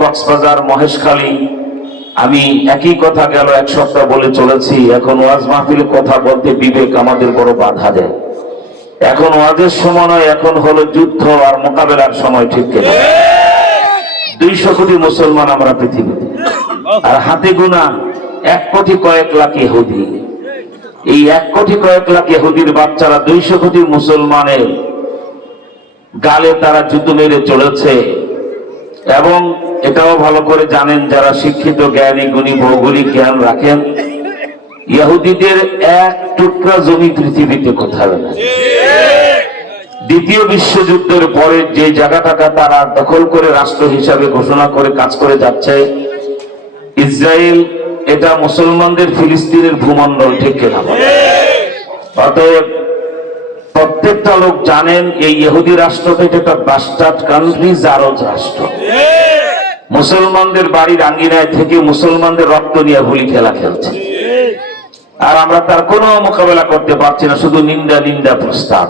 কক্সবাজার, মহেশখালী, আমি একই কথা গেল এক সপ্তাহ বলে চলেছি। এখন ওয়াজ মাহফিলের কথা বলতে বিবেক আমাদের বড় বাধা দেয়। এখন ওয়াজের সময় নয়, এখন হলো যুদ্ধ আর মোকাবেলার সময়, ঠিক কিনা? 200 কোটি মুসলমান আমরা পৃথিবীতে, আর হাতে গোনা 1 কোটি কয়েক লাখ ইহুদি। এই 1 কোটি কয়েক লাখ ইহুদির বাচ্চারা 200 কোটি মুসলমানের গালে তারা জুতো মেরে চলেছে। এবং এটাও ভালো করে জানেন যারা শিক্ষিত, জ্ঞানী, গুণী, ভৌগোলিক জ্ঞান রাখেন, ইহুদিদের 1 টুকরা জমি পৃথিবীতে কোথাও নেই। দ্বিতীয় বিশ্বযুদ্ধের পরে যে জায়গাটাকে তারা দখল করে রাষ্ট্র হিসাবে ঘোষণা করে কাজ করে যাচ্ছে, ইসরায়েল, এটা মুসলমানদের ফিলিস্তিনের ভূমণ্ডল, ঠিক কিনা? অতএব প্রত্যেকটা লোক জানেন এই ইহুদি রাষ্ট্রটা একটা বাস্টার্ড কান্ট্রি, জারজ রাষ্ট্র। মুসলমানদের বাড়ির আঙ্গিনায় থেকে মুসলমানদের রক্ত নিয়ে হোলি খেলা খেলছে, আর আমরা তার কোনো মোকাবেলা করতে পারছি না, শুধু নিন্দা নিন্দা প্রস্তাব।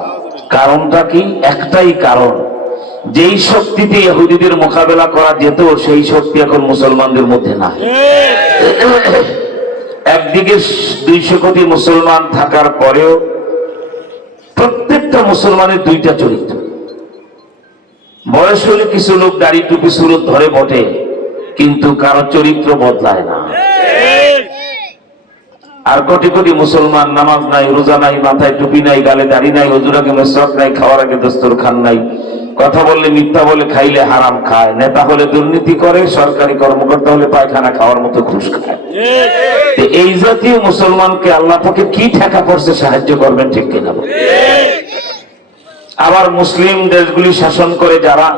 কারণটা কি? একটাই কারণ, যেই শক্তিতে ইহুদিদের মোকাবেলা করা যেত সেই শক্তি এখন মুসলমানদের মধ্যে না। একদিকে 200 কোটি মুসলমান থাকার পরেও প্রত্যেকটা মুসলমানের 2টা চরিত্র। বয়স হলে কিছু লোক দাড়ি টুপি সুরত ধরে বটে, কিন্তু কারো চরিত্র বদলায় না। আর কোটি কোটি মুসলমান নামাজ নাই, রোজা নাই, মাথায় টুপি নাই, গালে দাড়ি নাই, হুজুর আগে মেসওয়াক নাই, খাওয়ার আগে দস্তরখান নাই, কথা বললে মিথ্যা বলে, খাইলে হারাম খায়, নেতা হলে দুর্নীতি করে, সরকারি কর্মকর্তা হলে পায়খানা খাওয়ার মতো ঘুষ খায়। এই জাতীয় মুসলমানকে আল্লাহ পাকে কি ঠেকা পড়ছে সাহায্য করবেন, ঠিক কিনা? আবার মুসলিম দেশগুলি শাসন করে যারা,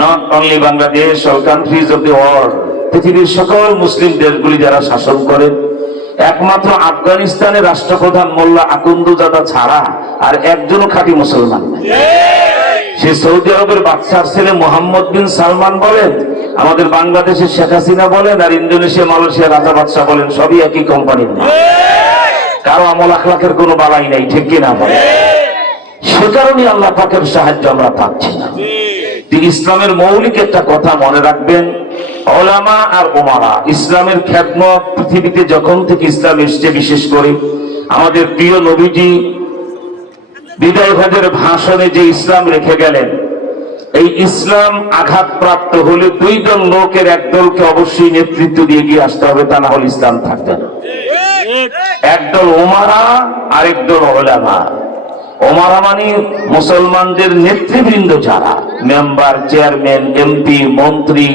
not only Bangladesh, all countries of the world, পৃথিবীর সকল মুসলিম দেশগুলি যারা শাসন করে, একমাত্র আফগানিস্তানের রাষ্ট্রপ্রধান মোল্লা আকুন্দুজাদা ছাড়া আর একজনও খাঁটি মুসলমান নেই। সে সৌদি আরবের বাদশার ছেলে মোহাম্মদ বিন সালমান বলেন, আমাদের বাংলাদেশের শেখ হাসিনা বলেন, আর ইন্দোনেশিয়া, মালয়েশিয়া রাজা বাদশাহ বলেন, সবই একই কোম্পানির না। কারো আমল আখলাকের কোনো বালাই নাই, ঠিক কিনা বলে? সে কারণে আল্লাহ পাকের সাহায্য আমরা পাচ্ছি না। ইসলামের মৌলিক একটা কথা মনে রাখবেন, ওলামা আর উমারা, ইসলামের খ্যাতমত পৃথিবীতে যখন থেকে ইসলাম এসছে, বিশেষ করে আমাদের প্রিয় নবীজি বিদায় হজের ভাষণে যে ইসলাম রেখে গেলেন, এই ইসলাম আঘাতপ্রাপ্ত হলে 2 দল লোকের এক দলকে অবশ্যই নেতৃত্ব দিয়ে গিয়ে আসতে হবে, তা না হলে ইসলাম থাকবে না। একদল উমারা, আরেক দল ওলামা। ওমারা মানে মুসলমানদের নেতৃবৃন্দ, যারা মেম্বার, চেয়ারম্যান, এমপি, মন্ত্রী,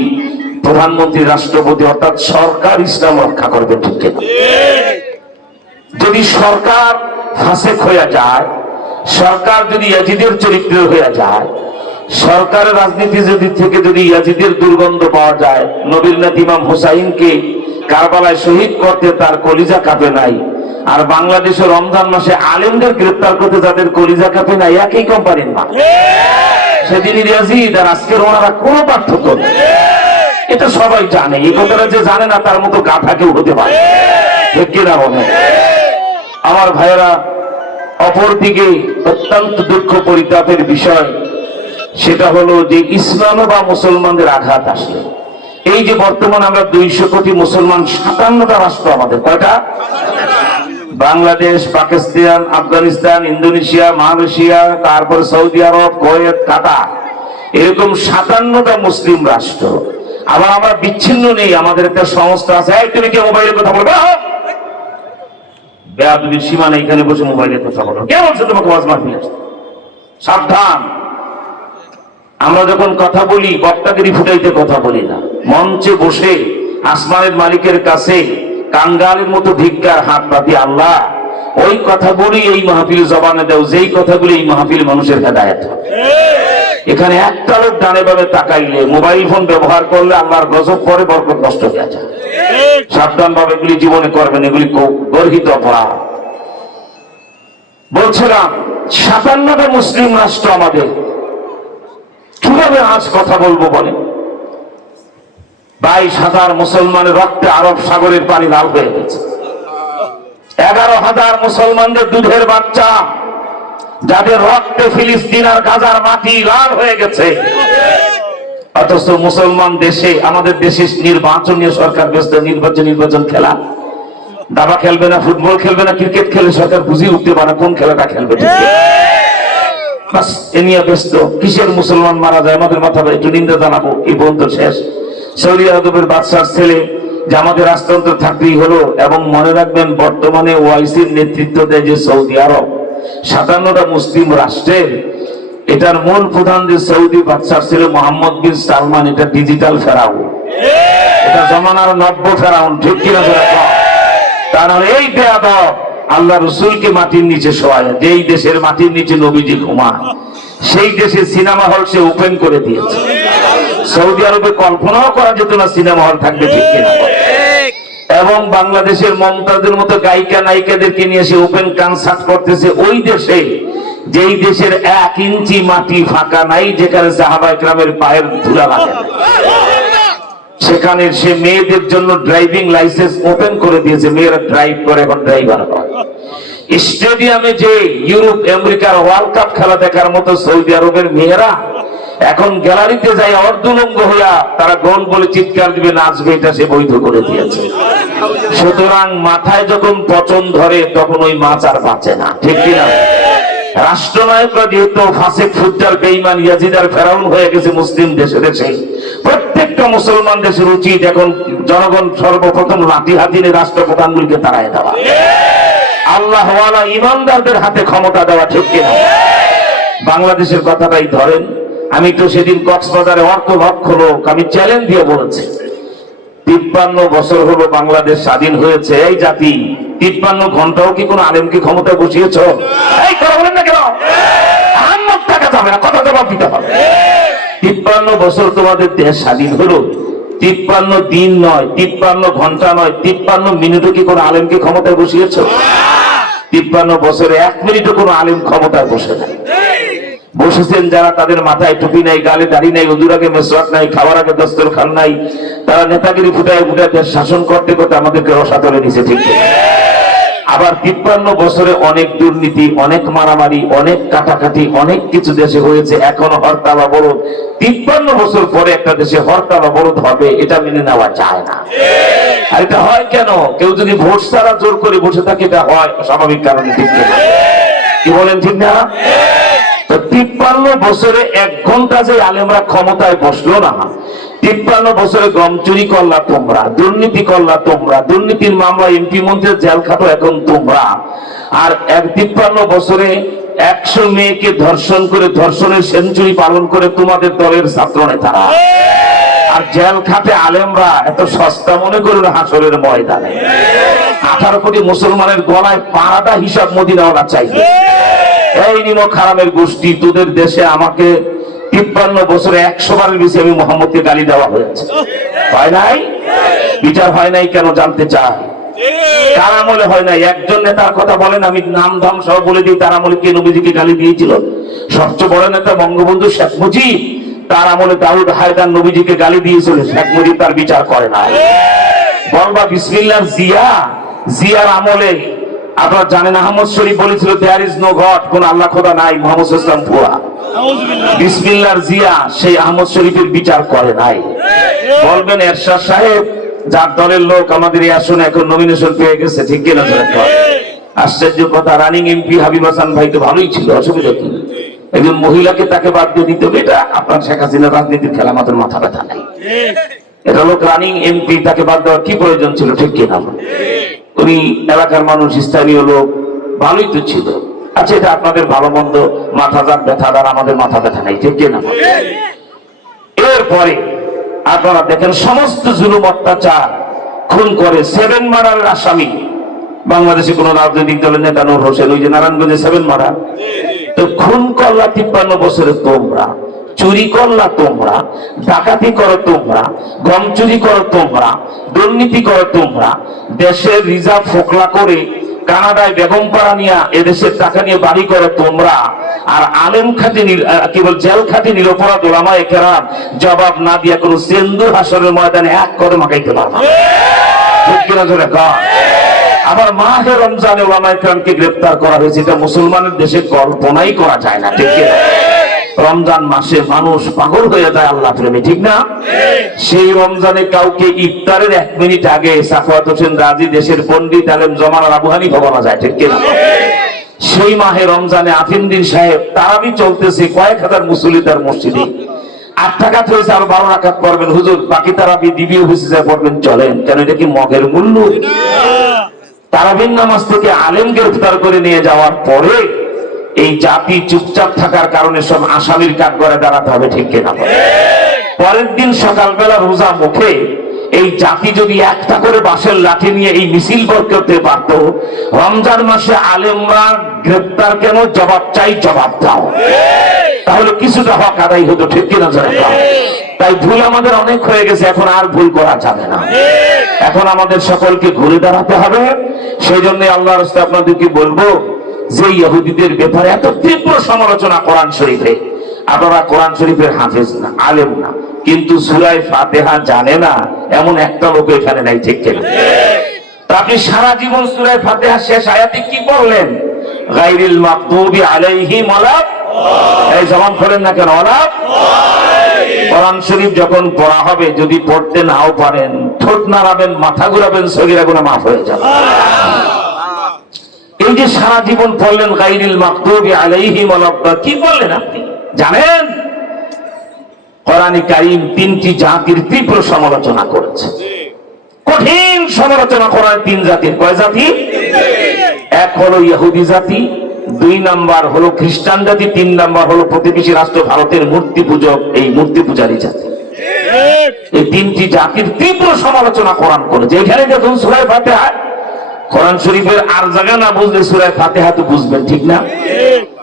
প্রধানমন্ত্রী, রাষ্ট্রপতি, অর্থাৎ সরকার ইসলাম রক্ষা করবে, ঠিক কিনা? যদি সরকার ফাসেক হয়ে যায়, সরকার যদি ইয়াজিদের চরিত্র হয়ে যায়, সরকারের রাজনীতি থেকে যদি ইয়াজিদের দুর্গন্ধ পাওয়া যায়, নবীর নেতা ইমাম হুসাইনকে কারবালায় শহীদ করতে তার কলিজা কাঁপে নাই, আর বাংলাদেশে রমজান মাসে আলেমদের গ্রেফতার করতে যাদের কলিজা কাঁপে নাই, একই কোম্পানির না। সেদিন ইয়াজিদ আর আজকের ওনারা কোনো পার্থক্য নেই, এটা সবাই জানে। এই কথাটা যে জানে না তার মতো গাধা কেউ হতে পারে, ঠিক কিনা বলে? আমার ভাইয়েরা, অপরদিকে অত্যন্ত দুঃখ পরিতাপের বিষয়, সেটা হলো যে ইসলাম বা মুসলমানদের আঘাত আসলে, এই যে বর্তমান আমরা 200 কোটি মুসলমান, 57টা রাষ্ট্র আমাদের, কয়টা? বাংলাদেশ, পাকিস্তান, আফগানিস্তান, ইন্দোনেশিয়া, মালয়েশিয়া, তারপরে সৌদি আরব, কুয়েত, কাতার, এরকম 57টা মুসলিম রাষ্ট্র। আবার আমরা বিচ্ছিন্ন নেই, আমাদের একটা সংস্থা আছে। তুমি কি মোবাইলে কথা বলবে? বেয়াদবির সীমা নেই, এখানে বসে মোবাইলে কথা বলো। কে বলছে তোমাকে ওয়াজ মাহফিলে আসতে? সাবধান। আমরা যখন কথা বলি, বক্তাগিরি ফুটাইতে কথা বলি না। মঞ্চে বসে আসমানের মালিকের কাছে কাঙ্গালের মতো ভিক্ষার হাত পাতি, আল্লাহ ওই কথাগুলি এই মাহফিল জবানে দাও, যেই কথাগুলি এই মাহফিল মানুষের হেদায়েত হবে। এখানে একটা লোক ডানে বামে তাকাইলে, মোবাইল ফোন ব্যবহার করলে আল্লাহর গজব পরে, বরকত নষ্ট হয়ে যায়। সাবধান ভাবে এগুলি জীবনে করবেন, এগুলি গর্হিত অপরাধ। বলছিলাম 57টা মুসলিম রাষ্ট্র আমাদের, কিভাবে আজ কথা বলবো বলে? 22,000 মুসলমানের রক্তে আরব সাগরের পানি লাল হয়ে গেছে। 11,000 মুসলমানদের দুধের বাচ্চা, যাদের রক্তে ফিলিস্তিন আর গাজার মাটি লাল হয়ে গেছে। অথচ মুসলমান দেশে, আমাদের দেশে নির্বাচনীয় সরকার ব্যস্ত, নির্বাচন খেলা। দাবা খেলবে না, ফুটবল খেলবে না, ক্রিকেট খেলে সরকার বুঝে উঠতে পারে কোন খেলাটা খেলবে। এ নিয়ে ব্যস্ত। কিসের মুসলমান মারা যায় আমাদের মাথা একটু নিন্দা জানাবো, এই পর্যন্ত শেষ। সৌদি আরবের বাদশার ছেলে যে আমাদের রাষ্ট্রযন্ত্র থাকতেই হলো, এবং মনে রাখবেন বর্তমানে ওআইসির নেতৃত্ব দেয় যে সৌদি আরব, 57টা মুসলিম রাষ্ট্রের, এটার মূল প্রধান যে সৌদি বাদশার ছেলে মোহাম্মদ বিন সালমান, এটা ডিজিটাল ফেরাউন, এটা জমানার নব্য ফেরাউন, ঠিক কিনা? তার এই বেয়াদব আল্লাহ রসুলকে মাটির নিচে শোয়ায়, যেই দেশের মাটির নিচে নবীজি ঘুমায় সেই দেশে সিনেমা হল সে ওপেন করে দিয়েছে। সৌদি আরবে কল্পনাও করা যেত না সিনেমা হল থাকবে, ঠিক কিনা? এবং বাংলাদেশের মমতাজের মতো গায়িকা নায়িকাদেরকে নিয়ে সে ওপেন কনসার্ট করতেছে ওই দেশে, যেই দেশের 1 ইঞ্চি মাটি ফাঁকা নাই যেখানে সাহাবা ইকরামের পায়ের ধুলা লাগে। সেখানে সে মেয়েদের জন্য ড্রাইভিং লাইসেন্স ওপেন করে দিয়েছে, মেয়েরা ড্রাইভ করে, এখন ড্রাইভার হয়। স্টেডিয়ামে যে ইউরোপ আমেরিকার ওয়ার্ল্ড কাপ খেলা দেখার মতো সৌদি আরবের মেয়েরা এখন গ্যালারিতে যায় অর্ধলঙ্গ হইয়া, তারা গোল বলে চিৎকার দিবে, নাচবে, এটা সে বৈধ করে দিয়েছে। সুতরাং মাথায় যখন পচন ধরে তখন ওই মাছ আর বাঁচে না, ঠিক কিনা? রাষ্ট্রনায়করা যেহেতু ফাসিক, ফুজ্জার, বেঈমান, ইয়াজিদ আর ফেরাউন হয়ে গেছে মুসলিম দেশে দেশে, প্রত্যেকটা মুসলমান দেশের উচিত এখন জনগণ সর্বপ্রথম লাঠি হাতে নিয়ে রাষ্ট্রপ্রধানগুলিকে তাড়ায় দেওয়া, আল্লাহওয়ালা ইমানদারদের হাতে ক্ষমতা দেওয়া, ঠিক কিনা? বাংলাদেশের কথাটাই ধরেন, আমি তো সেদিন কক্সবাজারে লক্ষ লোক আমি চ্যালেঞ্জ দিয়ে বলেছি, 53 বছর হলো বাংলাদেশ স্বাধীন হয়েছে, এই জাতি 53 ঘন্টাও কি কোন আলেমকে ক্ষমতায় বসিয়েছ? এই কথা বলেন না কেন? আহম্মদ টাকা যাবে না, কথা জবাব দিতে হবে। 53 বছর তোমাদের দেশ স্বাধীন হলো, 53 দিন নয়, 53 ঘন্টা নয়, 53 মিনিটও কি কোন আলেমকে ক্ষমতায় বসিয়েছ? 53 বছরে 1 মিনিটও কোন আলেম ক্ষমতায় বসে নাই। বসেছেন যারা, তাদের মাথায় টুপি নাই, গালে দাড়ি নাই, ওযুর আগে মেসওয়াক নাই, খাওয়ার আগে দস্তরখান নাই, তারা নেতাগিরি ফুটায় ফুটায় দেশ শাসন করতে করতে আমাদেরকে রসাতলে নিচে, ঠিক না? আবার 53 বছরে অনেক দুর্নীতি, অনেক মারামারি, অনেক কাটাকাটি, অনেক কিছু দেশে হয়েছে, এখনো হরতাল অবরোধ। 53 বছর পরে একটা দেশে হরতাল অবরোধ হবে, এটা মেনে নেওয়া যায় না। আর এটা হয় কেন? কেউ যদি ভোট ছাড়া জোর করে বসে থাকে, এটা হয় স্বাভাবিক কারণে, ঠিক না? কি বলেন, ঠিক না? তো 53 বছরে 1 ঘন্টা যে আলেমরা ক্ষমতায় বসলো না, 53 বছরে গম চুরি করলা তোমরা, দুর্নীতি করলা তোমরা, দুর্নীতির মামলা এমপি মন্ত্রীর জেল খাটো এখন তোমরা, আর 53 বছরে 100 মেয়েকে ধর্ষণ করে, ধর্ষণের সেঞ্চুরি পালন করে তোমাদের দলের ছাত্র নেতারা, আর জেল খাটে আলেমরা। এত সস্তা মনে করুন হাসরের ময়দানে 18 কোটি মুসলমানের গলায় পাড়াটা হিসাব মদিনাওয়ালা চাইবে। এই নিমক হারামের গোষ্ঠী, তোদের দেশে আমাকে 53 বছরে 100 বারের বেশি আমি মোহাম্মদকে গালি দেওয়া হয়েছে, হয় নাই? বিচার হয় নাই কেন জানতে চাই? কার আমলে হয় নাই? একজন নেতার কথা বলেন, আমি নাম ধাম সহ বলে দিই, তার আমলে কে নবীজিকে গালি দিয়েছিল? সবচেয়ে বড় নেতা বঙ্গবন্ধু শেখ মুজিব, তার আমলে দাউদ হায়দার নবীজিকে গালি দিয়েছিল, শেখ মুজিব তার বিচার করে নাই। বলবা বিসমিল্লাহ জিয়ার আমলে আপনারা জানেন আহমদ শরীফ বলেছিল দেয়ার ইজ নো গড, কোন আল্লাহ খোদা নাই, মুহাম্মদ ইসলাম ভুয়া। বিসমিল্লাহর জিয়া সেই আহমদ শরীফের বিচার করে নাই। বলবেন এরশাদ সাহেব, যার দলের লোক আমাদের এই আসনে এখন নমিনেশন পেয়ে গেছে, ঠিক কিনা? আশ্চর্য কথা, রানিং এমপি হাবিব হাসান ভাই তো ভালোই ছিল, অসুবিধা কি? একজন মহিলাকে তাকে বাদ দিয়ে দিতে হবে, এটা আপনার শেখ হাসিনার রাজনীতির খেলা, আমাদের মাথা ব্যথা নাই। এটা লোক রানিং এমপি, তাকে বাদ দেওয়ার কি প্রয়োজন ছিল, ঠিক কিনা? উনি এলাকার মানুষ, স্থানীয় লোক, ভালোই তো ছিল। আচ্ছা, এটা আপনাদের ভালো মন্দ মাথা যার ব্যথা, আর আমাদের মাথা ব্যথা নাই, ঠিক কিনা? এরপরে আপনারা দেখেন সমস্ত জুলুম অত্যাচার, খুন করে 7 মার্ডারের আসামি বাংলাদেশে কোন রাজনৈতিক দলের নেতা নূর হোসেন, ওই যে নারায়ণগঞ্জে 7 মার্ডার। তো খুন করলা 53 বছরে তোমরা, চুরি করলা তোমরা, ডাকাতি করো তোমরা, গম চুরি করো তোমরা, দুর্নীতি করো তোমরা, দেশের রিজার্ভ ফোকলা করে কানাডায় বেগম পাড়া নিয়ে এদেশের টাকা নিয়ে বাড়ি করো তোমরা, আর আলেম খাটি কেবল জেল খাটি নিরপরাধ ওলামায়ে কেরাম জবাব না দিয়া কোনো সিন্ধুর হাসরের ময়দানে এক করে মাকাইতে পারবা, ঠিক কিনা? জোরে কর। আবার মাহে রমজানে ওলামায়ে কেরামকে গ্রেফতার করা হয়েছে, এটা মুসলমানের দেশে কল্পনাই করা যায় না, ঠিক কিনা? রমজান মাসে মানুষ পাগল হয়ে যায় আল্লাহ প্রেমে, ঠিক না? সেই রমজানে কাউকে ইফতারের 1 মিনিট আগে সাখাওয়াত হোসেন রাজি দেশের পণ্ডিত আলেম জমানার আবু হানিফা বলা যায়, ঠিক কিনা? সেই মাহে রমজানে আফিন্দিন সাহেব তারাবি চলতেছে, কয়েক হাজার মুসল্লি তার মসজিদে, 8 টাকা হয়েছে, আর 12 রাকাত পড়বেন হুজুর, বাকি তারাবি দিবি অফিসে যা পড়বেন চলেন, কেন এটা কি মগের মূল্য? তারাবির নামাজ থেকে আলেম গ্রেফতার করে নিয়ে যাওয়ার পরে এই জাতি চুপচাপ থাকার কারণে সব আসামির কাঠগড়ে দাঁড়াতে হবে, ঠিক কিনা? পরের দিন সকালবেলা রোজা মুখে এই জাতি যদি একটা করে বাঁশের লাঠি নিয়ে এই মিছিল বের করতে পারত, রমজান মাসে আলেমরা গ্রেফতার কেন, জবাব চাই, জবাব দাও, তাহলে কিছুটা হক আদায় হতো, ঠিক কিনা? তাই ভুল আমাদের অনেক হয়ে গেছে, এখন আর ভুল করা যাবে না। এখন আমাদের সকলকে ঘুরে দাঁড়াতে হবে। সেই জন্য আল্লাহর রাস্তায় আপনাদেরকে বলবো যে ইহুদিদের ব্যাপারে এত তীব্র সমালোচনা কোরআন শরীফে, আপনারা কোরআন শরীফের হাফেজ না, আলেম না, কিন্তু সূরা ফাতিহা জানে না এমন একটা লোক এখানে নাই, ঠিক কিনা? তা আপনি সারা জীবন সূরা ফাতিহা শেষ আয়াতে কি পড়লেন? গায়রিল মাগদুবি আলাইহিম ওয়ালা, এই জবান করেন না কেন? ওয়ালা। কোরআন শরীফ যখন পড়া হবে, যদি পড়তে নাও পারেন, ঠোঁট নাড়াবেন, মাথা ঘুরাবেন, সগীরা গুনাহ মাফ হয়ে যাবে। এই যে সারা জীবন পড়লেন গায়রিল মাগদুবি আলাইহিম ওয়ালা, কি বললেন আপনি জানেন? কোরআনে কারীম 3টি জাতির তীব্র সমালোচনা করেছে, কঠিন সমালোচনা করার 3 জাতির। কয় জাতি? এক হলো ইহুদি জাতি, 2 নাম্বার হলো খ্রিস্টান জাতি, 3 নাম্বার হলো প্রতিবেশী রাষ্ট্র ভারতের মূর্তি পূজক, এই মূর্তি পূজারী জাতি। এই 3টি জাতির তীব্র সমালোচনা কোরআন করেছে। এখানে দেখুন সূরা ফাতিহা, কোরআন শরীফের আর জায়গা না বুঝলে সূরা ফাতিহা তো বুঝবেন, ঠিক না?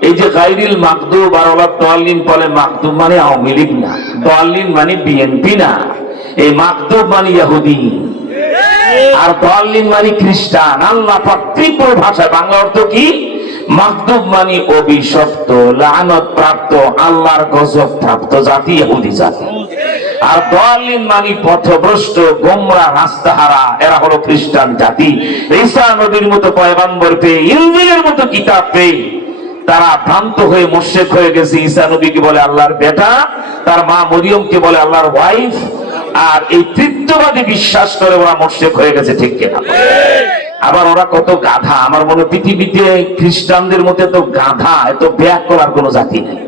এই যে গায়রিল মাগদুব আর ওয়ালা দাল্লিন বলে, মাগদুব মানে আওয়ামী লীগ না, দাল্লিন মানে বিএনপি না, এই মাগদুব মানে ইহুদি আর দাল্লিন মানে খ্রিস্টান। আল্লাহ পাক তীব্র ভাষায়, বাংলা অর্থ কি? মাগদুব মানে অভিশপ্ত, লানত প্রাপ্ত, আল্লাহর গজব প্রাপ্ত জাতি ইহুদি জাতি। আর দাল্লিন মানে পথভ্রষ্ট, গোমরা, রাস্তাহারা, এরা হলো খ্রিস্টান জাতি। ঈসা নবীর মতো পয়গম্বর পেয়ে, ইনজিলের মতো কিতাব পেয়ে তারা ভ্রান্ত হয়ে মুশরিক হয়ে গেছে। ঈসা নবীকে বলে আল্লাহর বেটা, তার মা মরিয়মকে বলে আল্লাহর ওয়াইফ, আর এই তৃতীয়বাদী বিশ্বাস করে ওরা মুশরিক হয়ে গেছে, ঠিক কিনা? আবার ওরা কত গাধা! আমার মনে হয় পৃথিবীতে খ্রিস্টানদের মধ্যে তো গাধা, এত ব্যাক করার কোন জাতি নেই।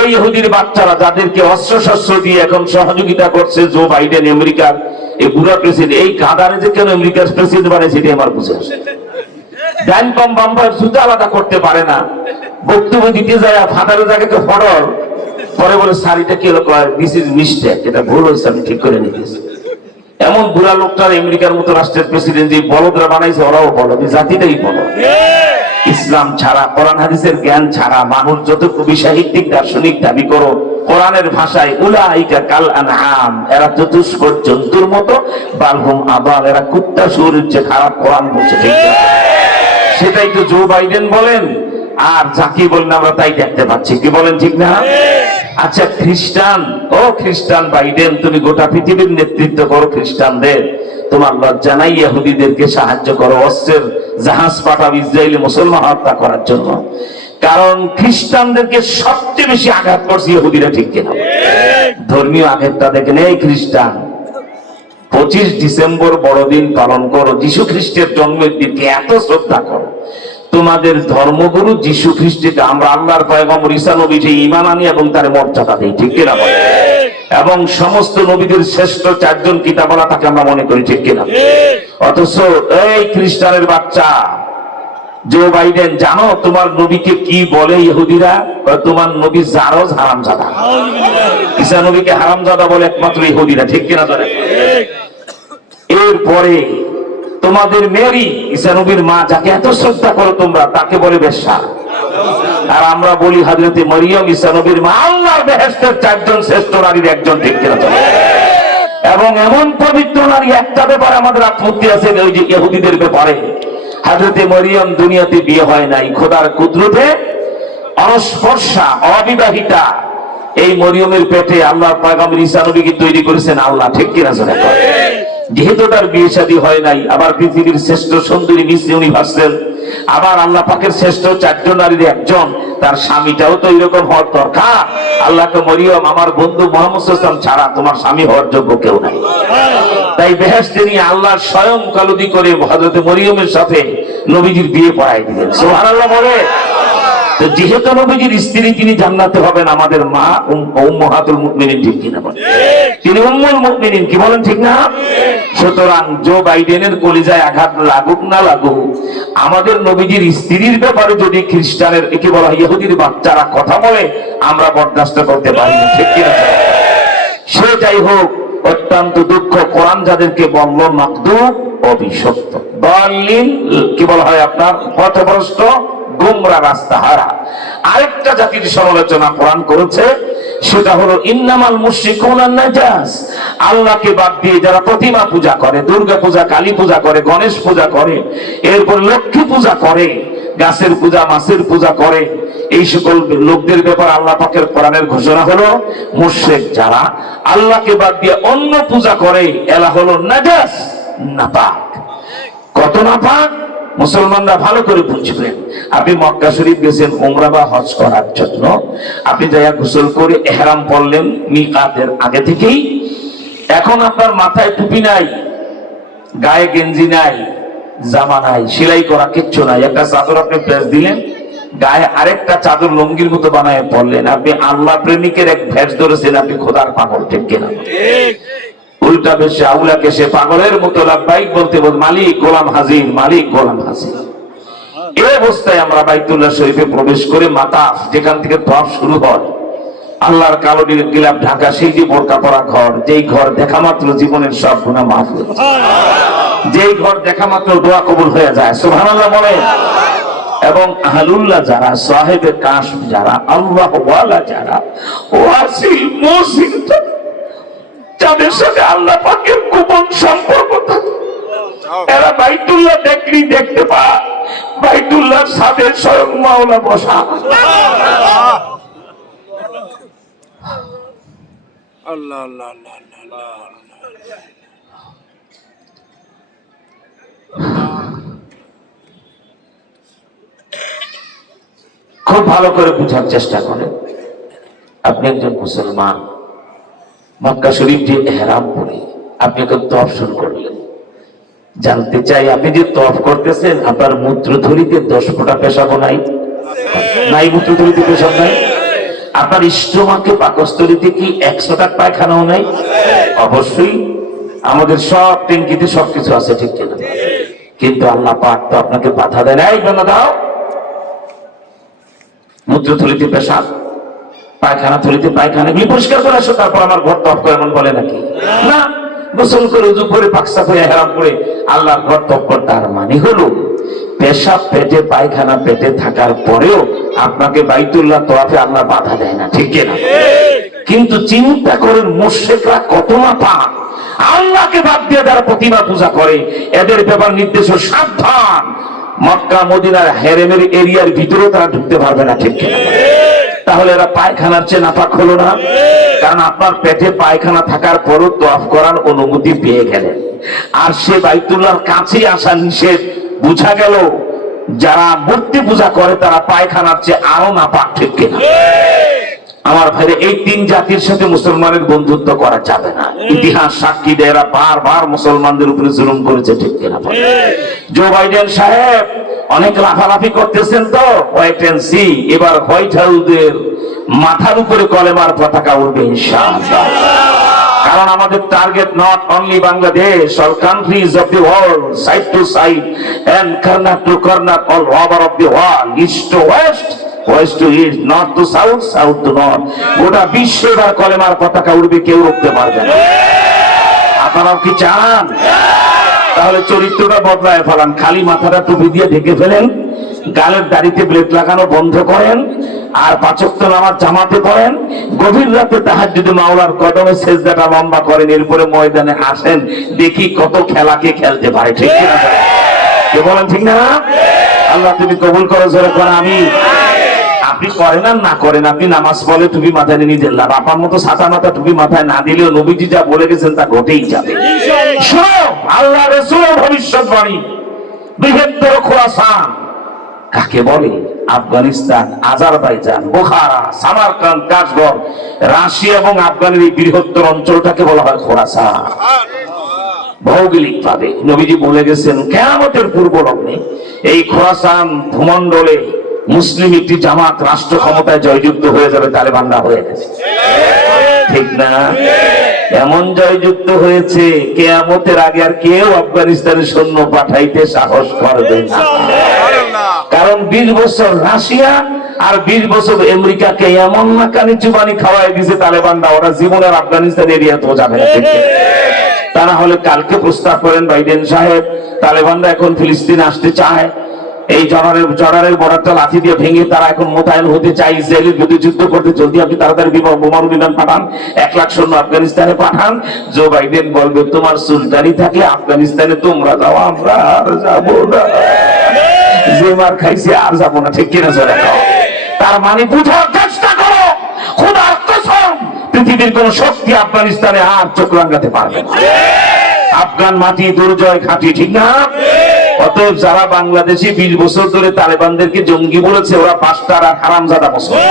এই ইহুদির বাচ্চারা যাদেরকে অস্ত্র শস্ত্র দিয়ে এখন সহযোগিতা করছে জো বাইডেন, আমেরিকার এই বুড়া প্রেসিডেন্ট, এই গাধারে যে কেন আমেরিকার প্রেসিডেন্ট বানাইছে এটা আমার বুঝে আসে। ডাইন পাম বাম পাম সুতা আলাদা করতে পারে না, বক্তব্য দিতে যায় ফাটারের জায়গাকে ফড়র, পরে বলে শাড়িটা কি হলো, দিস ইজ মিস্টেক, এটা ভুল হয়েছে, আমি ঠিক করে নিতেছি। এমন বুড়া লোকটার আমেরিকার মতো রাষ্ট্রের প্রেসিডেন্ট যে বলদরা বানাইছে, ওরাও বলদ, জাতিটাই বলদ। ইসলাম ছাড়া, কোরআন হাদিসের জ্ঞান ছাড়া মানুষ যত কবি সাহিত্যিক দার্শনিক দাবি করো, কোরআনের ভাষায় উলাইকা কাল আনআম, এরা চতুষ্পদ জন্তুর মতো, বালহুম আদাল, এরা কুত্তা শুয়োরের চেয়ে খারাপ। কোরআন বলছে, ঠিক না? সেটাই তো জো বাইডেন বলেন আর যাকে বলেন আমরা তাই দেখতে পাচ্ছি, কি বলেন, ঠিক না? আচ্ছা খ্রিস্টান, ও খ্রিস্টান বাইডেন, তুমি গোটা পৃথিবীর নেতৃত্ব করো খ্রিস্টানদের, তোমার লজ্জা নাই ইহুদিদেরকে সাহায্য করো, অস্ত্রের জাহাজ পাঠাও ইসরায়েলে মুসলমান হত্যা করার জন্য? কারণ খ্রিস্টানদেরকে সবচেয়ে বেশি আঘাত করছে ইহুদিরা, ঠিক কিনা? ধর্মীয় আঘাতটা দেখেন। এই খ্রিস্টান 25 ডিসেম্বর বড়দিন পালন করো, যীশু খ্রিস্টের জন্মের দিনকে এত শ্রদ্ধা করো, তোমাদের ধর্মগুরু যীশু খ্রিস্টকে আমরা আল্লাহর পয়গম্বর ঈসা নবী যে ঈমান আনি এবং তার মর্যাদা দেই, ঠিক কিনা? এবং সমস্ত নবীদের শ্রেষ্ঠ 4 জন কিতাবওয়ালা তাকে আমরা মনে করি, ঠিক কিনা? অথচ এই খ্রিস্টানের বাচ্চা জো বাইডেন, জানো তোমার নবীকে কি বলে ইহুদিরা? তোমার নবী জারজ হারামজাদা। ঈসা নবীকে হারামজাদা বলে একমাত্র ইহুদিরা, ঠিক কিনা? এরপরে তোমাদের মেরি, ঈসা নবীর মা, যাকে এত শ্রদ্ধা করো তোমরা, তাকে বলে বেশ্যা। আর আমরা বলি হযরতে মরিয়ম, ঈসা নবীর মা, আল্লাহর বেহেশতের 4 জন শ্রেষ্ঠ নারীর একজন, ঠিক কিনা? এবং এমন পবিত্র নারী একটা ব্যাপারে আমাদের আপত্তি আছে, ওই যে ইহুদিদের ব্যাপারে। হযরতে মরিয়ম দুনিয়াতে বিয়ে হয় নাই, খোদার কুদরতে অনস্পর্শা, অবিবাহিতা এই মরিয়মের পেটে আল্লাহর পয়গম্বর ঈসা নবীকে তৈরি করেছেন আল্লাহ, ঠিক কিনা? যেহেতু তার বিয়ে শাদী হয় নাই, আবার পৃথিবীর শ্রেষ্ঠ সুন্দরী মিস ইউনিভার্সেল, আবার আল্লাহ পাকের শ্রেষ্ঠ 4 জন নারীর একজন, তার স্বামীটাও তো এরকম হওয়ার দরকার। আল্লাহকে মরিয়ম আমার বন্ধু মুহাম্মদ সাল্লাল্লাহু আলাইহি ওয়াসাল্লাম ছাড়া তোমার স্বামী হওয়ার যোগ্য কেউ নাই। তাই বেহেশতে নিয়ে আল্লাহ স্বয়ং কালুদি করে হযরত মরিয়মের সাথে নবীজির বিয়ে পড়াই দিলেন। সুবহানাল্লাহ বলে। তো যেহেতু নবীজির স্ত্রী তিনি জান্নাতে হবেন আমাদের মা উম্মাহাতুল মুমিনিন, ঠিক কিনা বলেন? তিনি উম্মুল মুমিনিন, কি বলেন ঠিক না? সুতরাং জো বাইডেনের কলিজায় আঘাত লাগুক না লাগুক, আমাদের নবীজির স্ত্রীর ব্যাপারে যদি খ্রিস্টানের কি বলা ইহুদির বাচ্চারা কথা বলে আমরা বরদাস্ত করতে পারি না, ঠিক কিনা? সে যাই হোক, অত্যন্ত দুঃখ। কোরআন যাদেরকে বলল মাকদুব, অভিশপ্ত, দাল্লিন কি বলা হয় আপনার পথভ্রষ্ট, গুমরা, রাস্তাহারা। আরেকটা জাতির সমালোচনা কোরআন করেছে, সেটা হলো ইন্নামাল মুশরিকুনা নাজাস। আল্লাহকে বাদ দিয়ে যারা প্রতিমা পূজা করে, দুর্গা পূজা, কালী পূজা করে, গণেশ পূজা করে, এরপর লক্ষ্মী পূজা করে, গাছের পূজা, মাছের পূজা করে, এই সকল লোকদের ব্যাপারে আল্লাহ পাকের কোরআনের ঘোষণা হলো মুশরিক যারা আল্লাহকে বাদ দিয়ে অন্য পূজা করে এরা হলো নাজাস, নাপাক। কত নাপাক মুসলমানরা ভালো করে বুঝবেন। আপনি মক্কা শরীফ গেছেন উমরা বা হজ করার জন্য, আপনি যাইয়া গোসল করে ইহরাম পড়লেন মিকাতের আগে থেকেই। এখন আপনার মাথায় টুপি নাই, গায়ে গেঞ্জি নাই, জামা নাই, সেলাই করা কিচ্ছু নাই, একটা চাদর আপনি প্রেস দিলেন, গায়ে আরেকটা চাদর লঙ্গির মতো বানায় পড়লেন। আপনি আল্লাহ প্রেমিকের এক ভেষ ধরেছেন, আপনি খোদার পাগল, ঠিক কিনা? উল্টা বেশে আউলাকে সে পাগলের মতো লাব্বাইক বলতে বল, মালিক গোলাম হাজির, মালিক গোলাম হাজির। এই অবস্থায় আমরা বাইতুল্লাহ শরীফে প্রবেশ করে মাতাফ, যেখান থেকে তওয়াফ শুরু হয়, আল্লাহর কালো গিলাফ ঢাকা সেই যে বোরকা পরা ঘর, যেই ঘর দেখা মাত্র জীবনের সব গুনাহ মাফ হয়ে যায়, যেই ঘর দেখা মাত্র দোয়া কবুল হয়ে যায়। সুবহানাল্লাহ বলেন। এবং আহলুল্লাহ যারা, সাহেবে কাশফ যারা, আল্লাহ ওয়ালা যারা, ওয়াসিল মুসিল যাদের সাথে আল্লাহ পাকের গোপন সম্পর্ক থাকে, এরা বাইতুল্লাহ দেখলেই দেখতে পায় বাইতুল্লাহর ছাদে স্বয়ং মাওলা বসা। আল্লাহ আল্লাহ আল্লাহ আল্লাহ। খুব ভালো করে বুঝার চেষ্টা করেন। আপনি একজন মুসলমান, মক্কা শরীফ যে ইহরাম পরে আপনি এখন তওয়াফ শুরু করলেন। জানতে চাই, আপনি যে তওয়াফ করতেছেন আপনার মূত্রথলিতে 10 ফোঁটা পেশাব নাই? নাই, মূত্রথলিতে পেশাব নাই। আপনার স্টোমাকে, পাকস্থলিতে কি 100টা পায়খানাও নাই? অবশ্যই। আমাদের সব ট্যাঙ্কিতে সবকিছু আছে, ঠিক কিনা? কিন্তু আল্লাহ পাক তো আপনাকে বাধা দেয় নাই, বাধা দাও। মূত্রথলিতে পেশাব, পায়খানা থলিতে পায়খানা, এগুলি পরিষ্কার করে আসো, তারপর আমার ঘর তওয়াফ করে, এমন বলে নাকি? না। গোসল করে, উযু করে, পাকসাফ হয়ে ইহরাম করে আল্লাহর ঘর তওয়াফ করে। তার মানে হলো পেশাব পেটে, পায়খানা পেটে থাকার পরেও আপনাকে বাইতুল্লাহ তওয়াফে আল্লাহ বাধা দেয় না, ঠিক কিনা? কিন্তু চিন্তা করেন মুশরিকরা কত নাপাক। আল্লাহকে বাদ দিয়ে যারা প্রতিমা পূজা করে এদের ব্যাপার নির্দেশ সাবধান। মক্কা মদিনার হেরেমের এরিয়ার ভিতরেও তারা ঢুকতে পারবে না, ঠিক কিনা? তাহলে এরা পায়খানার চেয়ে নাপাক হলো না? কারণ আপনার পেটে পায়খানা থাকার পরও তওয়াফ করার অনুমতি পেয়ে গেলেন, আর সে বাইতুল্লাহর কাছে আসা নিষেধ। বুঝা গেল যারা মূর্তি পূজা করে তারা পায়খানার চেয়ে আরো নাপাক, ঠিক কিনা? আমার ভাইরে, এই 3 জাতির সাথে মুসলমানের বন্ধুত্ব করা যাবে না। ইতিহাস সাক্ষী দেয় এরা বারবার মুসলমানদের উপরে জুলুম করেছে, ঠিক কিনা? জো বাইডেন সাহেব অনেক লাফালাফি করতেছেন, তো ওয়েট এন্ড সি, এবার হোয়াইট হাউসের মাথার উপরে কলেমার পতাকা উঠবে ইনশাআল্লাহ। কারণ আমাদের target not only Bangladesh, all countries of the world, side to side and corner to corner, all over of the world, east to west, west to east, north to south, south to north. গোটা বিশ্বে এবার কলেমার পতাকা উঠবে, কেউ রুখতে পারবে না। আপনারা কি চান? তাহলে চরিত্রটা বদলায় ফেলান, খালি মাথাটা টুপি দিয়ে ঢেকে ফেলেন, গালের দাড়িতে ব্লেড লাগানো বন্ধ করেন, আর 5 ওয়াক্ত নামাজ জামাতে পড়েন, গভীর রাতে তাহাজ্জুদে মাওলার কদমে সেজদাটা লম্বা করেন, এরপরে ময়দানে আসেন, দেখি কত খেলাকে খেলতে পারে, ঠিক কিনা? কে বলেন ঠিক না? আল্লাহ তুমি কবুল করো, জোরে করে আমিন। আপনি করেন আর না করেন, আপনি নামাজ পড়লে টুপি মাথায় নিয়ে নিজের লাভ। আপনার মতো ছাতা মাথা টুপি মাথায় না দিলেও নবীজি যা বলে গেছেন তা ঘটেই যাবে। শোনো, আল্লাহ রাসূলের ভবিষ্যৎবাণী, বৃহত্তর খোরাসান কাকে বলে? Afghanistan, Azerbaijan, Bukhara, Samarkand, Kashgar, Russia এবং আফগানের এই বৃহত্তর অঞ্চলটাকে বলা হয় খোরাসান। ভৌগোলিক ভাবে নবীজি বলে গেছেন কিয়ামতের পূর্ব লগ্নে এই খোরাসান ভূমণ্ডলে মুসলিম একটি জামাত রাষ্ট্র ক্ষমতায় জয়যুক্ত হয়ে যাবে। তালেবানরা হয়ে গেছে, ঠিক না? এমন জয়যুক্ত হয়েছে কিয়ামতের আগে আর কেউ আফগানিস্তানের সৈন্য পাঠাইতে সাহস করবে না। কারণ 20 বছর রাশিয়া আর 20 বছর আমেরিকাকে এমন নাকানি চুবানি খাওয়াই দিয়েছে তালেবানরা, ওরা জীবনের আফগানিস্তান এরিয়া তো যাবে না। তা না হলে কালকে প্রস্তাব করেন বাইডেন সাহেব, তালেবানরা এখন ফিলিস্তিনে আসতে চায়, এই জর্ডানের বর্ডারটা লাঠি দিয়ে ভেঙে তারা এখন মোতায়েন হতে চায় ইসরায়েলের বিরুদ্ধে যুদ্ধ করতে। যদি আপনি তাড়াতাড়ি বোমারু বিমান পাঠান, 1 লাখ সৈন্য আফগানিস্তানে পাঠান। জো বাইডেন বলবে তোমার সুলতানি থাকলে আফগানিস্তানে তোমরা যাও, আমরা আর যাবো না। যে মার খাইছে আর যাবো না, ঠিক কিনা? চলে যাও। তার মানে বুঝার চেষ্টা করো, খোদার কসম পৃথিবীর কোন শক্তি আফগানিস্তানে আর চোখ রাঙাতে পারবে না। আফগান মাটি দুর্জয় খাঁটি, ঠিক না? অতএব যারা বাংলাদেশে 20 বছর ধরে তালেবানদেরকে জঙ্গি বলেছে, ওরা 5টা হারামজাদা মুসলমান।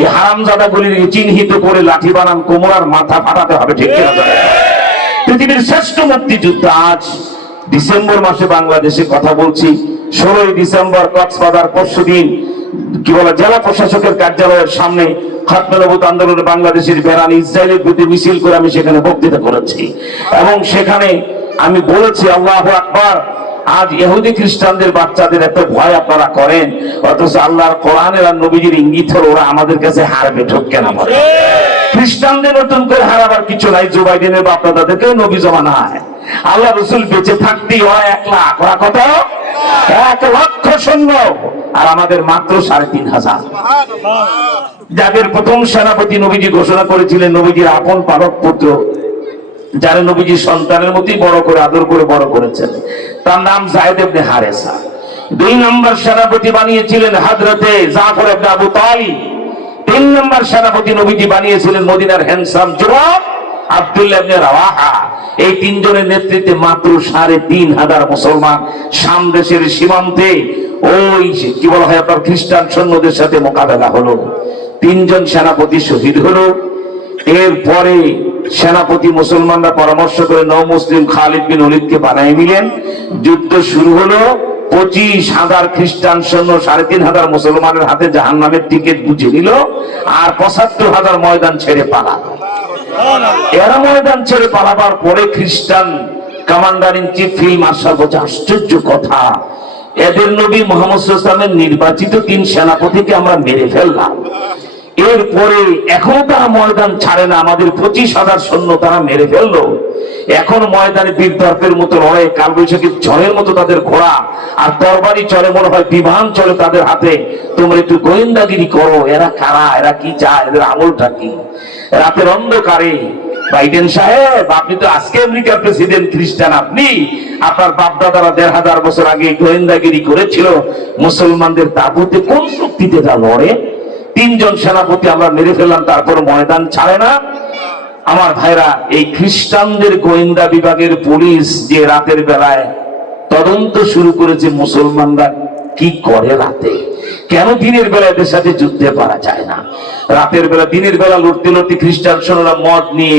এই হারামজাদা গুলির চিহ্নিত করে লাঠি বানান, কোমরার মাথা ফাটাতে হবে, ঠিক কিনা? পৃথিবীর শ্রেষ্ঠ মুক্তিযুদ্ধ আজ ডিসেম্বর মাসে বাংলাদেশে কথা বলছি, 16ই ডিসেম্বর কক্সবাজার, পরশুদিন কি বলে জেলা প্রশাসকের কার্যালয়ের সামনে খাতমে নবুয়ত আন্দোলনে বাংলাদেশের বেড়ানি ইসরায়েলের বিরুদ্ধে মিছিল করে আমি সেখানে বক্তৃতা করেছি এবং সেখানে আমি বলেছি আল্লাহু আকবার। আজ ইহুদি খ্রিস্টানদের বাচ্চাদের এত ভয় আপনারা করেন, অথচ আল্লাহর কোরআনের আর নবীজির ইঙ্গিত হলো ওরা আমাদের কাছে হারবে, ঠককে না বলে। খ্রিস্টানদের নতুন করে হারাবার কিছু নাই। জো বাইডেনের বাপ দাদাদেরকে নবী জমানায় আল্লাহ রসুল বেঁচে থাকতেই ওরা 1 লাখ, ওরা কত? 1 লক্ষ সৈন্য, আর আমাদের মাত্র 3,500। যাদের প্রথম সেনাপতি নবীজি ঘোষণা করেছিলেন, নবীজির আপন পালক পুত্র, যারা নবীজির সন্তানের মতোই বড় করে আদর করে বড় করেছেন, তার নাম যায়েদ ইবনে হারেসা। 2 নম্বর সেনাপতি বানিয়েছিলেন হযরতে জাফর ইবনে আবু তালিব। 3 নম্বর সেনাপতি নবীজি বানিয়েছিলেন মদিনার হ্যান্ডসাম যুবক আব্দুল্লাহ ইবনে রাওয়াহা। এই 3 জনের নেতৃত্বে মাত্র 3,500 মুসলমান শাম দেশের সীমান্তে ওই কি বলা হয় আপনার খ্রিস্টান সৈন্যদের সাথে মোকাবেলা হলো। 3 জন সেনাপতি শহীদ হলো। এরপরে সেনাপতি মুসলমানরা পরামর্শ করে নও মুসলিম খালিদ বিন ওলীদকে বানায় নিলেন। যুদ্ধ শুরু হলো। 25,000 খ্রিস্টান সৈন্য 3,500 মুসলমানের হাতে জাহান্নামের টিকিট বুঝে নিল, আর 75,000 ময়দান ছেড়ে পালালো। এরা ময়দান ছেড়ে পালাবার পরে খ্রিস্টান commander in chief field marshal বলছে, আশ্চর্য কথা, এদের নবী মুহাম্মদ সাল্লাল্লাহু আলাইহি ওয়াসাল্লামের নির্বাচিত 3 সেনাপতিকে আমরা মেরে ফেললাম, এরপরে এখনো তারা ময়দান ছাড়ে না, আমাদের 25,000 সৈন্য তারা মেরে ফেললো। এখন ময়দানে বীরদর্পের মতো লড়াই, কালবৈশাখীর ঝড়ের মতো তাদের ঘোড়া আর তরবারি চলে, মনে হয় বিমান চলে তাদের হাতে। তোমরা একটু গোয়েন্দাগিরি করো, এরা কারা, এরা কি চায়, এদের আমলটা কি? রাতের অন্ধকারে বাইডেন সাহেব, আপনি তো আজকে আমেরিকার প্রেসিডেন্ট, খ্রিস্টান আপনি, আপনার বাপদাদারা 1,500 বছর আগে গোয়েন্দাগিরি করেছিল মুসলমানদের তাবুতে, কোন শক্তিতে তা লড়ে? 3 জন সেনাপতি আমরা মেরে ফেললাম, তারপর ময়দান ছাড়ে না। আমার ভাইরা, এই খ্রিস্টানদের গোয়েন্দা বিভাগের পুলিশ যে রাতের বেলায় তদন্ত শুরু করেছে মুসলমানরা কি করে রাতে, কেন দিনের বেলা এদের সাথে যুদ্ধে পারা যায় না। রাতের বেলা, দিনের বেলা লড়তে লড়তে খ্রিস্টান সৈন্যরা মদ নিয়ে,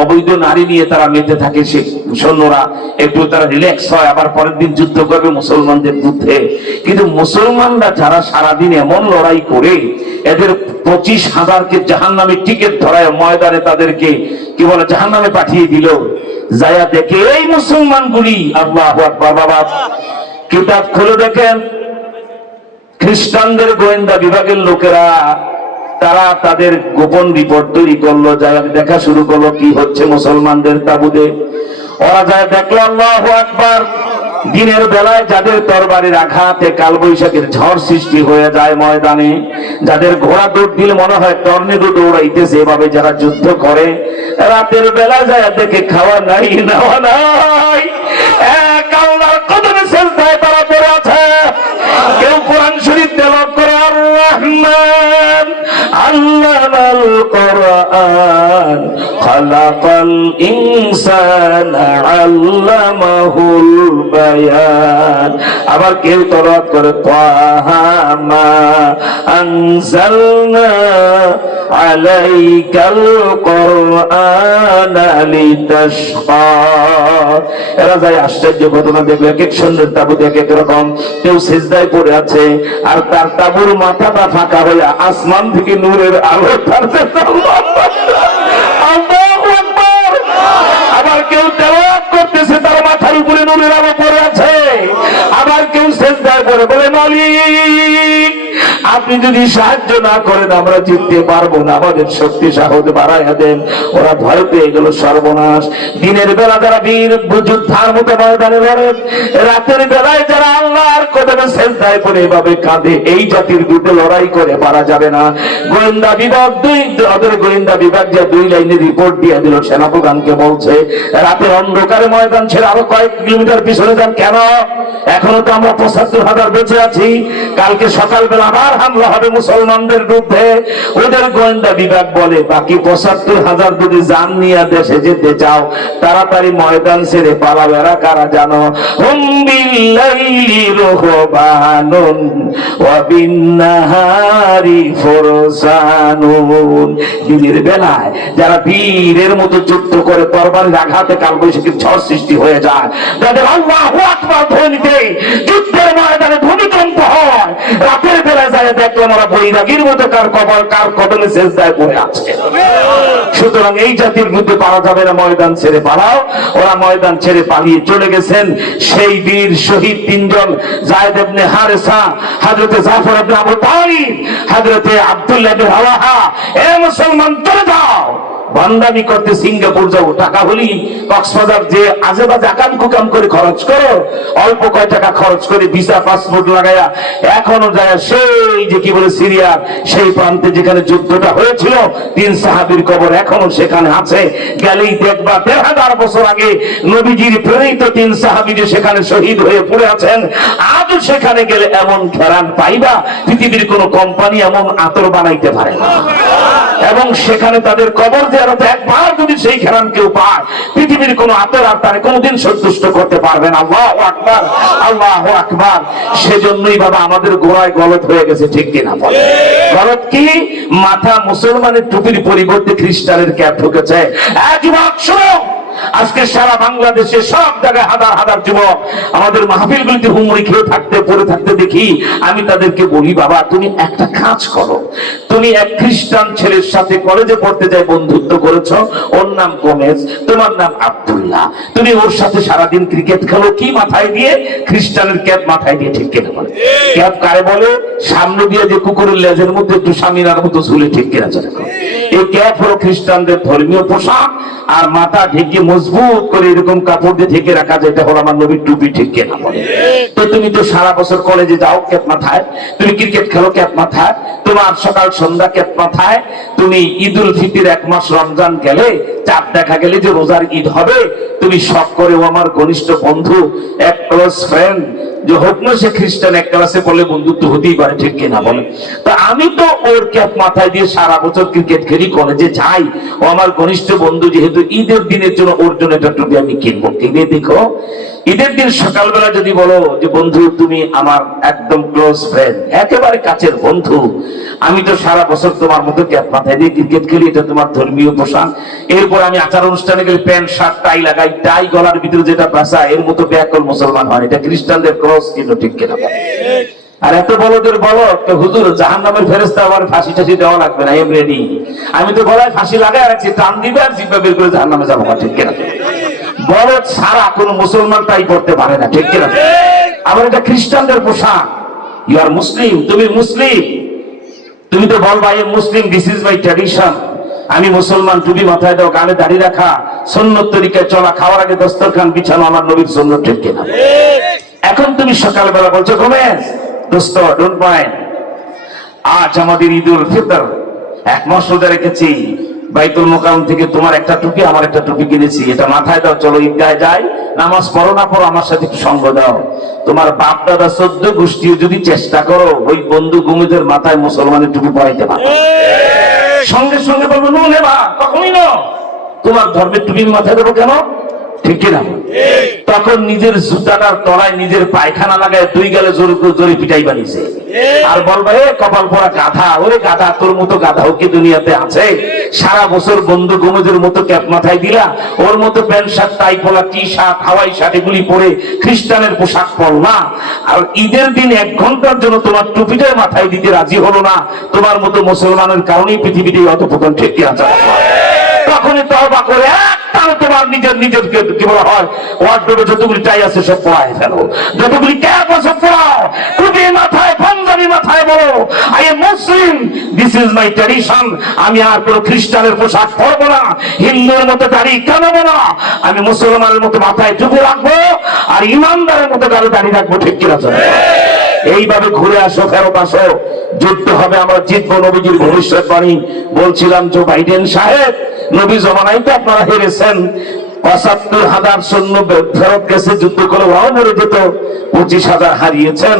অবৈধ নারী নিয়ে তারা মেতে থাকে, সে সৈন্যরা একটু তারা রিল্যাক্স হয়, আবার পরের দিন যুদ্ধ করবে মুসলমানদের বিরুদ্ধে। কিন্তু মুসলমানরা যারা সারাদিন এমন লড়াই করে এদের 25,000কে জাহান্নামের টিকিট ধরায় ময়দানে তাদেরকে কি বলে জাহান্নামে পাঠিয়ে দিল। যায়া দেখে এই মুসলমানগুলি, আল্লাহু আকবার, বাবা কিতাব খুলে দেখেন, খ্রিস্টানদের গোয়েন্দা বিভাগের লোকেরা তারা তাদের গোপন রিপোর্ট তৈরি করলো, যারা দেখা শুরু করলো কি হচ্ছে মুসলমানদের তাবুতে। ওরা যায় দেখলো, আল্লাহু আকবার, দিনের বেলায় যাদের তরবারির আঘাতে কালবৈশাখীর ঝড় সৃষ্টি হয়ে যায় ময়দানে, যাদের ঘোড়া দৌড় দিলে মনে হয় টর্নেডো দৌড়াইতেছে, এভাবে যারা যুদ্ধ করে, রাতের বেলা যায় দেখে খাওয়া নাই, নেওয়া নাই, এক আল্লাহর কদমে সেজদায় তারা পড়ে আছে। কেউ কোরআন শরীফ তেলাওয়াত করে, আর রহমান আল্লামাল কোরআন খালাকাল ইনসানা আল্লামাহুল বায়ান। আবার কেউ তেলাওয়াত করে তাহা মা আনজালনা আলাইকাল কুরআনা লিতাশকা। এরা যায় আশ্চর্য ঘটনা দেখলে এক এক সুন্দর তাবু দেখে এক রকম। কেউ সিজদায় পড়ে আছে আর তার তাবুর মাথাটা ফাঁকা হয়ে আসমান থেকে নূরের আলো ছাড়ছে। আল্লাহু আকবার। আবার কেউ তেলাওয়াত করতেছে তার মাথার উপরে নূরের আলো পড়ে আছে। আবার কেউ সিজদায় পড়ে বলে মালিক আপনি যদি সাহায্য না করেন আমরা জিততে পারবো না, আমাদের শক্তি সাহস বাড়াইয়া দেন। ওরা ভয় পেয়ে গেল সর্বনাশ। দিনের বেলা যারা বীর যোদ্ধার মতো ময়দানে লড়ে, রাতের বেলায় যারা আল্লাহর কদমে সিজদায় পড়ে এভাবে কাঁদে, এই জাতির বিরুদ্ধে লড়াই করে পারা যাবে না। গোয়েন্দা বিভাগ ওদের গোয়েন্দা বিভাগ যে 2 লাইনে রিপোর্ট দিয়ে দিল, সেনাপ্রধানকে বলছে রাতে অন্ধকারে ময়দান ছেড়ে আরো কয়েক কিলোমিটার পিছনে যান। কেন? এখনো তো আমরা ৭৫,০০০ বেঁচে আছি, কালকে সকালবেলা আবার হামলা হবে মুসলমানদের বিরুদ্ধে। ওদের গোয়েন্দা বিভাগ বলে বাকি ৭৫,০০০ যদি জান নিয়ে দেশে যেতে চাও তাড়াতাড়ি ময়দান ছেড়ে পালাও। এরা কারা জানো? হুম বিল্লাইলি রুহবানুন ওয়া বিন্নাহারি ফুরসানুন। দিনের বেলায় যারা বীরের মতো যুদ্ধ করে তরবারির আঘাতে কালবৈশাখীর ঝড় সৃষ্টি হয়ে যায়, তাদের আল্লাহু আকবার ধ্বনিতে যুদ্ধের ময়দানে ভূমিকম্প হয়। রাতের বেলায় যায় দেখলাম ওরা বৈরাগীর মতো কার কদমে সিজদায় পড়ে আছে। সুতরাং এই জাতির বিরুদ্ধে পারা যাবে না, ময়দান ছেড়ে পালাও। ওরা ময়দান ছেড়ে পালিয়ে চলে গেছেন। সেই বীর শহীদ 3 জন, যায়েদ ইবনে হারেসা, হযরতে জাফর ইবনে আবু তালিব, হযরতে আব্দুল্লাহ ইবনে রাওয়াহা। এ মুসলমান চলে যাও, বান্দামি করতে সিঙ্গাপুর যাও, টাকা হলি কক্সবাজার যে আজে বাজে আকাম কুকাম করে খরচ করো, অল্প কয় টাকা খরচ করে ভিসা পাসপোর্ট লাগাইয়া এখনো যায় সেই যে কি বলে সিরিয়ার সেই প্রান্তে যেখানে যুদ্ধটা হয়েছিল 3 সাহাবীর কবর এখনো সেখানে আছে। গেলেই দেখবা ১,৫০০ বছর আগে নবীজির প্রেরিত 3 সাহাবী যে সেখানে শহীদ হয়ে পড়ে আছেন। আজও সেখানে গেলে এমন ঘেরান পাইবা পৃথিবীর কোন কোম্পানি এমন আতর বানাইতে পারে না। এবং সেখানে তাদের কবর জিয়ারতে একবার যদি সেই ঘেরান কেউ পায়, পৃথিবীর কোন আতর আর তারে কোনদিন সন্তুষ্ট করতে পারবে না। আল্লাহু আকবার, আল্লাহু আকবার। সেজন্যই বাবা আমাদের গোড়ায় গলত হয়ে গেছে, ঠিক কিনা বলে? গলত কি? মাথা মুসলমানের টুপির পরিবর্তে খ্রিস্টানের ক্যাপ ঢুকেছে। যুবক শোনো, আজকে সারা বাংলাদেশে সব জায়গায় হাজার হাজার যুবক আমাদের মাহফিলগুলিতে হুমড়ি খেয়ে থাকতে পড়ে থাকতে দেখি। আমি তাদেরকে বলি বাবা তুমি একটা কাজ করো, তুমি এক খ্রিস্টান ছেলের সাথে কলেজে পড়তে যাই বন্ধুত্ব করেছো, ওর নাম গোমেজ, তোমার নাম আব্দুল্লাহ, তুমি ওর সাথে সারাদিন ক্রিকেট খেলো কি মাথায় দিয়ে? খ্রিস্টানের ক্যাপ মাথায় দিয়ে, ঠিক কিনা বলে? ক্যাপ কারে বলে? সামনে দিয়ে যে কুকুরের লেজের মধ্যে একটু সামিনার মতো ঝুলে, ঠিক কিনা? এই ক্যাপ হলো খ্রিস্টানদের ধর্মীয় পোশাক, আর মাথা ঢেকে মজবুত করে এরকম কাপড় দিয়ে ঢেকে রাখা, যেটা হলো আমার নবীর টুপি, ঠিক কিনা বলে? তো তুমি তো সারা বছর কলেজে যাও ক্যাপ মাথায়, তুমি ক্রিকেট খেলো ক্যাপ মাথায়, তোমার সকাল সন্ধ্যা ক্যাপ মাথায়, তুমি ঈদুল ফিতর 1 মাস রমজান গেলে চাঁদ দেখা গেলে যে রোজার ঈদ হবে, তুমি শখ করে ও আমার ঘনিষ্ঠ বন্ধু এক ক্লোজ ফ্রেন্ড যে হোক না সে খ্রিস্টান, এক ক্লাসে বলে বন্ধুত্ব হতেই পারে, ঠিক কিনা বলে? তা আমি তো ওর ক্যাপ মাথায় দিয়ে সারা বছর ক্রিকেট খেলি, কলেজে যাই, ও আমার ঘনিষ্ঠ বন্ধু, যেহেতু ঈদের দিনের জন্য ওর জন্য একটা টুপি আমি কিনবো। কিনে দেখো ঈদের দিন সকালবেলা যদি বলো যে বন্ধু তুমি আমার একদম ক্লোজ ফ্রেন্ড, একেবারে কাছের বন্ধু, আমি তো সারা বছর তোমার মতো ক্যাপ মাথায় দিয়ে ক্রিকেট খেলি, এটা তোমার ধর্মীয় পোশাক, এরপর আমি আচার অনুষ্ঠানে গেলে প্যান্ট শার্ট টাই লাগাই, টাই গলার ভিতরে যেটা বাসা, এর মতো ব্যাকল মুসলমান হয়, এটা খ্রিস্টানদের ক্রস, কিন্তু ঠিক কিনা? আর এত বলদের বলো হুজুর জাহান্নামের ফেরেশতা আমার ফাঁসি টাসি দেওয়া লাগবে না, এম রেডি, আমি তো গলায় ফাঁসি লাগাই রাখছি, টান দিবে আর জিব্বা বের করে জাহান্নামে যাবো, ঠিক কিনা? বলদ সারা কোন মুসলমান তাই করতে পারে না, ঠিক কিনা? আবার এটা খ্রিস্টানদের পোশাক। ইউ আর মুসলিম, তুমি মুসলিম, তুমি তো বলবা I am Muslim, this is my tradition, আমি মুসলমান, টুপি মাথায় দাও, গালে দাড়ি রাখা, সুন্নত তরিকায় চলা, খাওয়ার আগে দস্তরখান বিছানো আমার নবীর সুন্নত, ঠিক কিনা? এখন তুমি সকালবেলা বলছো গোমেজ দোস্ত ডোন্ট মাইন্ড, আজ আমাদের ঈদুল ফিতর, 1 মাস রোজা রেখেছি, বাইতুল মুকাররম থেকে তোমার একটা টুপি আমার একটা টুপি কিনেছি, এটা মাথায় দাও, চলো ঈদগাহে যাই, নামাজ পড়ো না পড়ো আমার সাথে একটু সঙ্গ দাও। তোমার বাপ দাদা 14 গোষ্ঠীও যদি চেষ্টা করো ওই বন্ধু গুমিদের মাথায় মুসলমানের টুপি পরাইতে পারো, সঙ্গে সঙ্গে বলবো নো নেবা, কখনই নো, তোমার ধর্মের টুপি মাথায় দেবো কেন? ঠিক কিনা? তখন নিজের জুতাটার তলায় নিজের পায়খানা লাগায় 2 গালে জোরে পিটাই বানিয়েছে। আর বলবে এ কপাল পরা গাধা, ওরে গাধা, তোর মতো গাধাও কি দুনিয়াতে আছে? সারা বছর বন্ধু গোমদের মতো ক্যাপ মাথায় দিলা, ওর মতো প্যান্ট শার্ট টাই পরা টি শার্ট হাওয়াই শার্ট এগুলি পরে খ্রিস্টানের পোশাক পর না। আর ঈদের দিন 1 ঘন্টার জন্য তোমার টুপিটাই মাথায় দিতে রাজি হলো না। তোমার মতো মুসলমানের কারণেই পৃথিবীতে অধঃপতন ঠিক কিনা? তখনই তওবা করে একটাও তোমার নিজের কি বলা হয় ওয়ার্ডরোবে যতগুলি টাই আছে সব পড়ায় ফেলো, যতগুলি ক্যাপ আছে পড়াও, টুপি মাথায় পাঞ্জাবি মাথায় বলো I am Muslim, this is my tradition. আমি আর কোনো খ্রিস্টানের পোশাক পরবো না, হিন্দুর মতো দাড়ি কামাবো না, আমি মুসলমানের মতো মাথায় টুপি রাখবো আর ইমানদারের মতো দাড়ি রাখবো। ঠিক কিনা? এইভাবে ঘুরে আসো, ফেরত আসো, যুদ্ধ হবে, আমরা জিতবো। নবীজির ভবিষ্যৎবাণী বলছিলাম জো বাইডেন সাহেব, নবী জমানায় তো আপনারা হেরেছেন, ৭৫,০০০ সৈন্য ফেরত গেছে, যুদ্ধ করে ওরাও মরে যেত, ২৫,০০০ হারিয়েছেন।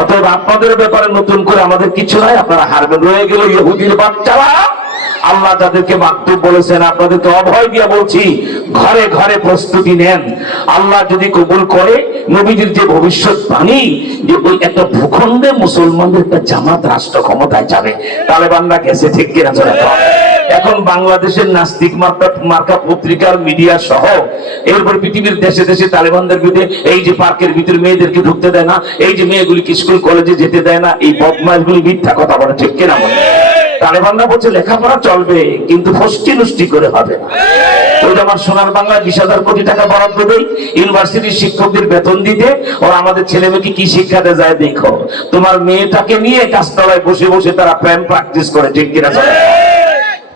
অতএব আপনাদের ব্যাপারে নতুন করে আমাদের কিছু নাই, আপনারা হারবেন। রয়ে গেল ইহুদির বাচ্চারা। আল্লাহ যাদেরকে মাকতুব বলেছেন আপনাদেরকে অভয় দিয়া বলছি, ঘরে ঘরে প্রস্তুতি নেন। আল্লাহ যদি কবুল করে নবীজির যে ভবিষ্যৎবাণী যে ওই একটা ভূখণ্ডে মুসলমানদের একটা জামাত রাষ্ট্র ক্ষমতায় যাবে, তালেবানরা গেছে। ঠিক কিনা? এখন বাংলাদেশের নাস্তিক মার্কা পত্রিকার মিডিয়া সহ এরপর পৃথিবীর দেশে দেশে তালেবানদের বিরুদ্ধে, এই যে পার্কের ভিতরে মেয়েদেরকে ঢুকতে দেয় না, এই যে মেয়েগুলিকে স্কুল কলেজে যেতে দেয় না, এই বদমাইশগুলি মিথ্যা কথা বলে। ঠিক কিনা? তালেবানরা বলছে লেখাপড়া চলবে কিন্তু ফষ্টি নষ্টি করে হবে না। ওই আমার সোনার বাংলায় 20,000 কোটি টাকা বরাদ্দ দেই ইউনিভার্সিটির শিক্ষকদের বেতন দিতে, ওরা আমাদের ছেলে মেয়েকে কি শিক্ষাতে যায় দেখো। তোমার মেয়েটাকে নিয়ে গাছতলায় বসে বসে তারা প্রেম প্র্যাকটিস করে। ঠিক কিনা?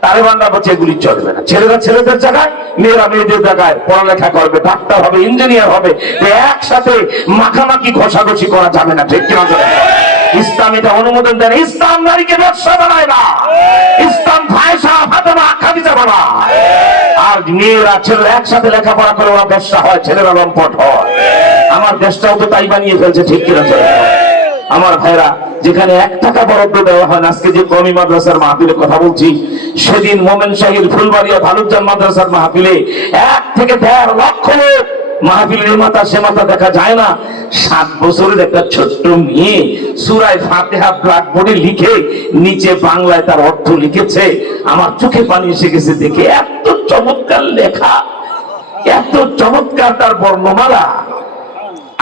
তালেবানরা বলছে এগুলি চলবে না, ছেলেরা ছেলেদের জায়গায়, মেয়েরা মেয়েদের জায়গায় পড়ালেখা করবে, ডাক্তার হবে, ইঞ্জিনিয়ার হবে, একসাথে মাখামাখি ঘষাঘষি করা যাবে না। ঠিক কিনা? ইসলাম এটা অনুমোদন দেয়। ইসলাম নারীকে ব্যবসা বানায় না, ইসলাম ফায়সা ফাতেমা খাদিজা বানায়। আর মেয়েরা ছেলেরা একসাথে লেখাপড়া করে ওরা ব্যবসা হয়, ছেলেরা লম্পট হয়। আমার দেশটাও তো তাই বানিয়ে ফেলছে। ঠিক কিনা? আমার ভাইরা, যেখানে 1 টাকা বরাদ্দ দেওয়া হয় না, আজকে যে কওমি মাদ্রাসার মাহফিলের কথা বলছি, সেদিন মোমেন শাহীর ফুলবাড়িয়া ভালুকজান মাদ্রাসার মাহফিলে 1 থেকে 1.5 লক্ষ লোক। মাহফিলের মাথা সে মাথা দেখা যায় না। 7 বছরের একটা ছোট্ট মেয়ে সূরা ফাতিহা ব্ল্যাকবোর্ডে লিখে নিচে বাংলায় তার অর্থ লিখেছে। আমার চোখে পানি এসে গেছে দেখে, এত চমৎকার লেখা, এত চমৎকার তার বর্ণমালা।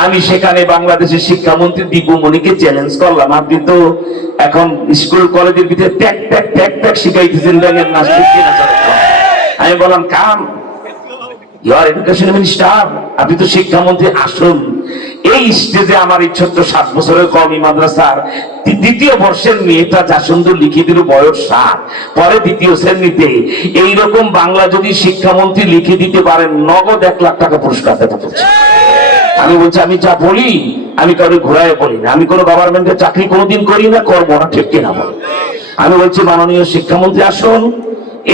আমি সেখানে বাংলাদেশের শিক্ষামন্ত্রী দীপু মনিকে চ্যালেঞ্জ করলাম, আপনি তো এখন স্কুল কলেজের ভিতরে ট্যাক ট্যাক ট্যাক ট্যাক শিখাইতেছেন ব্যাঙের নাচ। আমি বললাম কাম ইউর এডুকেশন মিনিস্টার, আপনি তো শিক্ষামন্ত্রী, আসুন এই স্টেজে আমার এই ছোট্ট 7 বছরের কওমি মাদ্রাসার 2য় বর্ষের মেয়েটা যা সুন্দর লিখে দিল, বয়স 7, পরে 2য় শ্রেণীতে এইরকম বাংলা যদি শিক্ষামন্ত্রী লিখে দিতে পারেন, নগদ 1 লাখ টাকা পুরস্কার দিতে পারছে। আমি বলছি আমি যা বলি আমি কাউকে ঘুরায় বলি না, আমি কোনো গভর্নমেন্টের চাকরি কোনোদিন করি না, করবো না। ঠিক কিনা? আমি বলছি মাননীয় শিক্ষামন্ত্রী আসুন,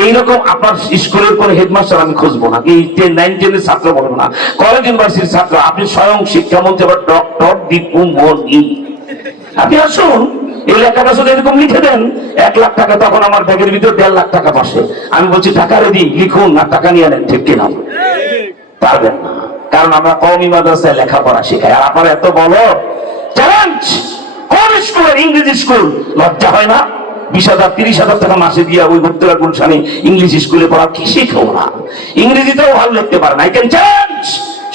এইরকম আপনার স্কুলের কোন হেডমাস্টার আমি খুঁজবো না, এই 10, 9, 10 এর ছাত্র বলবো না, কলেজ ইউনিভার্সিটির ছাত্র, আপনি স্বয়ং শিক্ষামন্ত্রী আবার ডক্টর দীপু মনি, আপনি আসুন এই লেখাটা শুধু এরকম লিখে দেন 1 লাখ টাকা। তখন আমার ব্যাগের ভিতরে 1.5 লাখ টাকা বসে। আমি বলছি টাকা রেডি, লিখুন আর টাকা নিয়ে নেন। ঠিক কিনা? পারবেন না, কারণ আমরা কওমি মাদ্রাসায় লেখাপড়া শেখাই। আর আপনারা এত বলো চ্যালেঞ্জ, কোন স্কুলের ইংরেজি স্কুল লজ্জা হয় না? 20,000 30,000 টাকা মাসে দিয়ে ওই ভর্তিরা গুলশানে ইংলিশ স্কুলে পড়া কি শিখো না? ইংরেজিতেও ভালো লিখতে পারে না। আই ক্যান চ্যালেঞ্জ,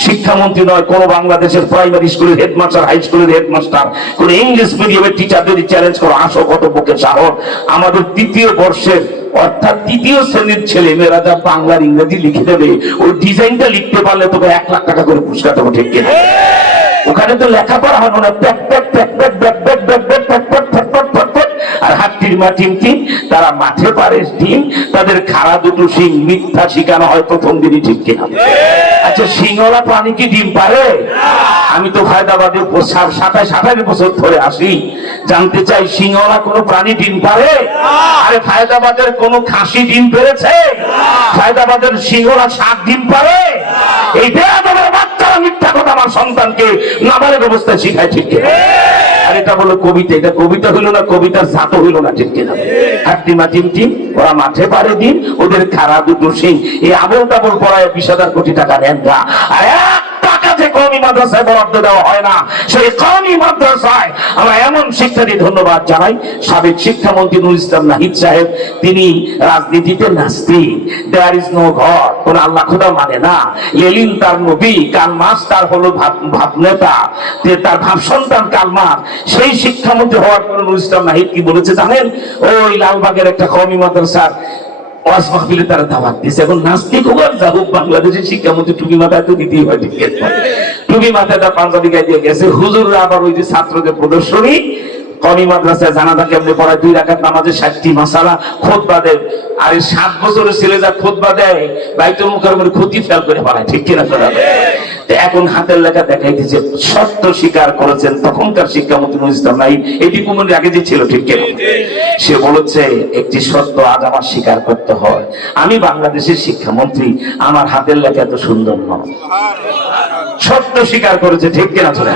শিক্ষামন্ত্রী নয়, কোন বাংলাদেশের প্রাইমারি স্কুলের হেডমাস্টার, হাই স্কুলের হেডমাস্টার, কোন ইংলিশ মিডিয়ামের টিচার যদি চ্যালেঞ্জ করো, আসো, কত পক্ষে সাহস। আমাদের 3য় বর্ষের অর্থাৎ 3য় শ্রেণীর ছেলে মেয়েরা যা বাংলার ইংরেজি লিখে দেবে, ওই ডিজাইনটা লিখতে পারলে তোকে 1 লাখ টাকা করে পুরস্কার দেবো। ঠিক কিনা? ওখানে তো লেখাপড়া হবে না, প্যাক প্যাক প্যাক প্যাক প্যাক প্যাক প্যাক প্যাক প্যাক প্যাক প্যাক প্যাক প্যাক, আর হাট্টির মা টিম টিম, তারা মাঠে পারে ডিম, তাদের খাড়া দুটো শিং, মিথ্যা শিখানো হয় প্রথম দিনই। ঠিক কিনা? আচ্ছা, সিংহলা প্রাণী কি ডিম পারে? আমি তো হায়দ্রাবাদে 27 বছর ধরে আসি, জানতে চাই সিংহলা কোন প্রাণী ডিম পারে? আরে হায়দ্রাবাদের কোন খাসি ডিম পেরেছে? হায়দ্রাবাদের সিংহলা 7 ডিম পারে? এই বেয়াদবের বাচ্চারা মিথ্যা কথা আমার সন্তানকে নাবালেগ অবস্থায় শিখায়। ঠিক কিনা? আর এটা বলো কবিতা, এটা কবিতা হইলো না, কবিতার জাত হইলো না, ঠিক কিনা? হাট্টিমা টিম টিম, ওরা মাঠে পারে দিন, ওদের খারা দুটো সিং, এই আবল তাবল পড়ায় 20,000 কোটি টাকা নেন না, আর এক টাকা যে কওমি মাদ্রাসায় বরাদ্দ দেওয়া হয় না, সেই কওমি মাদ্রাসায় আমরা এমন শিক্ষা দিয়ে ধন্যবাদ জানাই সাবেক শিক্ষামন্ত্রী নুরুল ইসলাম নাহিদ সাহেব। তিনি রাজনীতিতে নাস্তিক, দেয়ার ইজ নো গড, কোন আল্লাহ খোদা মানে না। লেনিন তার নবী, কার্ল মার্কস তার হলো ভাব নেতা, তার ভাব সন্তান কার্ল মার্কস। সেই শিক্ষামন্ত্রী হওয়ার পর নুরুল ইসলাম নাহিদ কি বলেছে জানেন? ওই লালবাগের একটা কওমি মাদ্রাসার ওয়াজ মাহফিলে তারা দাওয়াত দিয়েছে। এখন নাস্তিক হোক আর যা হোক, বাংলাদেশের শিক্ষামন্ত্রী টুপি মাথায় তো দিতেই হয়, ঠিক আছে? টুপি মাথায় তার পাঞ্জাবি গায়ে দিয়ে গেছে। হুজুররা আবার ওই যে ছাত্রদের প্রদর্শনী, কওমি মাদ্রাসায় জানাজা কেমনে পড়ায়, 2 রাকাত নামাজে 60টি মাসালা, খুতবা দেয়। আর 7 বছরের ছেলে যা খুতবা দেয়, বাইতুল মুকাররমের ক্ষতি ফেল করে পড়ায়, ঠিক কিনা? এখন হাতের লেখা দেখাইতেছে, সত্য স্বীকার করেছেন তখনকার শিক্ষামন্ত্রী নুরুল ইসলাম নাহিদ, এটি কুমনের আগে যে ছিল, ঠিক কিনা? সে বলেছে একটি সত্য আজ আমার স্বীকার করতে হয়, আমি বাংলাদেশের শিক্ষামন্ত্রী, আমার হাতের লেখা এত সুন্দর নয়। সত্য স্বীকার করেছে, ঠিক কিনা? চলে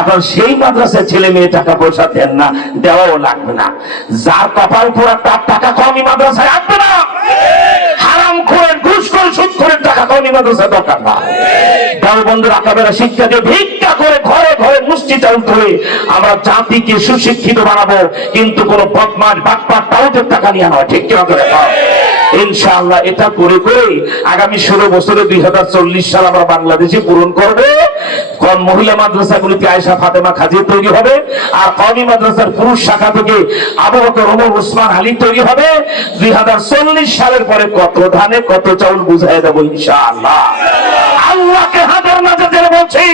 এখন সেই মাদ্রাসায় ছেলে মেয়ে টাকা পয়সা দেন না, দেওয়াও লাগবে না। যার কপাল পোড়া তার টাকা কওমি মাদ্রাসায় আসবে না। হারাম করে, ঘুষ করে, সুদ করে টাকা কওমি মাদ্রাসায় দরকার না। দেওবন্দের আকাবেরা শিক্ষা দিয়ে ভিক্ষা করে ঘরে ঘরে মুষ্টি চাল করে আমরা জাতিকে সুশিক্ষিত বানাবো, কিন্তু কোন বদমাশ বাটপার টাউটের টাকা নিয়ে নয়, ঠিক কিনা? ইনশাআল্লাহ এটা করে করে আগামী 16 বছরে 2040 সাল আমরা বাংলাদেশে পূরণ করব। কোন মহিলা মাদ্রাসাগুলিতে আয়েশা ফাতেমা খাজি তৈরি হবে, আর কওমি মাদ্রাসার পুরুষ শাখা থেকে আবু বকর, ওমর, ওসমান, আলী তৈরি হবে। 2040 সালের পরে কত ধানে কত চাউল বুঝাই দেব ইনশাআল্লাহ। আল্লাহকে হাজার নাজার জেনে বলছি,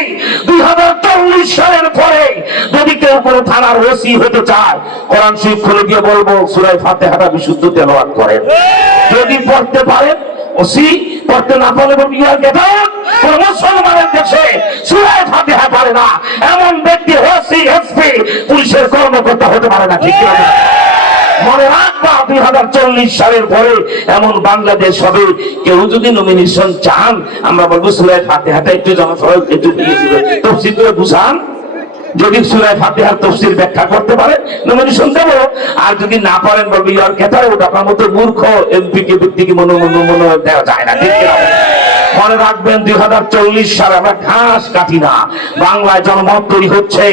2040 সালের পরে যদি কেউ কোনো থানার ওসি হতে চায়, কোরআন শরীফ খুলে দিয়ে বলবো সূরা ফাতিহাটা বিশুদ্ধ তেলাওয়াত করেন। যদি পড়তে পারেন ওসি, পড়তে না পারলে বিয়ার গেটা কোন মুসলমানের দেশে সূরা ফাতিহা পারে না এমন ব্যক্তি ওসি, এসপি, পুলিশের কর্মকর্তা হতে পারে না, ঠিক কিনা? মনে রাখবা, 2040 সালের পরে এমন বাংলাদেশ হবে। কেউ যদি নমিনেশন চান, আমরা বলবো সূরা ফাতিহাটা একটু জনসভায় একটু তফসির করে বুঝান। যদি সূরা ফাতিহার তফসির ব্যাখ্যা করতে পারে নমিনেশন দেব, আর যদি না পারেন বলবো ইয়ার কেতার ওটা আপনার মতো মূর্খ এমপি কে ব্যক্তিকে মনে দেওয়া যায় না, ঠিক কিনা? মনে রাখবেন, 2040 সালে আমরা ঘাস কাটি না, বাংলায় জনমত তৈরি হচ্ছে,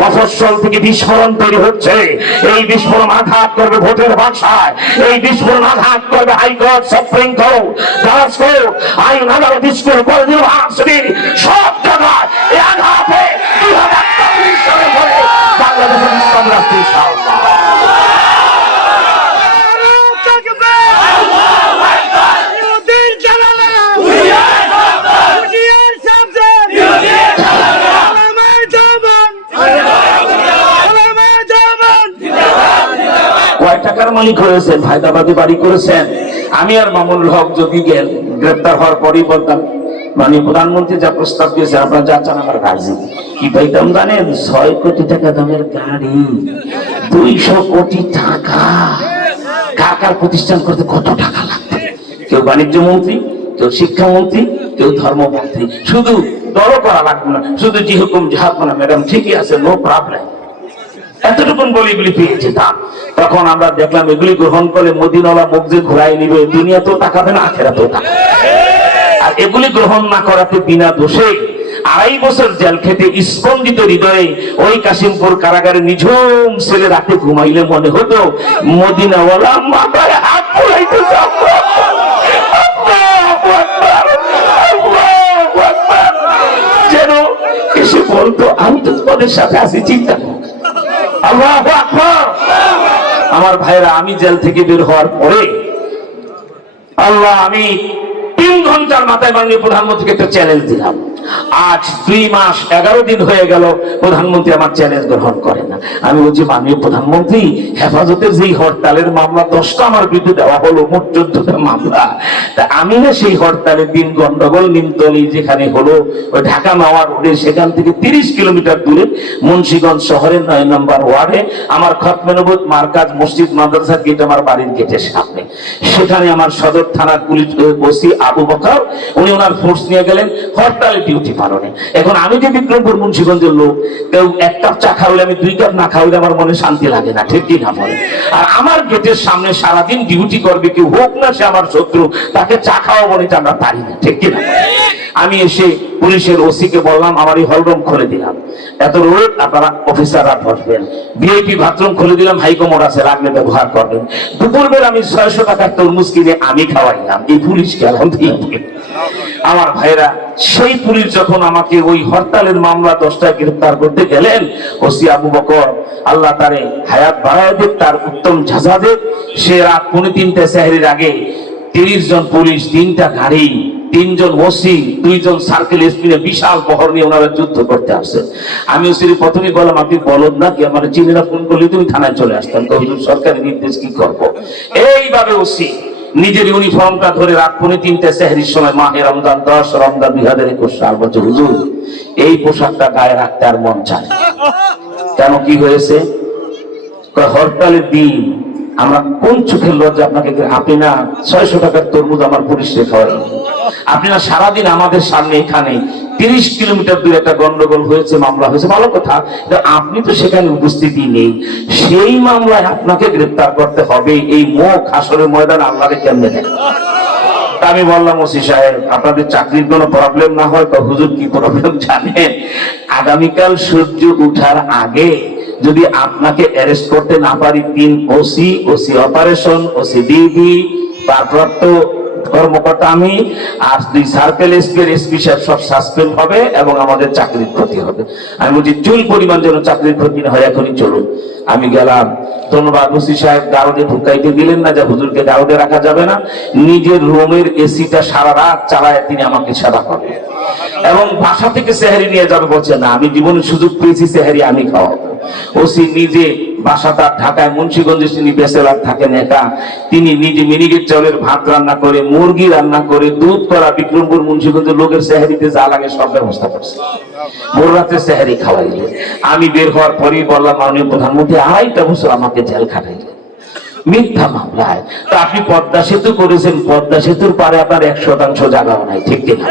মফস্বল থেকে বিস্ফোরণ তৈরি হচ্ছে। এই বিস্ফোরণ আঘাত করবে ভোটের ভাষায়, এই বিস্ফোরণ আঘাত করবে হাইকোর্ট, সুপ্রিম কোর্ট, জজ কোর্ট, আইন আদালত, স্কুল, কলেজ, ইউনিভার্সিটি, সব জায়গায় এই আঘাতে 2040 সালের পরে বাংলাদেশের ইসলাম রাষ্ট্র ইনশাআল্লাহ। কয় টাকার মালিক হয়েছেন, হায়দ্রাবাদে বাড়ি করেছেন। আমি আর মামুনুল হক যদি গ্রেপ্তার হওয়ার পরই বলতাম, মানে প্রধানমন্ত্রী যা প্রস্তাব দিয়েছে আপনারা যা চান আমরা রাজি। কি পাইতাম জানেন? 6 কোটি টাকা দামের গাড়ি, 200 কোটি টাকা। কার প্রতিষ্ঠান করতে কত টাকা লাগবে? কেউ বাণিজ্য মন্ত্রী, কেউ শিক্ষামন্ত্রী, কেউ ধর্মমন্ত্রী। শুধু দল করা লাগবে না, শুধু জি হুকুম জাহাজ মানে ম্যাডাম ঠিকই আছে, নো প্রবলেম। এতটুকুন বলিগুলি পেয়ে যেতাম। তখন আমরা দেখলাম এগুলি গ্রহণ করে মদিনাওয়ালা মুখ যে ঘুরাই নিবে, দুনিয়াতেও তাকাবে না, আখেরাতেও তাকাবে। আর এগুলি গ্রহণ না করাতে বিনা দোষে 2.5 বছর জেল খেতে স্পন্দিত হৃদয়ে ওই কাশিমপুর কারাগারে নিঝুম ছেলে রাতে ঘুমাইলে মনে হতো মদিনাওয়ালা মাথায় হাত পুরাইতেছে। যেন এসে বলতো আমি তো তোমাদের সাথে আছি, চিন্তা করো। আল্লাহু আকবার। আমার ভাইরা, আমি জেল থেকে বের হওয়ার পরে আল্লাহ, আমি 3 ঘন্টার মাথায় মাননীয় প্রধানমন্ত্রীকে একটা চ্যালেঞ্জ দিলাম। আজ 2 মাস 11 দিন হয়ে গেল প্রধানমন্ত্রী আমার চ্যালেঞ্জ গ্রহণ করে না। আমি বলছি, মাননীয় প্রধানমন্ত্রী, হেফাজতের যেই হরতালের মামলা 10টা আমার বিরুদ্ধে দেওয়া হলো, মোট 14টা মামলা। তা আমি না সেই হরতালের দিন গন্ডগোল নিমতলি যেখানে হলো, ওই ঢাকা মাওয়া রোডে, সেখান থেকে 30 কিলোমিটার দূরে মুন্সিগঞ্জ শহরের 9 নম্বর ওয়ার্ডে আমার খতমে নবুয়ত মার্কাজ মসজিদ মাদ্রাসার গেট আমার বাড়ির গেটের সামনে। সেখানে আমার সদর থানার পুলিশ ওসি আবু বকর, উনি ওনার ফোর্স নিয়ে গেলেন হরতালে ডিউটি পালনে। এখন আমি যে বিক্রমপুর মুন্সিগঞ্জের লোক, কেউ 1 কাপ চা খাওয়ালে আমি 2 কাপ না খাওয়ালে আমার মনে শান্তি লাগে না, ঠিক কি না বলে? আর আমার গেটের সামনে সারাদিন ডিউটি করবে কেউ, হোক না সে আমার শত্রু, তাকে চা খাওয়াবো না, আমরা পারি না, ঠিক কি না? আমি এসে পুলিশের ওসিকে বললাম আমার এই হলরুম খুলে দিলাম, এত রোড আপনারা অফিসাররা বসবেন, ভিআইপি বাথরুম খুলে দিলাম, হাইকমোড আছে লাগলে ব্যবহার করবেন। দুপুরবেলা আমি 600 টাকার তরমুজ কিনে আমি খাওয়াইলাম এই পুলিশকে। আমার ভাইরা, সেই পুলিশ যখন আমাকে ওই হরতালের মামলা 10টায় গ্রেফতার করতে গেলেন, ওসি আবু বকর আল্লাহ তারে হায়াত বাড়ায় দেব, তার উত্তম ঝাঁঝা দেব, সে রাত 3:45 সেহরির আগে 30 জন পুলিশ, 3টা গাড়ি, 3 জন ওসি, 2 জন সার্কেল এসপি বিশাল বহর নিয়ে ওনারা যুদ্ধ করতে আসছেন। আমি ওসির প্রথমেই বললাম আপনি বলদ না কি, আমার চিনিরা ফোন করলে তুমি থানায় চলে আসতাম, সরকারি নির্দেশ কি করবো। এইভাবে ওসি নিজের ইউনিফর্মটা ধরে রাত 3:45 সেহরির সময় মাহে রমজান 10 রমজান 2021 সাল বলছে হুজুর এই পোশাকটা গায়ে রাখতে আর মন চায়। কেন, কি হয়েছে? হরতালের দিন আমরা কোন চোখের লজ্জা আপনাকে, আপনি না 600 টাকার তরমুজ আমার পুলিশে খাওয়াই, আপনি না সারাদিন আমাদের সামনে এখানে 30 কিলোমিটার দূরে একটা গন্ডগোল হয়েছে, মামলা হয়েছে, ভালো কথা, আপনি তো সেখানে উপস্থিতি নেই, সেই মামলায় আপনাকে গ্রেফতার করতে হবে, এই মুখ হাসরের ময়দান আল্লাহরে কেমনে দেন? আমি বললাম ওসি সাহেব আপনাদের চাকরির কোনো প্রবলেম না হয়? হুজুর কি প্রবলেম জানেন, আগামীকাল সূর্য উঠার আগে যদি আপনাকে অ্যারেস্ট করতে না পারি, 3 OC, OC operation, OC DB, ভারপ্রাপ্ত কর্মকর্তা আমি, আর 2 সার্কেল এসপি সাহেব সব সাসপেন্ড হবে এবং আমাদের চাকরির ক্ষতি হবে। আমি বলছি চুল পরিমাণ যেন চাকরির ক্ষতি না হয়, এখনই চলুন। আমি গেলাম, ধন্যবাদ ওসি সাহেব গারদে ঢুকাইতে দিলেন না, যে হুজুরকে গারদে রাখা যাবে না, নিজের রুমের এসিটা সারা রাত চালায় তিনি আমাকে সেবা করবেন এবং বাসা থেকে সেহারি নিয়ে যাবে বলছে না, আমি জীবনে সুযোগ পেয়েছি সেহারি আমি খাওয়াবো। ওসি নিজে বাসা তার ঢাকায় মুন্সিগঞ্জে, তিনি ব্যাচেলার থাকেন একা, তিনি নিজে মিনিকেট চাউলের ভাত রান্না করে, মুরগি রান্না করে, দুধ করা, বিক্রমপুর মুন্সিগঞ্জের লোকের সেহারিতে যা লাগে সব ব্যবস্থা করছে, ভোর রাতে সেহারি খাওয়াইলে। আমি বের হওয়ার পরেই বললাম মাননীয় প্রধানমন্ত্রী 2.5 বছর আমাকে জেল খাটাইলেন মিথ্যা মামলায়। তো আপনি পদ্মা সেতু করেছেন, পদ্মা সেতুর পারে আপনার 1% জায়গাও নাই, ঠিক কিনা?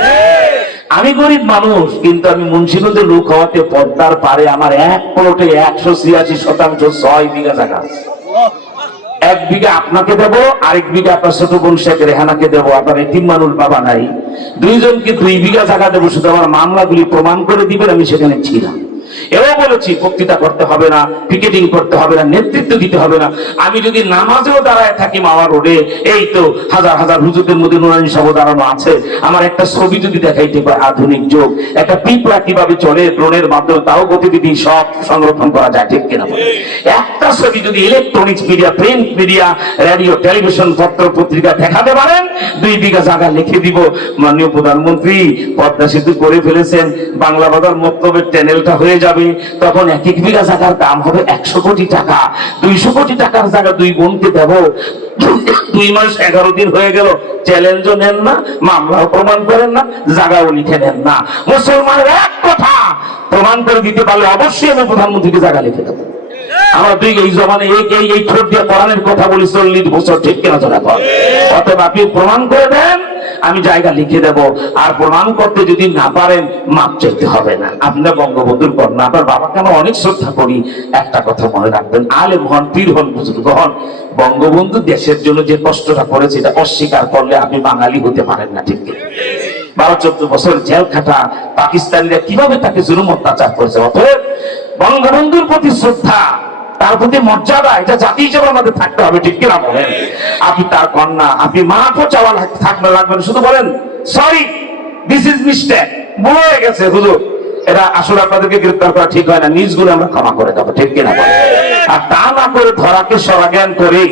আমি গরিব মানুষ, কিন্তু আমি মুন্সিগঞ্জের লোক হওয়াতে পদ্মার পারে আমার 1 প্লটে 186% 6 বিঘা জায়গা আছে। 1 বিঘা আপনাকে দেব, আরেক বিঘা আপনার ছোট বোন শেখ রেহানাকে দেবো, আপনার এতিম মানুষ বাবা নাই, 2 জনকে 2 বিঘা জায়গা দেবো, শুধু আমার মামলাগুলি প্রমাণ করে দিবেন আমি সেখানে ছিলাম। এও বলেছি বক্তৃতা করতে হবে না, পিকেটিং করতে হবে না, নেতৃত্ব দিতে হবে না, আমি যদি নামাজেও দাঁড়ায় থাকি মাওয়া রোডে, এই তো হাজার হাজার হুজুরদের মধ্যে নুরানি সভা দাঁড়ানো আছে, আমার একটা ছবি যদি দেখাইতে পারে, আধুনিক যুগ, একটা পিঁপড়া কিভাবে চলে ড্রোনের মাধ্যমে, তাও গতিবিধি সব সংরক্ষণ করা যায়, ঠিক কিনা? একটা ছবি যদি electronics media, print media, radio, television, পত্র পত্রিকা দেখাতে পারেন, 2 বিঘা জায়গা লিখে দিব মাননীয় প্রধানমন্ত্রী পদ্মা সেতু করে ফেলেছেন, বাংলা বাজার মক্তবের চ্যানেলটা হয়ে যাবে, তখন 1 বিঘা জায়গার দাম হবে 100 কোটি টাকা, 200 কোটি টাকার জায়গা 2 বোনকে দেব। 2 মাস 11 দিন হয়ে গেল, চ্যালেঞ্জও নেন না, মামলাও প্রমাণ করেন না, জায়গাও লিখে নেন না। মুসলমানের এক কথা প্রমাণ করে দিতে পারলে অবশ্যই আমি প্রধানমন্ত্রীকে জায়গা লিখে দেবো। আমরা এই জমানে এই ঠোঁট দিয়ে কোরআনের কথা বলি 40 বছর, ঠিক কিনা? অতএব আপনি প্রমাণ করে দেন, আমি জায়গা লিখে দেব, আর প্রমাণ করতে যদি না পারেন মাপ চাইতে হবে না। আপনার বঙ্গবন্ধুর কন্যা, আপনার বাবাকে আমরা অনেক শ্রদ্ধা করি, একটা কথা মনে রাখবেন, আলেম হন, পীর হন, বুজুর্গ হন, বঙ্গবন্ধু দেশের জন্য যে কষ্টটা করেছে এটা অস্বীকার করলে আপনি বাঙালি হতে পারেন না, ঠিক কিনা? 12-14 বছর জেল খাটা পাকিস্তানিরা কিভাবে তাকে জুলুম অত্যাচার করেছে। অতএব বঙ্গবন্ধুর প্রতি শ্রদ্ধা, তার প্রতি মর্যাদা, এটা জাতি হিসেবে আমাদের থাকতে হবে, ঠিক কিনা বলেন? আপনি তার কন্যা, আপনি মাফও চাওয়া থাকবে লাগবেন, শুধু বলেন সরি, দিস ইজ মিস্টেক, ভুল হয়ে গেছে হুজুর, এটা আসলে আপনাদেরকে গ্রেফতার করা ঠিক হয় না, নিজ গুলো আমরা ক্ষমা করে দেবো, ঠিক কিনা বলেন? আর তা না করে ধরাকে সরাজ্ঞান করে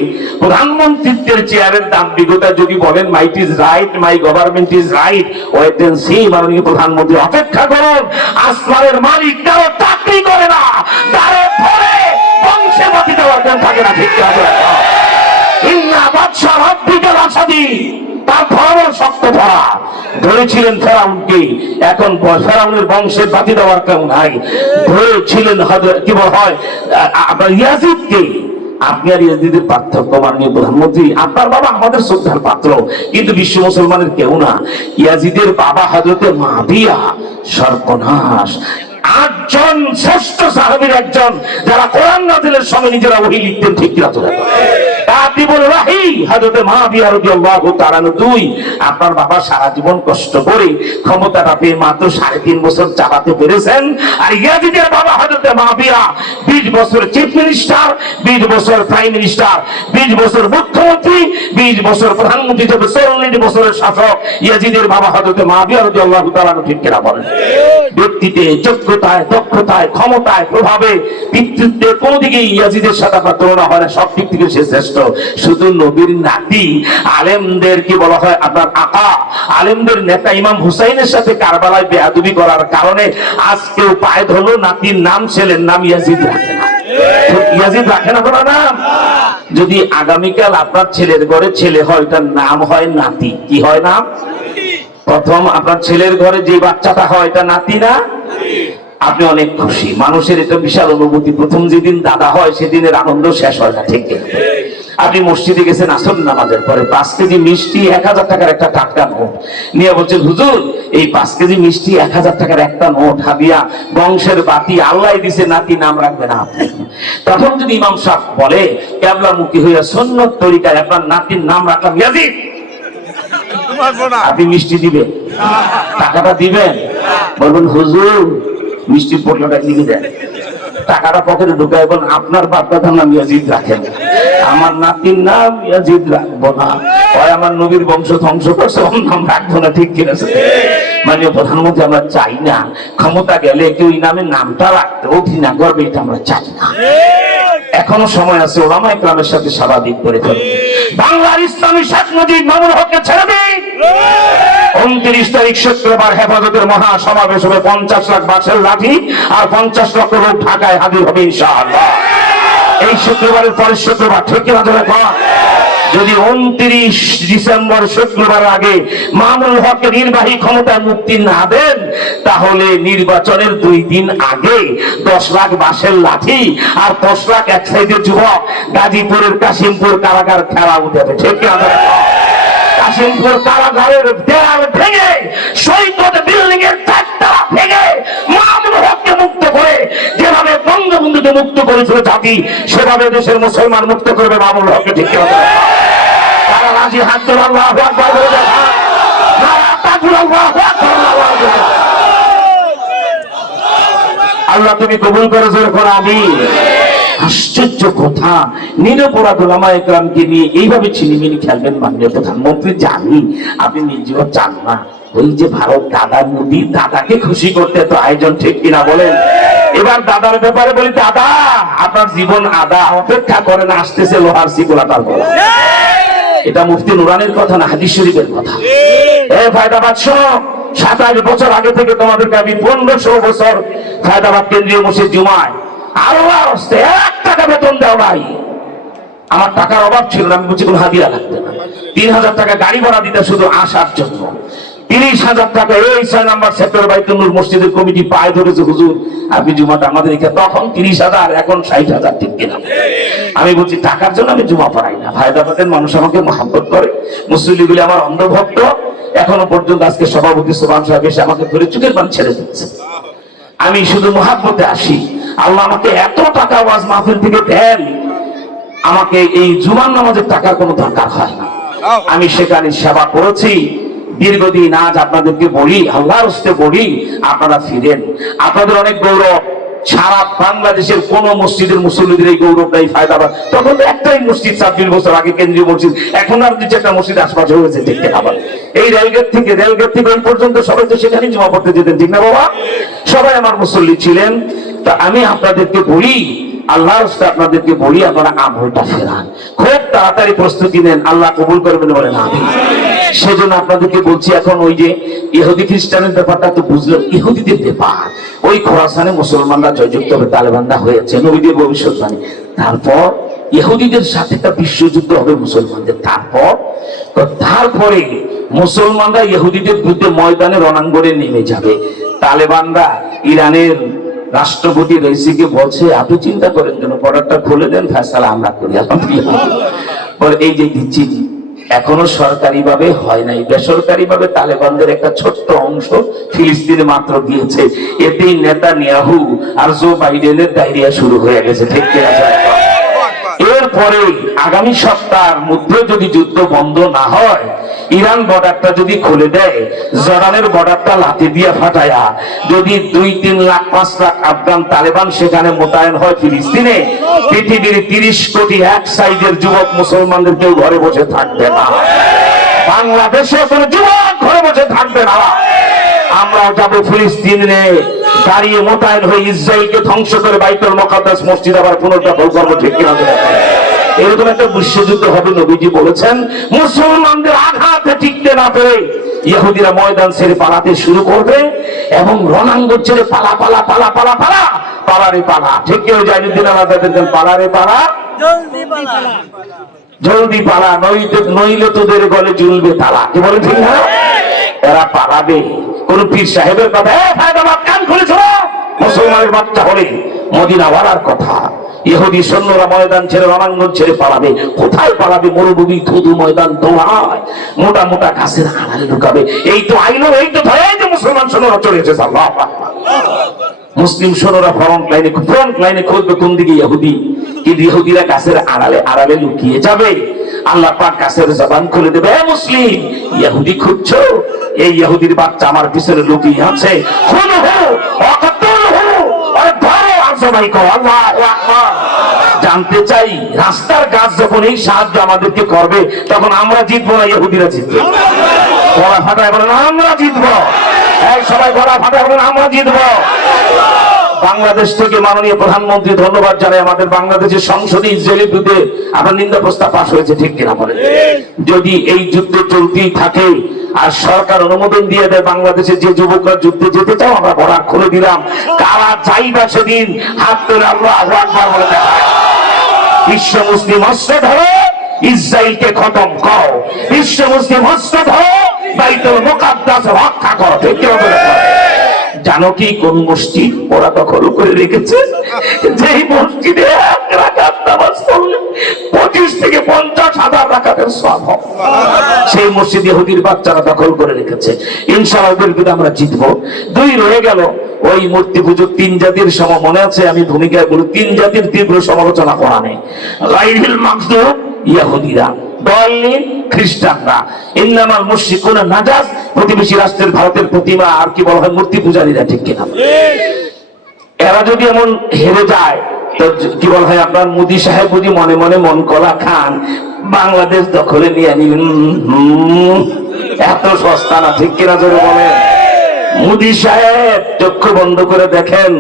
প্রধানমন্ত্রীর চেয়ারের দাম্ভিকতা যদি বলেন might is right, my government is right, wait and see. মাননীয় প্রধানমন্ত্রী অপেক্ষা করুন, আসমানের মালিক কারো চাকরি করে না, তারে ধরে বংশে বাতি দেওয়ার জন্য থাকে না, ঠিক কিনা? ইন্না বাদশা রব্বিকাল আসাদি, তার ধর্ম শক্ত ধরা, ধরেছিলেন ফেরাউনকে, এখন ফেরাউনের বংশের বাতি দেওয়ার কেমন হয়, ধরেছিলেন কি বলা হয় আপনার ইয়াজিদকে, আপনি আর ইয়াজিদের পার্থক্য, মাননীয় প্রধানমন্ত্রী, আপনার বাবা আমাদের শ্রদ্ধার পাত্র, কিন্তু বিশ্ব মুসলমানের কেউ না। ইয়াজিদের বাবা হযরতে মুআবিয়া সর্বনাশ, 8 জন শ্রেষ্ঠ সাহাবীর একজন, যারা কোরআন নাযিলের সময় নিজেরা ওহী লিখতেন, ঠিক কিনা তোরা? কাতিবুল ওহী হযরতে মুআবিয়া রাদিয়াল্লাহু তাআলা 2। আপনার বাবা সারা জীবন কষ্ট করে ক্ষমতাটা পেয়ে মাত্র 3.5 বছর চালাতে পেরেছেন। আর ইয়াজিদের বাবা হযরতে মুআবিয়া 20 বছর চিফ মিনিস্টার, 20 বছর প্রাইম মিনিস্টার, 20 বছর মুখ্যমন্ত্রী, 20 বছর প্রধানমন্ত্রী, 40 বছরের শাসক ইয়াজিদের বাবা হযরতে মুআবিয়া রাদিয়াল্লাহু তাআলা, ঠিক কিনা বলেন? ব্যক্তিতে, যোগ্যতায়, দক্ষতায়, ক্ষমতায়, প্রভাবে, পিতৃত্বে কোন দিকে ইয়াজিদের সাথে আপনার তুলনা হয় না, সব দিক থেকে সে শ্রেষ্ঠ। শুধু নবীর নাতি, আলেমদের কি বলা হয়, আপনার আকা, আলেমদের নেতা ইমাম হুসাইনের সাথে কারবালায় বেয়াদবি করার কারণে আজকেও পায়ে ধরলো নাতির নাম, ছেলের নাম ইয়াজিদ রাখে না। ইয়াজিদ রাখে না কোনো নাম। যদি আগামীকাল আপনার ছেলের ঘরে ছেলে হয়, তার নাম হয় নাতি। কি হয় নাম? প্রথম আপনার ছেলের ঘরে যে বাচ্চাটা হয়, এটা নাতি না? আপনি অনেক খুশি, মানুষের এটা বিশাল অনুভূতি। প্রথম যেদিন দাদা হয় সেদিনের আনন্দ শেষ হয় না, ঠিক কিনা? আপনি মসজিদে গেছেন আসর নামাজের পরে, 5 কেজি মিষ্টি 1000 টাকার একটা টাটকা নোট নিয়ে বলছেন, হুজুর এই 5 কেজি মিষ্টি 1000 টাকার একটা নোট হাদিয়া, বংশের বাতি, আল্লাহ দিছে, নাতি নাম রাখবে না আপনি। তখন যদি ইমাম সাহেব বলে কিবলামুখী হইয়া সুন্নত তরিকায় আপনার নাতির নাম রাখলাম ইয়াজিদ, আপনি মিষ্টি দিবেন? টাকাটা দিবেন? বলবেন হুজুর মিষ্টির পোটলাটা লিখে দেন, টাকাটা পকেটে ঢুকায় বলেন আপনার বাপদাদার নাম ইয়াজিদ রাখেন, আমার নাতির নাম ইয়াজিদ রাখবো না, হয় আমার নবীর বংশ ধ্বংস করছে, ওর নাম রাখবো না, ঠিক কিনা? মাননীয় প্রধানমন্ত্রী, আমরা চাই না ক্ষমতা গেলে কেউ নামের নামটা রাখতে ঘৃণা করবে, এটা আমরা চাই না। এখনো সময় আছে, ওলামা ইকরামের সাথে স্বাভাবিক করে ফেলুন। বাংলার ইসলামী শেখ মুজিব মামুনুল হককে ছেড়ে দিন। 29 তারিখ শুক্রবার হেফাজতের মহা সমাবেশ হবে, 50 লাখ বাঁশের লাঠি আর 50 লক্ষ লোক ঢাকায় হাজির হবে ইনশাআল্লাহ। এই শুক্রবারের পরের শুক্রবার, ঠিক কিনা ধরে কন? যদি 29 ডিসেম্বর শুক্রবার আগে মামুনুল হককে নির্বাহী ক্ষমতায় মুক্তি না দেন, তাহলে নির্বাচনের 2 দিন আগে 10 লাখ বাঁশের লাঠি আর 10 লাখ এক সাইডের যুবক গাজীপুরের কাশিমপুর কারাগার খেলা উঠেছে, ঠিক কিনা? কাশিমপুর কারাগারের দেয়াল ভেঙে, সৈকত বিল্ডিং এর 4 তলা ভেঙে মামুনুল হককে মুক্ত করে, যেভাবে বঙ্গবন্ধুকে মুক্ত করেছিল জাতি, সেভাবে দেশের মুসলমান মুক্ত করবে মামুনুল হককে, ঠিক কিনা? তারা রাজি? হাত ধরে আল্লাহু আকবার বলে দেখা। আল্লাহ তুমি কবুল করে জোরে করো আমিন। আশ্চর্য কথা, নিরপরাধ ওলামা ইকরামকে নিয়ে এইভাবে ছিনিমিনি খেলবেন মাননীয় প্রধানমন্ত্রী? জানি আপনি নিজেও চান না। ওই যে ভারত দাদা মোদী, দাদাকে খুশি করতে তো আয়োজন, ঠিক কিনা বলেন? এবার দাদার ব্যাপারে বলি, দাদা আপনার জীবন আদা, অপেক্ষা করেন, আসতেছে লোহার সিগুলাটার বলা। এটা মুফতি নুরানির কথা না, হাদিস শরীফের কথা। ফায়দাবাদ শোনো, 27 বছর আগে থেকে তোমাদেরকে আমি 1500 বছর ফায়দাবাদ কেন্দ্রীয় মসজিদ জুমায় আল্লাহর রাস্তায় 1 টাকা বেতন দাও নাই। আমার টাকার অভাব ছিল না, আমি বলছি কোনো হাদিয়া লাগবে না। 3000 টাকা গাড়ি ভাড়া দিতে শুধু আসার জন্য, 30,000 টাকা এই 6 নম্বর সেক্টর বাইতুল নূর মসজিদের কমিটি পায় ধরেছে, হুজুর আপনি জুমাটা আমাদের এখানে। তখন 30,000, এখন 60,000, ঠিক কিনা? আমি বলছি টাকার জন্য আমি জুমা পড়াই না। ফায়দাবাদের মানুষ আমাকে মহব্বত করে, মুসল্লিগুলি আমার অন্ধভক্ত। এখনো পর্যন্ত আজকে সভাপতি সুবহান সাহেব এসে আমাকে ধরে চোখের পানি ছেড়ে দিচ্ছে। আমি শুধু মহব্বতে আসি। আল্লাহ আমাকে এত টাকা ওয়াজ মাহফিল থেকে দেন, আমাকে এই জুমার নামাজের টাকার কোনো দরকার হয় না। আমি সেখানে সেবা করেছি দীর্ঘদিন। আজ আপনাদেরকে বলি, আল্লাহর রাস্তায় বলি, আপনারা ফিরেন। আপনাদের অনেক গৌরব। সারা বাংলাদেশের কোন মসজিদের মুসল্লিদের এই গৌরব নাই ফায়দাবাদ। তখন তো একটাই মসজিদ, 26 বছর আগে কেন্দ্রীয় মসজিদ, এখন আর 2-4টা মসজিদ আশপাশে হয়েছে, ঠিক না? আবার এই রেলগেট থেকে ওই পর্যন্ত সবাই তো সেখানেই জমা পড়তে যেতেন, ঠিক না বাবা? সবাই আমার মুসল্লি ছিলেন। তা আমি আপনাদেরকে বলি, আল্লাহর রাস্তায় আপনাদেরকে বলি, আপনারা আমলটা ফেরান, খুব তাড়াতাড়ি প্রস্তুতি নেন, আল্লাহ কবুল করবেন বলেন আমিন। সেজন্য আপনাদেরকে বলছি, এখন ওই যে ইহুদি খ্রিস্টানের ব্যাপারটা তো বুঝলেন, ইহুদিদের ব্যাপার। ওই খোরাসানে মুসলমানরা জয়যুক্ত হবে, তালেবানরা হয়েছে, নবীদের ভবিষ্যৎবাণী। তারপর ইহুদিদের সাথে একটা বিশ্বযুদ্ধ হবে মুসলমানদের। তারপরে মুসলমানরা ইহুদিদের বিরুদ্ধে ময়দানে রণাঙ্গনে নেমে যাবে। তালেবানরা ইরানের রাষ্ট্রপতি রইসিকে বলছে আপনি চিন্তা করেন যেন বর্ডারটা খুলে দেন, ফয়সালা আমরা করি। বলে এই যে দিচ্ছি, এখনো সরকারি ভাবে হয় নাই, বেসরকারি ভাবে তালেবানদের একটা ছোট্ট অংশ ফিলিস্তিনে মাত্র গিয়েছে। এতেই নেতানিয়াহু আর জো বাইডেনের ডায়রিয়া শুরু হয়ে গেছে। ঠিক কিনা? এরপরে আগামী সপ্তাহের মধ্যে যদি যুদ্ধ বন্ধ না হয়, ইরান বর্ডারটা যদি খুলে দেয়, জর্ডানের বর্ডারটা লাথি দিয়ে ফাটায়া যদি 2-3 লাখ 5 লাখ আফগান তালেবান সেখানে মোতায়েন হয় ফিলিস্তিনে, পৃথিবীর 30 কোটি এক সাইজের যুবক মুসলমানদের কেউ ঘরে বসে থাকবে না। বাংলাদেশে কোনো যুবক ঘরে বসে থাকবে না। আমরা যাব ফিলিস্তিনে, দাঁড়িয়ে মোতায়েন হয়ে ইসরায়েলকে ধ্বংস করে বাইতুল মুকাদ্দাস মসজিদ আবার পুনর্দখল করবো। ঠিক কিনা? এরকম একটা বিশ্বযুদ্ধ হবে। নবীজি বলেছেন মুসলমানদের আঘাতে টিকতে না পেরে ইহুদিরা ময়দান ছেড়ে পালাতে শুরু করবে এবং রণাঙ্গন ছেড়ে পালা পালা পালা পালা পালা পালারে পালা। ঠিক কেউ জাইনুদ্দিন আলাদা পালারে পালা, জলদি পালা, নইলে তোদের গলে ঝুলবে তালা। কি বলে? ঠিক না? এরা পালাবে। কোন পীর সাহেবের কথা কান খুলেছ, মুসলমানের বাচ্চা হলে মদিনা ওয়ালার কথা। ইহুদি সৈন্যরা ময়দান ছেড়ে রণাঙ্গন ছেড়ে পালাবে। কোথায় পালাবে? মরুভূমি, ধুধু ময়দান, দৌড়ায় মোটা মোটা গাছের আড়ালে ঢুকাবে। এই তো আইলো, এই তো ধরে যে মুসলমান সৈন্যরা চলে এসেছে। আল্লাহু আকবার। মুসলিম সৈন্যরা ফ্রন্ট লাইনে খুঁজবে কোন দিকে ইহুদি, কিন্তু ইহুদিরা গাছের আড়ালে আড়ালে লুকিয়ে যাবে। আল্লাহ পাক গাছের জবান খুলে দেবে, মুসলিম ইহুদি খুঁজছো? এই ইহুদির বাচ্চা আমার পিছনে লুকিয়ে আছে। জানতে চাই রাস্তার কাজ যখন এই সাহায্য আমাদেরকে করবে তখন আমরা জিতবো না ইহুদিরা জিতবে? গলা ফাটায় বলেন আমরা জিতবো। এই সবাই গলা ফাটায় বলেন আমরা জিতবো। বাংলাদেশ থেকে মাননীয় প্রধানমন্ত্রী ধন্যবাদ জানাই, আমাদের বাংলাদেশের সংসদে ইসরায়েলের বিরুদ্ধে আপনার নিন্দা প্রস্তাব পাশ হয়েছে। ঠিক কিনা বলেন? যদি এই যুদ্ধ চলতেই থাকে আর সরকার অনুমোদন দিয়ে দেয়, বাংলাদেশে যে যুবকরা যুদ্ধে যেতে চাও আমরা বরাক খুলে দিলাম। কারা যাইবা সেদিন হাত তুলে আল্লাহু আকবার বলে দেখায়। বিশ্ব মুসলিম অস্ত্র ধরো, ইসরায়েলকে খতম করো। বিশ্ব মুসলিম অস্ত্র ধরো, বাইতুল মুকাদ্দাস রক্ষা করো। ঠিক কিনা বলে? জানো কি কোন মসজিদ ওরা দখল করে রেখেছে? যেই মসজিদে 1 রাকাত নামাজ পড়লে 25 থেকে 50,000 রাকাতের সওয়াব হয়, সেই মসজিদ ইহুদির বাচ্চারা দখল করে রেখেছে। ইনশাআল্লাহ বিরুদ্ধে আমরা জিতবো। 2 রয়ে গেল ওই মূর্তি পুজো 3 জাতির সময়। মনে আছে আমি ভূমিকায় বলি 3 জাতির তীব্র সমালোচনা করা নেই। লাইহিল মাকদুম ইহুদিরা, দলিল খ্রিস্টানরা, ইন্নামাল মুশরিকুনা নাজাস প্রতিবেশী রাষ্ট্রের ভারতের প্রতিমা আর কি বলা হয় মূর্তি পূজারীরা। ঠিক কিনা? এরা যদি এমন হেরে যায় তো কি বলা হয় আপনার মোদী সাহেব যদি মনে মনে মন কলা খান, বাংলাদেশ দখলে নিয়ে নিলেন। এত সস্তা না। ঠিক কিনা জোরে বলেন? মোদী সাহেব চক্ষু বন্ধ করে দেখেন,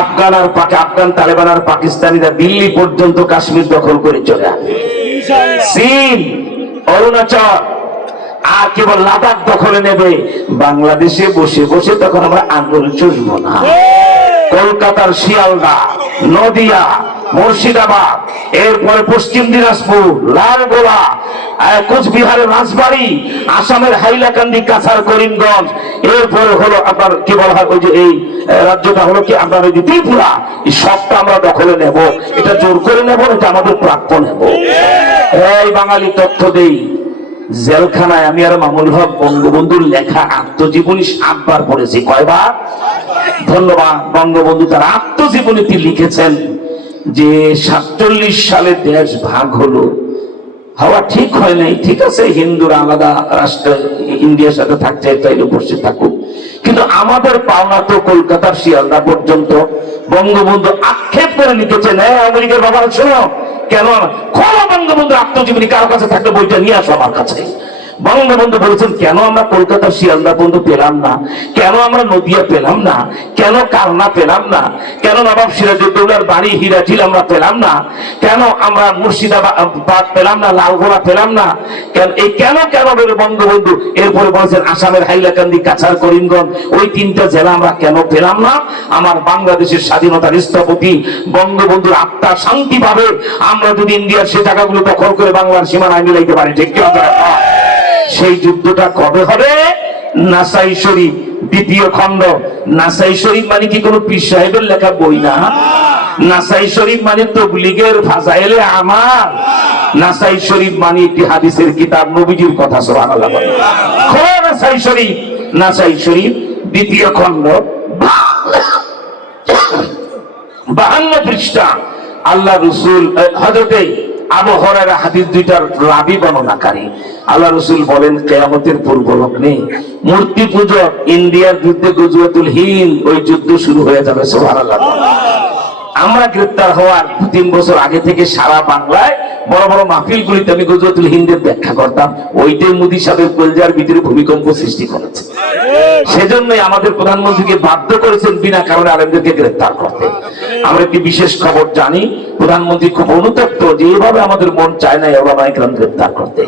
আফগান তালেবান আর পাকিস্তানিরা দিল্লি পর্যন্ত কাশ্মীর দখল করে চলে আসে। চীন, অরুণাচল আর কেবল লাদাখ দখলে নেবে। বাংলাদেশে বসে বসে তখন আমরা আঙুল চুষবো না। কলকাতার শিয়ালদা, নদিয়া, মুর্শিদাবাদ, এরপরে পশ্চিম দিনাজপুর, লালগোলা, কোচবিহারের রাজবাড়ী, আসামের হাইলাকান্দি, কাছাড়, করিমগঞ্জ, এরপরে হলো আপনার কি বলা হয় ওই যে এই রাজ্যটা হলো কি আপনার ওই যে ত্রিপুরা, এই সবটা আমরা দখলে নেব। এটা জোর করে নেব, এটা আমাদের প্রাপ্য নেব। এই বাঙালি তথ্য দেই, জেলখানায় আমি আর মামুল হক বঙ্গবন্ধুর লেখা আত্মজীবনী 7 বার পড়েছি। কয়বার? ধন্যবাদ। বঙ্গবন্ধু তার আত্মজীবনীতে লিখেছেন যে 47 সালে দেশ ভাগ হলো, হওয়া ঠিক হয় নাই। ঠিক আছে, হিন্দুরা আলাদা রাষ্ট্র ইন্ডিয়ার সাথে থাকতে চাইলে বসে থাকুক, কিন্তু আমাদের পাওনা তো কলকাতার শিয়ালদা পর্যন্ত। বঙ্গবন্ধু আক্ষেপ করে লিখেছেন, আমেরিকার বাবার শোনো কেন বঙ্গবন্ধু আত্মজীবনী কারো কাছে থাকলে বইটা নিয়ে আসো আমার কাছে। বঙ্গবন্ধু বলেছেন কেন আমরা কলকাতার শিয়ালদা পর্যন্ত পেলাম না, কেন আমরা নদিয়া পেলাম না, কেন কালনা পেলাম না, কেন নবাব সিরাজউদ্দৌলার বাড়ি হীরাঝিল আমরা পেলাম না, কেন আমরা মুর্শিদাবাদ পেলাম না, লালগোলা পেলাম না, কেন বলে বঙ্গবন্ধু। এরপরে বলেছেন আসামের হাইলাকান্দি, কাছাড়, করিমগঞ্জ, ওই 3টা জেলা আমরা কেন পেলাম না? আমার বাংলাদেশের স্বাধীনতার স্থপতি বঙ্গবন্ধুর আত্মা শান্তি পাবে আমরা যদি ইন্ডিয়ার সে জায়গাগুলো দখল করে বাংলার সীমানায় মিলাইতে পারি। ঠিক কি? সেই যুদ্ধটা কবে হবে? নাসাই শরীফ দ্বিতীয় খণ্ড। নাসাই শরীফ মানে কি কোনো পীর সাহেবের লেখা বই না। নাসাই শরীফ মানে তবলিগের ফাজাইলে আমার। নাসাই শরীফ মানে একটি হাদিসের কিতাব, নবীজির কথা। সুবহানাল্লাহ। নাসাই শরীফ, নাসাই শরীফ দ্বিতীয় খণ্ড 52 পৃষ্ঠা। আল্লাহ রসুল হযরতে আবু হুরায়রা হাদিস দুইটার রাবী বর্ণনাকারী। আল্লাহ রসুল বলেন, কিয়ামতের পূর্ব লগ্নে মূর্তি পূজক ইন্ডিয়ার যুদ্ধে গজওয়াতুল হিন্দ, ওই যুদ্ধ শুরু হয়ে যাবে। সুবহানাল্লাহ। আমরা গ্রেপ্তার হওয়ার 3 বছর আগে থেকে সারা বাংলায় বড় বড় মাহফিলগুলিতে আমি গজওয়াতুল হিন্দের ব্যাখ্যা করতাম। ওইটাই মোদী সাহেবের কলজার ভিতরে ভূমিকম্প সৃষ্টি করেছে। সেজন্যই আমাদের প্রধানমন্ত্রীকে বাধ্য করেছেন বিনা কারণে আলেমদেরকে গ্রেপ্তার করতে। আমরা একটি বিশেষ খবর জানি, প্রধানমন্ত্রী খুব অনুতপ্ত যে এভাবে আমাদের মন চায় না ওলামায়ে কেরাম গ্রেপ্তার করতে।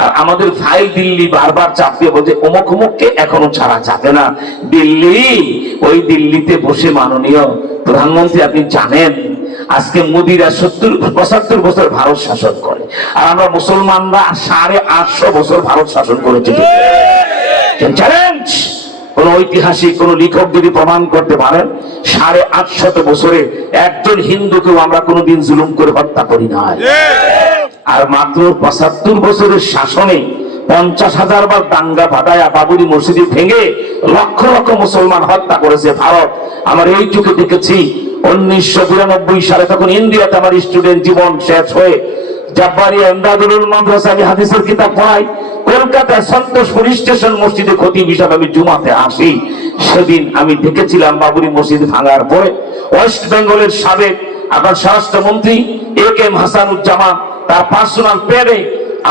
আর আমাদের ফাইল দিল্লি বারবার চাপিয়ে বলছে অমুক অমুককে এখনো ছাড়া যাবে না। দিল্লি, ওই দিল্লিতে বসে মাননীয় প্রধানমন্ত্রী আপনি জানেন আজকে মোদিরা 70-75 বছর ভারত শাসন করে, আর আমরা মুসলমানরা 850 বছর ভারত শাসন করেছি। চ্যালেঞ্জ কোন ঐতিহাসিক কোন লেখক যদি প্রমাণ করতে পারেন 850 বছরে একজন হিন্দুকেও আমরা কোনোদিন জুলুম করে হত্যা করি না। আর মাত্র 75 বছরের শাসনে 50,000 বার দাঙ্গা বাঁধায়া বাবরি মসজিদ ভেঙে লক্ষ লক্ষ মুসলমান হত্যা করেছে ভারত। আমার এই চোখে দেখেছি 1992 সালে তখন ইন্ডিয়াতে আমার স্টুডেন্ট জীবন শেষ হয়ে জাব্বারিয়া ইমদাদুল মাদ্রাসা আমি হাদিসের কিতাব পড়াই। কলকাতায় সন্তোষপুর স্টেশন মসজিদে খতিব হিসাবে আমি জুমাতে আসি। সেদিন আমি দেখেছিলাম বাবরি মসজিদ ভাঙার পরে ওয়েস্ট বেঙ্গলের সাবেক আপনার স্বরাষ্ট্রমন্ত্রী AK হাসানুজ্জামান তার পার্সোনাল প্যাডে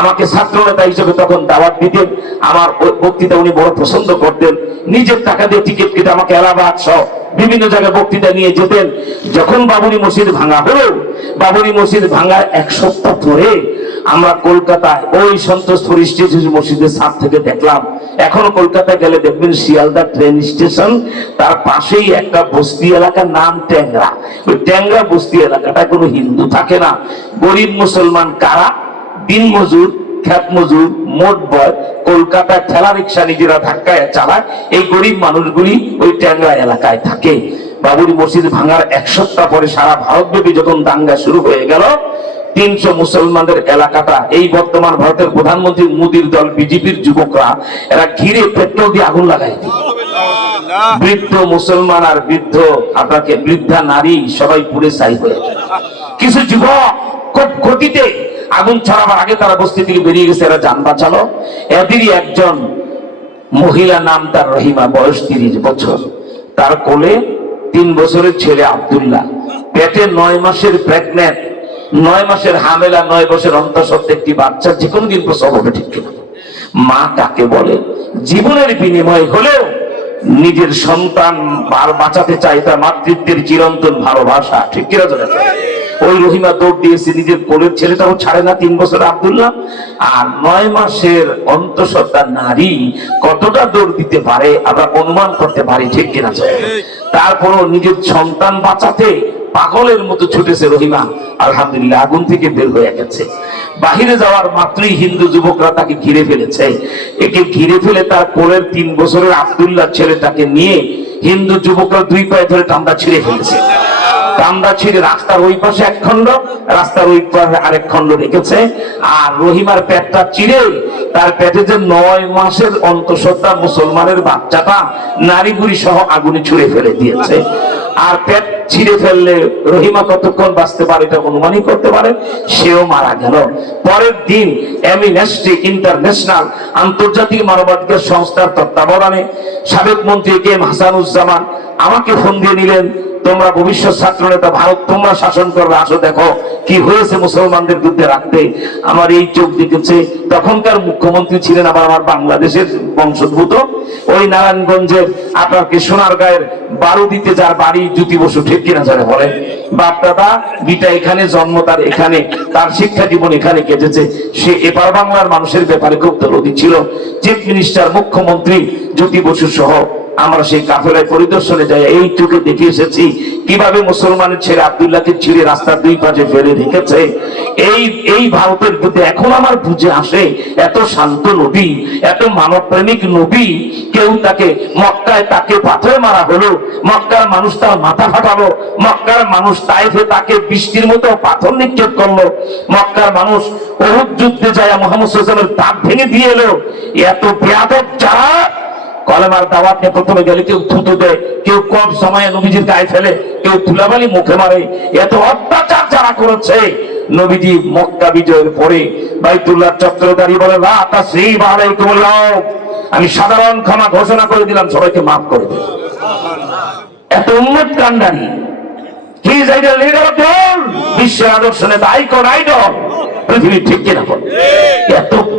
আমাকে ছাত্র নেতা হিসেবে তখন দাওয়াত দিতেন। আমার বক্তৃতা উনি বড় পছন্দ করতেন। নিজের টাকা দিয়ে টিকিট কেটে আমাকে এলাহাবাদ সহ বিভিন্ন জায়গায় বক্তৃতা নিয়ে যেতেন। যখন বাবরি মসজিদ ভাঙা হলো, বাবরি মসজিদ ভাঙার 1 সপ্তাহ পরে আমরা কলকাতায় ওই সন্তোষপুর স্টেশন মসজিদের ছাদ থেকে দেখলাম, এখনো কলকাতায় গেলে দেখবেন শিয়ালদা ট্রেন স্টেশন, তার পাশেই একটা বস্তি এলাকার নাম ট্যাংরা। ওই ট্যাংরা বস্তি এলাকাটায় কোনো হিন্দু থাকে না। গরিব মুসলমান কারা? দিন মজুর, খ্যাত মজুর, মোট বয়, কলকাতায় ঠেলা রিক্সা নিজেরা ধাক্কায় চালায়, এই গরিব মানুষগুলি ওই ট্যাংরা এলাকায় থাকে। বাবরি মসজিদ ভাঙার 1 সপ্তাহ পরে সারা ভারতব্যাপী যখন দাঙ্গা শুরু হয়ে গেল, 300 মুসলমানদের এলাকাটা এই বর্তমান ভারতের প্রধানমন্ত্রী মোদীর দল বিজেপির যুবকরা এরা ঘিরে পেট্রোল দিয়ে আগুন লাগাই দিল। বৃদ্ধ মুসলমান আর আপনাকে বৃদ্ধা নারী সবাই পুড়ে ছাই হয়ে গেল। কিছু যুবক খুব গতিতে আগুন ছড়াবার আগে তারা বস্তি থেকে বেরিয়ে গেছে, এরা যান বাঁচালো। এদেরই একজন মহিলা, নাম তার রহিমা, বয়স 30 বছর। তার কোলে 3 বছরের ছেলে আব্দুল্লাহ, পেটে 9 মাসের প্রেগনেন্ট, 9 মাসের হামেলা, 9 বছর অন্তঃসত্ত্বা একটি বাচ্চা যে কোনো দিন প্রসব হবে। ঠিক কিনা? মা কাকে বলে? জীবনের বিনিময় হলেও নিজের সন্তান বাঁচাতে চায়, তার মাতৃত্বের চিরন্তন ভালোবাসা। ঠিক কিনা? ওই রহিমা দৌড় দিয়েছে, নিজের কোলের ছেলেটাও ছাড়ে না, 3 বছর আব্দুল্লাহ। আর 9 মাসের অন্তঃসত্ত্বা নারী কতটা দৌড় দিতে পারে আমরা অনুমান করতে পারি। ঠিক কিনা? তারপরও নিজের সন্তান বাঁচাতে পাগলের মতো ছুটেছে রহিমা। আলহামদুলিল্লাহ আগুন থেকে বের হয়ে গেছে। বাহিরে যাওয়ার মাত্রই হিন্দু যুবকরা তাকে ঘিরে ফেলেছে। একে ঘিরে ফেলে তার কোলের 3 বছরের আব্দুল্লাহ ছেলেটাকে নিয়ে হিন্দু যুবকরা 2 পায়ে ধরে টান্দা ছিঁড়ে ফেলেছে। টান্দা ছিঁড়ে রাস্তার ওই পাশে 1 খণ্ড, রাস্তার ওই পাশে আরেক খণ্ড রেখেছে। আর রহিমার পেটটা চিড়ে তার পেটে যে 9 মাসের অন্তঃসত্ত্বা মুসলমানের বাচ্চাটা নারী বুড়ি সহ আগুনে ছুঁড়ে ফেলে দিয়েছে। আর পেট ছিঁড়ে ফেললে রহিমা কতক্ষণ বাঁচতে পারে এটা অনুমানই করতে পারে, সেও মারা গেল। পরের দিন অ্যামনেস্টি ইন্টারন্যাশনাল আন্তর্জাতিক মানবাধিকার সংস্থার তত্ত্বাবধানে সাবেক মন্ত্রী AK হাসানুজ্জামান আমাকে ফোন দিয়ে নিলেন, তোমরা ভবিষ্যৎ ছাত্র নেতা, ভারত তোমরা শাসন করবে, আসো দেখো কি হয়েছে মুসলমানদের বিরুদ্ধে রাখতে। আমার এই চোখ দেখেছে। তখনকার মুখ্যমন্ত্রী ছিলেন আবার আমার বাংলাদেশের বংশোদ্ভূত, ওই নারায়ণগঞ্জের আপনার কি সোনারগাঁয়ের বারুদিতে যার বাড়ি জ্যোতি বসু। ঠিক কিনা যারা বলেন? বাপ দাদা বিটা এখানে জন্ম, তার এখানে, তার শিক্ষা জীবন এখানে কেটেছে। সে এপার বাংলার মানুষের ব্যাপারে খুব দরদি ছিল। চিফ মিনিস্টার, মুখ্যমন্ত্রী জ্যোতি বসু সহ আমরা সেই কাফেলায় পরিদর্শনে যাই, এইটুকু দেখে এসেছি কিভাবে মুসলমানের ছেলে আব্দুল্লাহকে ছিঁড়ে রাস্তার দুই পাশে ফেলে রেখেছে। এই ভারতের প্রতি এখন আমার বুঝে আসে, এত শান্ত নবী, এত মানব প্রেমিক নবী, কেউ তাকে মক্কায় তাকে পাথরে মারা হলো, মক্কার মানুষ তার মাথা ফাটালো, মক্কার মানুষ তাইফে তাকে বৃষ্টির মতো পাথর নিক্ষেপ করলো, মক্কার মানুষ উহুদ যুদ্ধে যায় মুহাম্মদ সাল্লাল্লাহু আলাইহি ওয়াসাল্লামের দাঁত ভেঙে দিয়ে এলো। এত বেয়াদব যারা কলেমার দাওয়াত নিয়ে প্রথমে গেলে কেউ থুতু দেয়, কেউ কম সময়ে নবীজির গায়ে ফেলে, কেউ ধুলাবালি মুখে মারে, এত অত্যাচার যারা করেছে, নবীজি মক্কা বিজয়ের পরে বাইতুল্লাহ চত্বরে দাঁড়িয়ে বলে, লা তাসরিবা আলাইকুমুল ইয়াউম, আমি সাধারণ ক্ষমা ঘোষণা করে দিলাম, সবাইকে মাফ করে দিন। এত উম্মত কান্ডারি, he is idol leader of the world, বিশ্বের আদর্শ নেতা, আইকন, আইডল, পৃথিবীর ঠিক কিনা বল।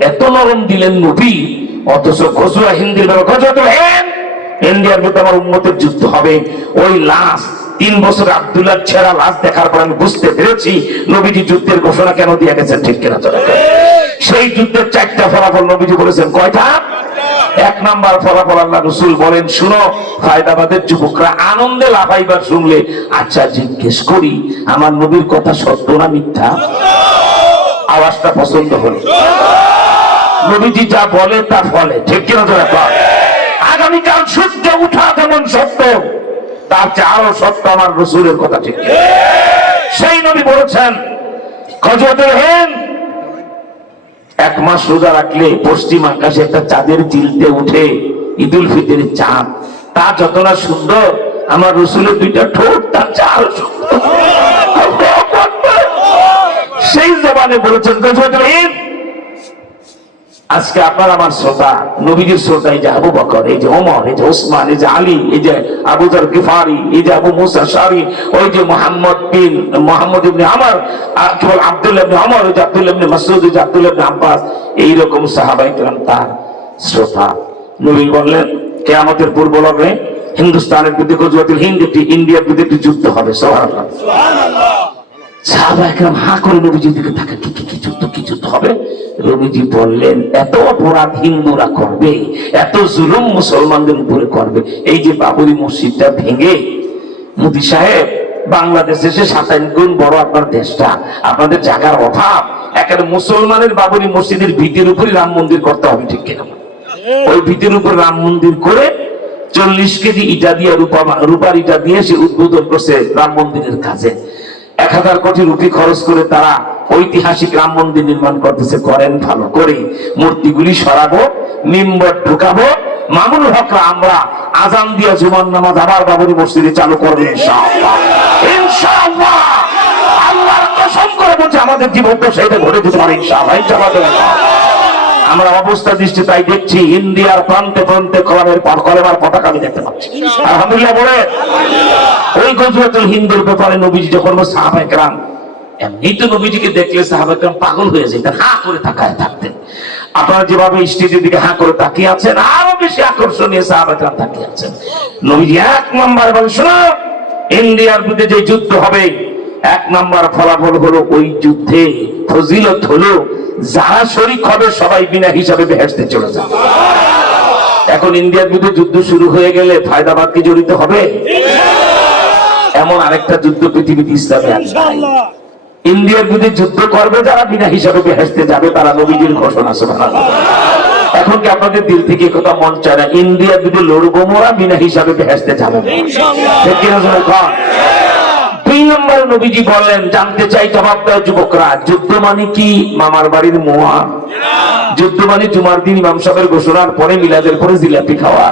এত নরম দিলেন নবী, অথচ গজওয়া হিন্দের গজওয়াতুল হিন্দ, ইন্ডিয়ার মধ্যে আমার উম্মতের যুদ্ধ হবে, ওই লাশ 3 বছর আব্দুল্লাহ ছেঁড়া লাশ দেখার পর আমি বুঝতে পেরেছি নবীজি যুদ্ধের ঘোষণা কেন দিয়ে গেছেন, ঠিক কিনা চলে। সেই যুদ্ধের 4টা ফলাফল নবীজি বলেছেন, কয়টা? 1 নাম্বার ফলাফল আল্লাহ রাসূল বলেন, শুনো, হায়দ্রাবাদের যুবকরা আনন্দে লাফাইবার শুনলে, আচ্ছা জিজ্ঞেস করি আমার নবীর কথা সত্য না মিথ্যা? আওয়াজটা পছন্দ হলো, নবীজি যা বলে তা ফলে, ঠিক কিনা ধরে। আগামীকাল সূর্য উঠা যেমন সত্য, তার চেয়ে আরো সত্য আমার রাসূলের কথা, ঠিক। সেই নবী বলেছেন গজওয়াতুল হিন্দ 1 মাস রোজা রাখলে পশ্চিম আকাশে একটা চাঁদের চিলতে উঠে, ঈদুল ফিতরের চাঁদ, তা যত না সুন্দর আমার রাসূলের 2টা ঠোঁট তার চেয়ে আরো সুন্দর। সেই জবানে বলেছেন গজওয়াতুল হিন্দ। আজকে আপনার আমার শ্রোতা, নবীজির শ্রোতা, এই যে আবু বকর, এই যে ওমর, এই যে ওসমান, এই যে আলী, এই যে আবু যার গিফারি, এই যে আবু মুসা আশআরী, ওই যে মুহাম্মদ ইবনে আমর, কেবল আব্দুল্লাহ ইবনে আমর, ওই যে আব্দুল্লাহ ইবনে মাসউদ, ওই যে আব্দুল্লাহ ইবনে আব্বাস, এইরকম সাহাবায়ে কেরাম তার শ্রোতা। নবী বললেন কিয়ামতের পূর্ব লগ্নে হিন্দুস্তানের বিরুদ্ধে গজওয়াতুল হিন্দ, ইন্ডিয়ার বিরুদ্ধে যুদ্ধ হবে। সুবহানাল্লাহ, সুবহানাল্লাহ। সাহাবায়ে কেরাম হা করে নবীজির দিকে তাকান, কি যুদ্ধ হবে? নবীজি বললেন, এত অপরাধ হিন্দুরা করবে, এত জুলুম মুসলমানদের উপরে করবে। এই যে বাবরি মসজিদটা ভেঙে, মোদী সাহেব বাংলাদেশে এসে 27 গুণ বড় আপনার দেশটা, আপনাদের জায়গার অভাব, একেবারে মুসলমানের বাবরি মসজিদের ভিতের উপরে রাম মন্দির করতে হবে, ঠিক কিনা? ওই ভিতের উপর রাম মন্দির করে 40 কেজি ইটা দিয়ে, রূপার ইটা দিয়ে সে উদ্বোধন করছে রাম মন্দিরের কাজে। 1000 কোটি রুপি খরচ করে তারা ঐতিহাসিক রাম মন্দির নির্মাণ করতেছে। করেন ভালো করে, মূর্তিগুলি সরাবো, মিম্বর ঢুকাবো, মামুনুল হকরা আমরা আজান দিয়ে জুমার নামাজ আবার বাবরি মসজিদে চালু করবো ইনশাআল্লাহ, ইনশাআল্লাহ। আল্লাহর কসম করে বলছি আমাদের জীবন তো সেটা ঘটে যেতে পারে ইনশাআল্লাহ, ইনশাআল্লাহ। আমরা অবস্থা দৃষ্টি তাই দেখছি, ইন্ডিয়ার প্রান্তে প্রান্তে কলেমার পতাকা আমি দেখতে পাচ্ছি, আলহামদুলিল্লাহ বলে। ওই গজওয়াতুল হিন্দের ব্যাপারে নবীজি যখন সাহাবায়ে কেরাম, এমনি তো নবীজিকে দেখলে সাহাবায়ে কেরাম পাগল হয়ে যেতেন, হা করে তাকায় থাকতেন। আপনারা যেভাবে স্টেজের দিকে হা করে তাকিয়ে আছেন, আরো বেশি আকর্ষণীয় সাহাবায়ে কেরাম তাকিয়ে আছেন। নবীজি 1 নাম্বার বলে, শোনো, ইন্ডিয়ার বিরুদ্ধে যে যুদ্ধ হবে, 1 নাম্বার ফলাফল হলো, ওই যুদ্ধে ফজিলত হলো যারা শরীক হবে সবাই বিনা হিসাবে বেহেশতে চলে যাবে। এখন ইন্ডিয়ার বিরুদ্ধে যুদ্ধ শুরু হয়ে গেলে ফায়দাবাদ কি জড়িত হবে? এমন আরেকটা যুদ্ধ পৃথিবীতে ইসলামে আছে। ইন্ডিয়ার বিরুদ্ধে যুদ্ধ করবে যারা বিনা হিসাবে বেহেশতে যাবে, তারা নবীজির ঘোষণা। সুবহানাল্লাহ। এখন কি আপনাদের দিল থেকে কথা মন চায় না ইন্ডিয়ার বিরুদ্ধে লড়বো, মোরা বিনা হিসাবে বেহেশতে যাবে ইনশাআল্লাহ? 2 নম্বর নবীজি বললেন, জানতে চাই, জবাব দেয় যুবকরা, যুদ্ধ মানে কি মামার বাড়ির মোয়া? যুদ্ধ মানে জুমার দিন ইমাম সাহেবের ঘোষণার পরে মিলাদের পরে জিলাপি খাওয়া?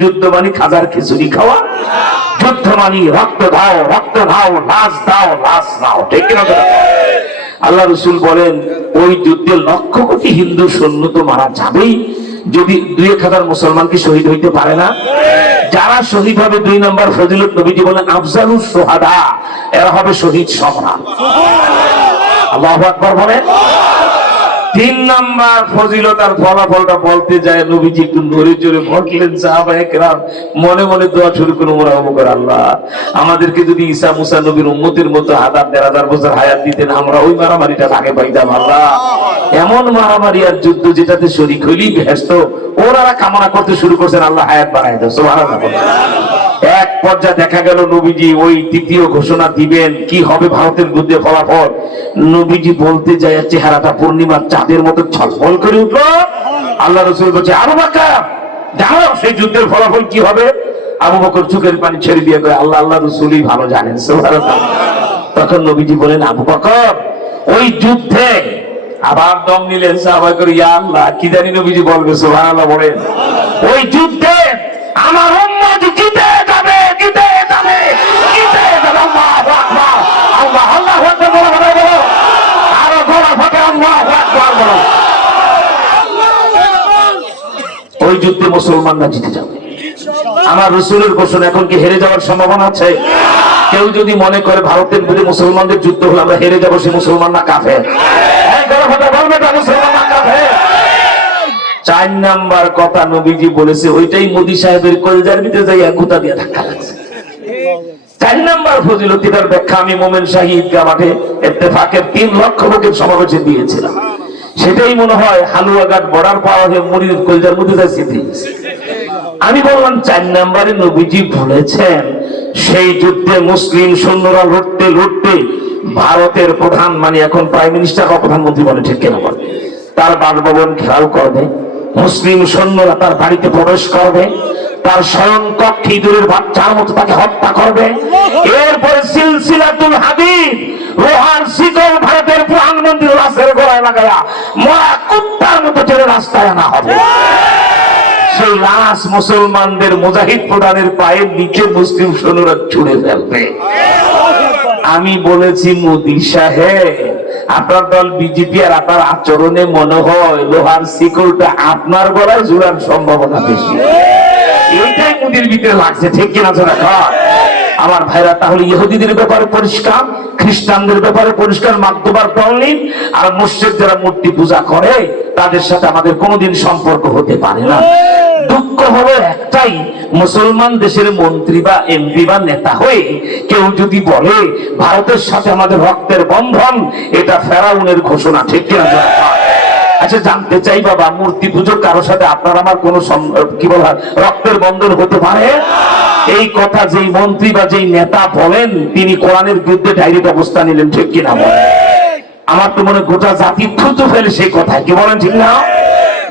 যুদ্ধ মানে খাজার খিচুড়ি খাওয়া? যুদ্ধ মানে রক্ত দাও, রক্ত দাও, লাশ দাও, লাশ দাও, ঠিক না? আল্লাহ রাসূল বলেন, ওই যুদ্ধে 1,00,000 কোটি হিন্দু সৈন্য তো মারা যাবেই, যদি 2-1000 মুসলমান কি শহীদ হইতে পারে না? যারা শহীদ হবে 2 নম্বর ফজিলত, নবীজি বলেন আফজালুস শুহাদা, এরা হবে শহীদ সম্রাট। আল্লাহু আকবার বলেন। তিন নাম্বার ফজিলত আর ফলাফলটা বলতে যায় নবীজি একটু নড়ে চড়ে বললেন, সাহাবায়ে কেরাম মনে মনে দোয়া শুরু করে, ওরা অবকর আল্লাহ আমাদেরকে যদি ঈসা মুসা নবীর উম্মতের মতো 1000-1500 বছর হায়াত দিতেন, আমরা ওই মারামারিটা আগে পাইতাম। আল্লাহ এমন মারামারি আর যুদ্ধ যেটাতে শরীক হইলেই ব্যস্ত, ওনারা কামনা করতে শুরু করছেন আল্লাহ হায়াত বাড়াই দাও, সুবহানাল্লাহ। এক পর্যায়ে দেখা গেল নবীজি ওই তৃতীয় ঘোষণা দিবেন কি হবে ভারতের যুদ্ধে ফলাফল। নবীজি বলতে যায় চেহারাটা পূর্ণিমার চাঁদের মতো ঝলমল করে উঠলো। আল্লাহ রাসূল বলছে, আবু বকর জানো সেই যুদ্ধের ফলাফল কি হবে? আবু বকর চোখের পানি ছেড়ে দিয়ে কয়, আল্লাহ আল্লাহ রাসূলই ভালো জানেন, সুবহানাল্লাহ। তখন নবীজি বলেন, আবু বকর ওই যুদ্ধে আবার দম নিলেন সাহাবায়ে করে, ইয়া আল্লাহ কি জানি নবীজি বলবে, সুবহানাল্লাহ বলেন। ওই যুদ্ধে আমার উম্মত জিতে যাবে, জিতে যাবে, জিতে যাবে। আল্লাহু আকবার, আল্লাহ আল্লাহু আকবার বলো, বলো আরো গলা ফাটে আল্লাহু আকবার বলো। ওই যুদ্ধে মুসলমানরা জিতে যাবে, আমার রাসূলের ঘোষণা। এখন কি হেরে যাওয়ার সম্ভাবনা আছে? কেউ যদি মনে করে ভারতের বিরুদ্ধে মুসলমানদের যুদ্ধ হলে আমরা হেরে যাবো, সে মুসলমান না কাফের? এই গলা ফাটে বলবে এটা মুসলমান না কাফের? 4 নাম্বার কথা নবীজি বলেছে, ওইটাই মোদী সাহেবের কলজার ভিতরে যাইয়া গুতা দিয়ে ধাক্কা লাগছে। 4 নাম্বার ফজিলতির ব্যাখ্যা আমি মোমেন শাহী ঈদগাহ মাঠে ইত্তেফাকের 3 লক্ষ লোকের সমাবেশে দিয়েছিলাম। সেটাই মনে হয় হালুয়াঘাট বর্ডার পাওয়া হয়ে মুড়ির কলজার মধ্যে যাচ্ছে। আমি বললাম 4 নাম্বারে নবীজি বলেছেন সেই যুদ্ধে মুসলিম সৈন্যরা লড়তে লড়তে ভারতের প্রধান, মানে এখন প্রাইম মিনিস্টার বা প্রধানমন্ত্রী বলে, ঠিক কেনা বলে, তার বাসভবন ঘেরাও করবে, মুসলিম সৈন্যরা তার বাড়িতে প্রবেশ করবে, তার শয়ন কক্ষে ইঁদুরের বাচ্চার মতো তাকে হত্যা করবে। এরপরে সিলসিলাতুল হাদিদ লোহার শিকল ভারতের প্রধানমন্ত্রী লাশের গলায় লাগায়া মরা কুত্তার মতো টেনে রাস্তায় আনা হবে। সেই লাশ মুসলমানদের মুজাহিদ প্রধানের পায়ের নিচে মুসলিম সৈন্যরা ছুঁড়ে ফেলবে। আমি বলেছি, মোদী সাহেব আপনার দল বিজেপি আর আপনার আচরণে মনে হয় লোহার শিকলটা আপনার গলায় জোড়ার সম্ভাবনা বেশি। এইটাই মোদীর ভিতরে লাগছে, ঠিক কিনা জোড়া খায়? আমার ভাইরা, তাহলে ইহুদিদের ব্যাপারে পরিষ্কার, খ্রিস্টানদের ব্যাপারে পরিষ্কার, মাগদুবার পড়লেন আর মুশরিক যারা মূর্তি পূজা করে তাদের সাথে আমাদের কোনোদিন সম্পর্ক হতে পারে না। দুঃখ হলো একটাই, মুসলমান দেশের মন্ত্রী বা এমপি বা নেতা হয়ে কেউ যদি বলে ভারতের সাথে আমাদের রক্তের বন্ধন, এটা ফেরাউনের ঘোষণা, ঠিক কিনা? আচ্ছা জানতে চাই বাবা, মূর্তি পুজো কারোর সাথে আপনার আমার কোন কি বলা রক্তের বন্ধন হতে পারে? এই কথা যেই মন্ত্রী বা যেই নেতা বলেন তিনি কোরআনের বিরুদ্ধে ডাইরেক্ট অবস্থান নিলেন, ঠিক কিনা বলেন? আমার তো মনে গোটা জাতি থুতু ফেলে সেই কথা, কি বলেন ঠিক না?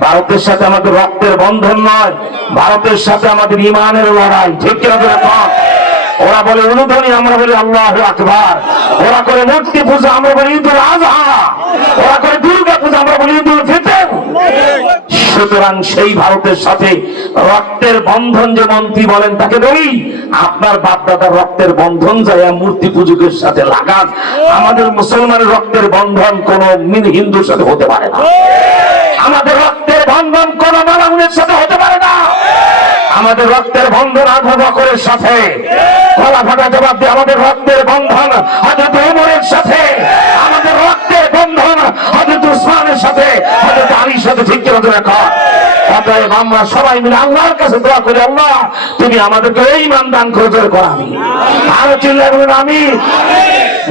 ভারতের সাথে আমাদের রক্তের বন্ধন নয়, ভারতের সাথে আমাদের ইমানের লড়াই, ঠিক কিনা? ওরা বলে উলুধ্বনি, আমরা বলি আল্লাহু আকবার। ওরা করে মূর্তি পূজা, আমরা বলি ঈদুল আযহা। ওরা করে দুর্গা পূজা, আমরা বলি ঈদুল ফিতর। সুতরাং সেই ভারতের সাথে রক্তের বন্ধন যে মন্ত্রী বলেন তাকে বলি, আপনার বাপ দাদার রক্তের বন্ধন যায় মূর্তি পূজকের সাথে লাগান। আমাদের মুসলমানের রক্তের বন্ধন কোন হিন্দুর সাথে হতে পারে না। আমাদের রক্তের বন্ধন কোন মালাউনের সাথে হতে পারে না। আমাদের রক্তের বন্ধন আবু বকরের সাথে, গলা ফাটা জবাব দিয়ে আমাদের রক্তের বন্ধন হযরত ওমরের সাথে, আমাদের রক্তের বন্ধন হযরত উসমানের সাথে, হযরত আলীর সাথে, ঠিক কিনা? অতএব আমরা সবাই মিলে আল্লাহর কাছে দোয়া করি, আল্লাহ তুমি আমাদেরকে এই ঈমান দান করে করাবি। আরো চিল্লায় বলেন আমিন।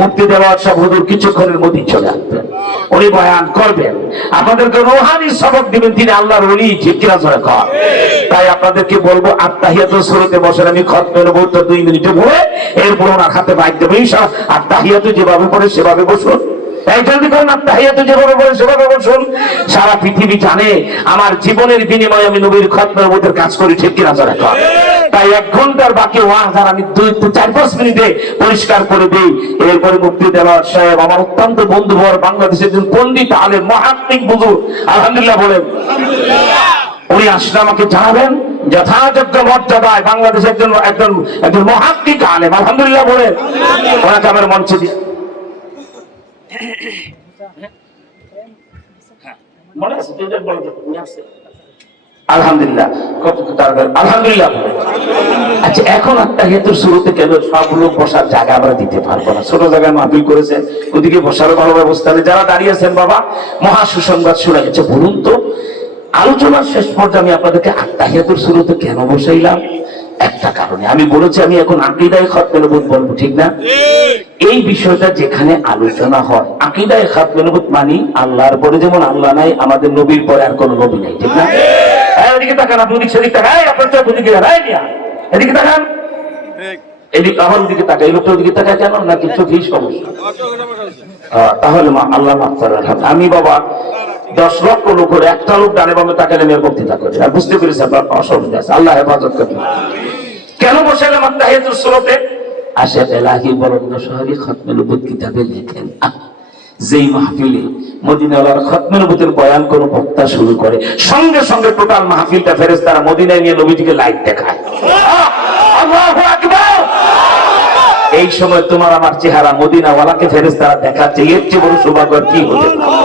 মুক্তি দেওয়ার সব হুজুর কিছুক্ষণের মধ্যেই চলে আসবেন, উনি বয়ান করবেন, আপনাদেরকে রূহানি সবক দিবেন, তিনি আল্লাহর ওলি, ঠিক কিনা? তাই আপনাদেরকে বলবো আত্তাহিয়াতুল শুরুতে বসেন, আমি খতমের মুহূর্ত 2 মিনিটে বলে এরপর ওনার হাতে বাইক দেবো ইনশাআল্লাহ। আত্তাহিয়াতু যেভাবে পড়ে সেভাবে বসুন, সারা পৃথিবী জানে আমার জীবনের বিনিময়ে আমি নবীর খতমের মধ্যে কাজ করি, ঠিক কিনা? তাই 1 ঘন্টার বাকি ওয়াজ আর আমি 4-5 মিনিটে পরিষ্কার করে দিই। এরপরে মুফতি দেওয়ার সাহেব আমার অত্যন্ত বন্ধুবর, বাংলাদেশের একজন পণ্ডিত আলেম মহাত্মিক বুজুর্গ, আলহামদুলিল্লাহ বলেন, উনি আসলে আমাকে জানাবেন যথাযোগ্য মর্যাদায় বাংলাদেশের একজন মহাত্মিক আলেম, আলহামদুলিল্লাহ বলেন, ওনাকে আমার মঞ্চে দিয়ে আলহামদুলিল্লাহ, আলহামদুলিল্লাহ। আচ্ছা, এখন আত্তাহিয়াতুর শুরুতে কেন সব লোক বসার জায়গা আমরা দিতে পারবো না? ছোট জায়গায় মাহফিল করেছে, ওদিকে বসারও ভালো ব্যবস্থা নেই। যারা দাঁড়িয়ে আছেন বাবা, মহা সুসংবাদ শোনা গেছে। বলুন তো, আলোচনার শেষ পর্যায়ে আমি আপনাদেরকে আত্তাহিয়াতুর শুরুতে কেন বসাইলাম? একটা কারণে। আমি বলেছি আমি এখন আকীদায়ে খতমে নবুওত বলবো, ঠিক না? এই বিষয়টা যেখানে আলোচনা হয়, আকীদায়ে খতমে নবুওত মানি আল্লাহর পরে যেমন আল্লাহ নাই, আমাদের নবীর পরে আর কোনো নবী নাই, ঠিক না? এদিকে তাকান, আপনি ওদিক সেদিক তাকান, আপনার চোখ ওদিকে এদিকে তাকান, এদিকে আমার দিকে তাকায়, এই লোকটা ওদিকে তাকায় কেন? না কিছু চোখেই সমস্যা। তাহলে আল্লাহ মাফ করেন। আমি বাবা 10 লক্ষ লোকের একটা লোক ডানে বামে তাকালে আমি বক্তৃতা করি, আর বুঝতে পেরেছি আপনার অসুবিধা আছে। আল্লাহ হেফাজত করবেন। কেন বসাইলাম আত্তাহিয়াতুর শুরুতে? আশেক এলাহি বরন্দ শহরে খতমে নবুওত কিতাবে লেখেন, যেই মাহফিলে মদিনাওয়ালার খতমে নবুওতের বয়ান কোন বক্তা শুরু করে, সঙ্গে সঙ্গে টোটাল মাহফিলটা ফেরেশতারা মদিনায় নিয়ে নবীজিকে লাইট দেখায়। আল্লাহু আকবার। এই সময় তোমার আমার চেহারা মদিনাওয়ালাকে ফেরেশতারা দেখাচ্ছে, এর চেয়ে বড় সৌভাগ্য কি হতে পারে?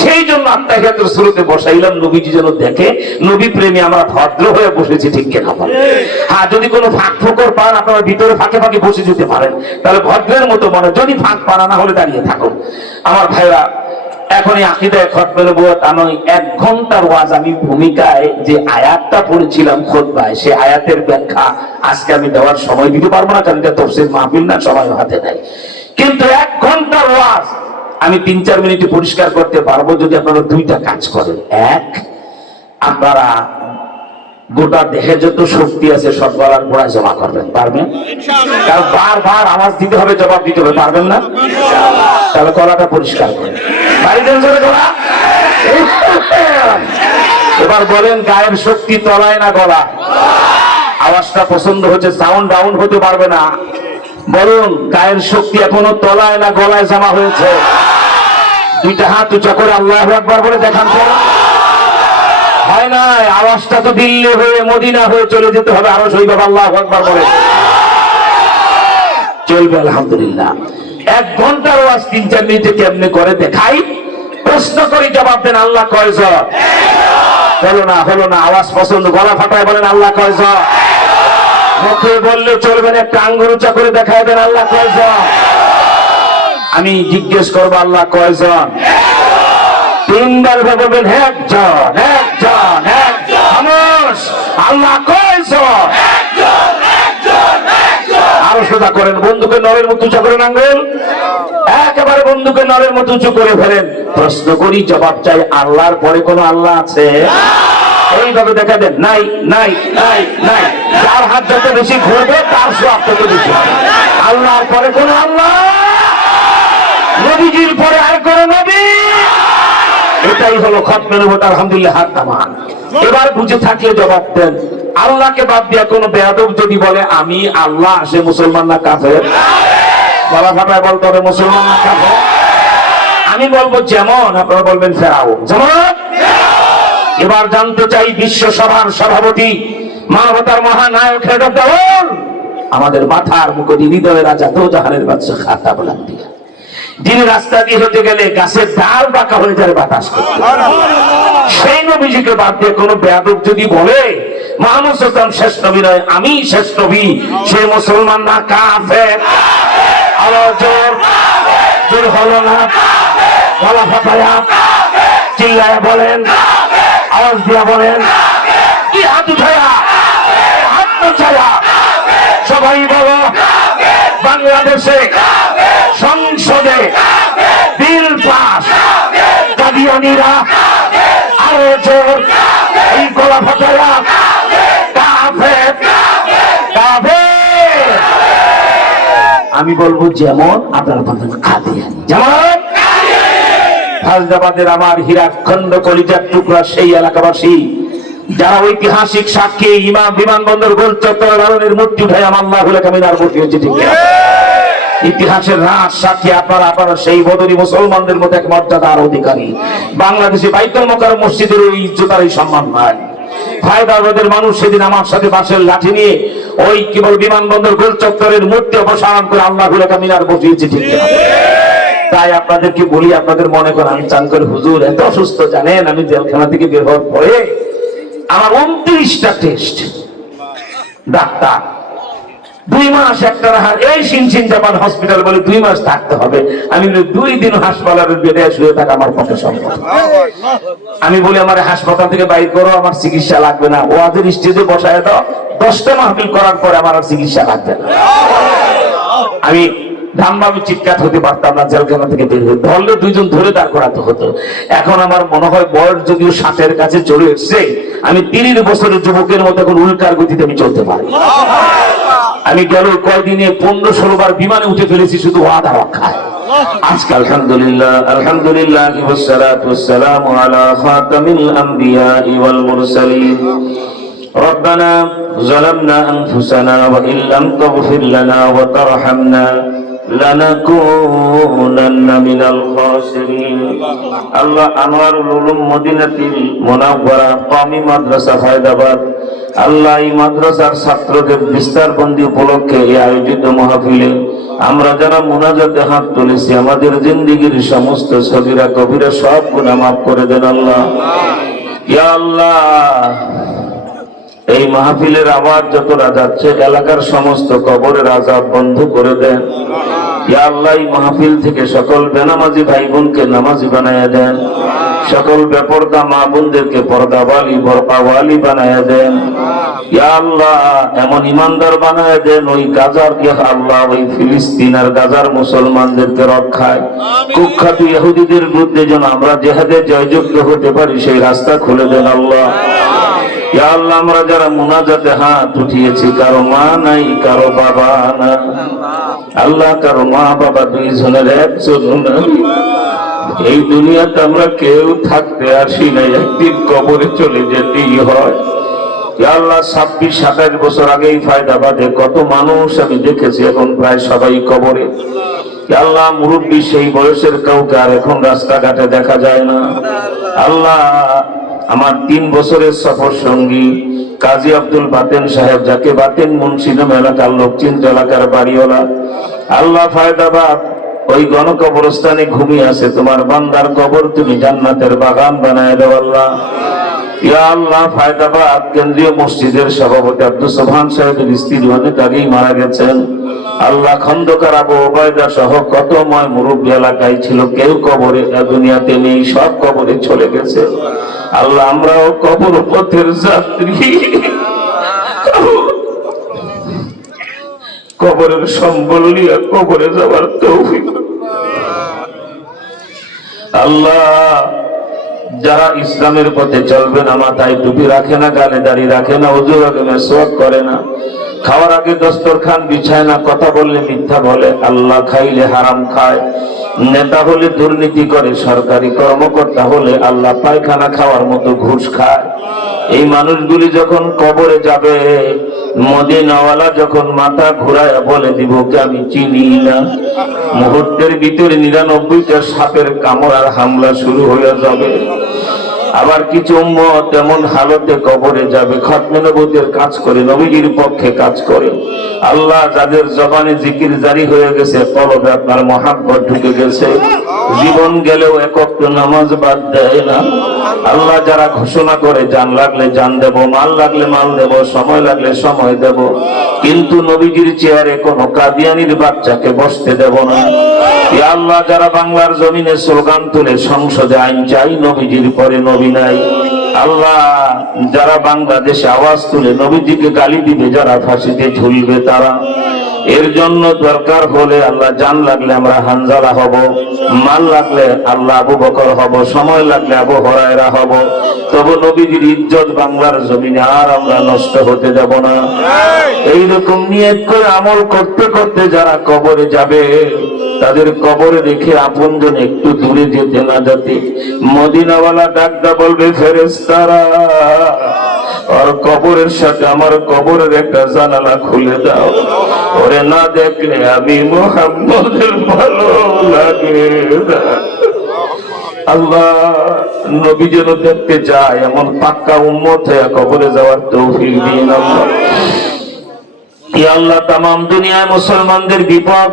সেই জন্য আত্তাহিয়াতুর শুরুতে বসাইলাম, নবীজি যেন দেখে নবী প্রেমী আমরা ভদ্র হয়ে বসেছি, ঠিক কিনা? হ্যাঁ, যদি কোনো ফাঁক ফোকর পান আপনারা ভিতরে ফাঁকে ফাঁকে বসে যেতে পারেন, তাহলে ভদ্রের মতো মনে। যদি ফাঁক পানা না হলে দাঁড়িয়ে থাকুন। আমার ভাইরা, এখন এই আকীদায়ে খতমে নবুওত আমি 1 ঘন্টার ওয়াজ, আমি ভূমিকায় যে আয়াতটা পড়েছিলাম খুতবায়, সেই আয়াতের ব্যাখ্যা আজকে আমি দেওয়ার সময় দিতে পারবো না, কারণ এটা তাফসীর মাহফিল না, সময় হাতে নাই। কিন্তু 1 ঘন্টার ওয়াজ আমি 3-4 মিনিটে পরিষ্কার করতে পারবো যদি আপনারা 2টা কাজ করেন। এক, আপনারা গোটা দেহে যত শক্তি আছে সব গলার গোড়ায় জমা করবেন, পারবেন? কারণ বারবার আওয়াজ দিতে হবে, জবাব দিতে হবে, পারবেন না? তাহলে গলাটা পরিষ্কার করেন। এবার বলেন, গায়ের শক্তি তলায় না গলা? আওয়াজটা পছন্দ হচ্ছে, সাউন্ড ডাউন হতে পারবে না। বলুন, গায়ের শক্তি এখনো তলায় না গলায় জমা হয়েছে? 2টা হাত উঁচা করে আল্লাহু আকবার বলে দেখান তো। হয় না, আওয়াজটা তো দিল্লি হয়ে মদিনা হয়ে চলে যেতে হবে, আরো শহীদ আল্লাহু আকবার বলে চলবে। আলহামদুলিল্লাহ। 1 ঘন্টার ওয়াজ 3-4 মিনিটে কেমনে করে দেখাই? প্রশ্ন করি, জবাব দেন। আল্লাহ কয়জন? হলো না, হলো না। আওয়াজ পছন্দ, গলা ফাটায় বলেন আল্লাহ কয়জন? মুখে বললে চলবে না, একটা আঙ্গুল উঁচা করে দেখায় দেন আল্লাহ কয়জন? আমি জিজ্ঞেস করবো আল্লাহ কয়জন? 3বার বলবেন একজন, একজন, একজন। আল্লাহ কয়জন? আরো সোজা করেন, বন্ধুকে নরের মতো উঁচা করেন, আঙ্গুল একেবারে বন্ধুকে নরের মতো উঁচু করে ফেলেন। প্রশ্ন করি, জবাব চাই, আল্লাহর পরে কোন আল্লাহ আছে? এইভাবে দেখা দেন, নাই, নাই, নাই, নাই। যার হাত যত বেশি ঘুরবে তার সওয়াব তত বেশি। আল্লাহর পরে কোন আল্লাহ? নবীজির পরে আর কোন নবী? এটাই হলো খতমে নবুওত। আলহামদুলিল্লাহ, হাত নামান। এবার বুঝে থাকলে জবাব দেন। আল্লাহকে বাদ দিয়া কোন বেয়াদব যদি বলে আমি আল্লাহ, সে মুসলমান না কাফের? গলা ফাটায় বলতে হবে মুসলমান না কাফের? আমি বলবো যেমন, আপনারা বলবেন ফেরাউন। যেমন এবার জানতে চাই, বিশ্ব সভার সভাপতি, মানবতার মহানায়ক, হেড অফ দ্য ওয়ার্ল্ড, আমাদের মাথার মুকুট, হৃদয়ের রাজা, দোজাহানের বাদশা খাতাবুল আম্বিয়া, যিনি রাস্তা দিয়ে হেঁটে গেলে গাছের ডাল বাঁকা হয়ে যায় বাতাস করতে, সেই নবীজিকে বাদ দিয়ে কোন বেয়াদব যদি বলে মুহাম্মদ সাল্লাল্লাহু আলাইহি ওয়াসাল্লাম শেষ নবী নয়, আমি শেষ নবী, সে মুসলমান না কাফের? আরো জোর, জোর হলো না? গলা ফাটায়া চিল্লায়া বলেন, আওয়াজ দিয়া বলেন, কি হাত উঠায়া, হাত উঠায়া সবাই বলো, বাংলাদেশে সংসদে বিল পাস, কাদিয়ানীরা আরো জোর, এই গলা ফাটায়া কাফের, কাফের। আমি বলবো যেমন, আপনারা বলবেন কাদিয়ানী। যেমন ফাজদাবাদের আমার হীরাখণ্ড কলিজার টুকরা সেই এলাকাবাসী যারা ঐতিহাসিক সাক্ষী, ইমাম বিমানবন্দর গোল চত্বরে লালনের মূর্তি উঠে আমার আল্লাহুল কামিনার বসিয়েছে, ঠিক আছে? ইতিহাসের রাজ সাক্ষী আপনারা, আপনারা সেই বদরি মুসলমানদের মধ্যে এক মর্যাদার অধিকারী। বাংলাদেশে বাইতুল মুকাররম মসজিদের ওই ইজ্জতার এই সম্মান নাই। হায়দ্রাবাদের মানুষ সেদিন আমার সাথে বাঁশের লাঠি নিয়ে ওই কেবল বিমানবন্দর গোল চত্বরের মূর্তি অপসারণ করে আল্লাহুল কামিনার বসিয়েছে, ঠিক আছে? তাই আপনাদেরকে বলি, আপনাদের মনে করেন আমি চান করে হুজুর এত অসুস্থ, জানেন আমি জেলখানা থেকে বের হওয়ার পরে আমার 29টা টেস্ট। ডাক্তার 2 মাস একটা এই সিনসিন জাপান হসপিটাল বলে 2 মাস থাকতে হবে। আমি বলি 2 দিন হাসপাতালের বেডে শুয়ে থাকা আমার পক্ষে সম্ভব। আমি বলি আমার হাসপাতাল থেকে বাইর করো, আমার চিকিৎসা লাগবে না। ওদের স্টেজে বসায় দাও, 10টা মাহফিল করার পরে আমার আর চিকিৎসা লাগবে না। আমি ধানবাবু চিৎকার হতে পারতাম না, জেলখানা থেকে বের হতে ধরলে 2 জন ধরে দাঁড় করাতে হতো। এখন আমার মনে হয় বয়স যদিও 60-এর কাছে চলে এসছে, আমি 30 বছরের যুবকের মতো এখন উল্কার গতিতে আমি চলতে পারি। আমি গেল কয়দিনে 15-16 বার বিমানে উঠে ফেলেছি শুধু ওয়াদা রক্ষায়। আজকে আলহামদুলিল্লাহ আলহামদুলিল্লাহ ওয়াসসালাতু ওয়াসসালামু আলা খাতামিল আম্বিয়া ওয়াল মুরসালিন। ربنا ظلمنا أنفسنا وإن لم تغفر لنا وترحمنا لنكونن من الخاسرين। আল্লাহ আনোয়ারুল উলুম মদিনাতুল মুনাওয়ারা কওমি মাদ্রাসা হায়দ্রাবাদ, আল্লাহ এই মাদ্রাসার ছাত্রদের বিস্তারবন্দি উপলক্ষে এই আয়োজিত মাহফিলে আমরা যারা মুনাজাতে হাত তুলেছি, আমাদের জিন্দেগীর সমস্ত সগীরা কবিরা সব গুনাহ মাফ করে দেন আল্লাহ। ইয়া আল্লাহ, এই মাহফিলের আওয়াজ যতটা যাচ্ছে এলাকার সমস্ত কবরের আযাব বন্ধ করে দেন। ইয়া আল্লাহ, এই মাহফিল থেকে সকল বেনামাজি ভাই বোনকে নামাজি বানায়া দেন, সকল বেপরদা মা বোনদেরকে পর্দাওয়ালি বরকাওয়ালি বানায়া দেন। ইয়া আল্লাহ, এমন ইমানদার বানায়া দেন ওই গাজার কে আল্লাহ, ওই ফিলিস্তিন আর গাজার মুসলমানদেরকে রক্ষায় কুখ্যাত ইহুদিদের বিরুদ্ধে যেন আমরা জিহাদে জয়যুক্ত হতে পারি, সেই রাস্তা খুলে দেন আল্লাহ। ইয়া আল্লাহ, আমরা যারা মুনাজাতে হাত উঠিয়েছি, কারো মা নাই, কারো বাবা না আল্লাহ, কারো মা বাবা 2 জনের 1 জন নাই। এই দুনিয়াতে আমরা কেউ থাকতে আসি নাই, একদিন কবরে চলে যেতেই হয়। ইয়া আল্লাহ, 26-27 বছর আগেই ফায়দাবাদে কত মানুষ আমি দেখেছি, এখন প্রায় সবাই কবরে। ইয়া আল্লাহ, মুরব্বী সেই বয়সের কাউকে আর এখন রাস্তাঘাটে দেখা যায় না। আল্লাহ, আমার 3 বছরের সফর সঙ্গী কাজী আব্দুল বাতেন সাহেব, যাকে বাতেন মুন্সিনাম এলাকার লোক চিন্ত এলাকার বাড়িওয়ালা, আল্লাহ ফায়দাবাদ ওই গণকবরস্থানে ঘুমিয়ে আছে, তোমার বান্দার কবর তুমি জান্নাতের বাগান বানায় দাও আল্লাহ। ইয়া আল্লাহ, ফায়দাবাদ কেন্দ্রীয় মসজিদের সভাপতি আব্দুল সোবহান সাহেবের স্ত্রী অনেক আগেই মারা গেছেন। আল্লাহ, খন্দকার আবু ওবায়দা সহ কত ময় মুরব্বী এলাকায় ছিল, কেউ কবরে দুনিয়াতে নেই, সব কবরে চলে গেছে। আল্লাহ, আমরাও কবর পথের যাত্রী, কবরের সম্বল নিয়ে কবরে যাওয়ার তৌফিক আল্লাহ। যারা ইসলামের পথে চলবে না, মাথায় টুপি রাখে না, গালে দাড়ি রাখে না, ওযুর আগে মেসওয়াক করে না, খাওয়ার আগে দস্তরখান বিছায় না, কথা বললে মিথ্যা বলে, আল্লাহ খাইলে হারাম খায়, নেতা হলে দুর্নীতি করে, সরকারি কর্মকর্তা হলে আল্লাহ পায়খানা খাওয়ার মতো ঘুষ খায়, এই মানুষগুলি যখন কবরে যাবে, মদিনাওয়ালা যখন মাথা ঘুরায় বলে দিব কে আমি চিনি না, মুহূর্তের ভিতরে 99টা সাপের কামড় আর হামলা শুরু হয়ে যাবে। আবার কিছু উম্মত এমন হালতে কবরে যাবে, খতমে নবুয়তের কাজ করে, নবীজির পক্ষে কাজ করে, আল্লাহ যাদের জবানে জিকির জারি হয়ে গেছে, কলবে আপনার মহাব্বত ঢুকে গেছে, জীবন গেলেও এক ওয়াক্ত নামাজ বাদ দেয় না, আল্লাহ যারা ঘোষণা করে জান লাগলে জান দেব, মাল লাগলে মাল দেব, সময় লাগলে সময় দেব, কিন্তু নবীজির চেয়ারে কোনো কাদিয়ানির বাচ্চাকে বসতে দেব না। ইয়া আল্লাহ, যারা বাংলার জমিনে স্লোগান তুলে সংসদে আইন চাই, নবীজির পরে নবী নাই, আল্লাহ যারা বাংলাদেশে আওয়াজ তুলে নবীজিকে গালি দিবে, যারা ফাঁসিতে ঝুলবে তারা, এর জন্য দরকার হলে আল্লাহ জান লাগলে আমরা হানজালা হব, মাল লাগলে আল্লাহ আবু বকর হব, সময় লাগলে আবু হুরায়রা হব, তবু নবীজির ইজ্জত বাংলার জমিনে আর আমরা নষ্ট হতে দেব না। এইরকম নিয়ত করে আমল করতে করতে যারা কবরে যাবে, তাদের কবরে রেখে আপনজন একটু দূরে যেতে না যেতে মদিনাওয়ালা ডাকটা বলবে, ফেরেশতারা আর কবরের সাথে আমার কবরের একটা জানালা খুলে দাও, ওরে না দেখলে আমি মুহাম্মদের ভালো লাগে না। আল্লাহ, নবী যেন দেখতে চায় এমন পাক্কা উম্মত হয়ে কবরে যাওয়ার তৌফিক দিন আল্লাহ। ইয়া আল্লাহ, তামাম দুনিয়ায় মুসলমানদের বিপদ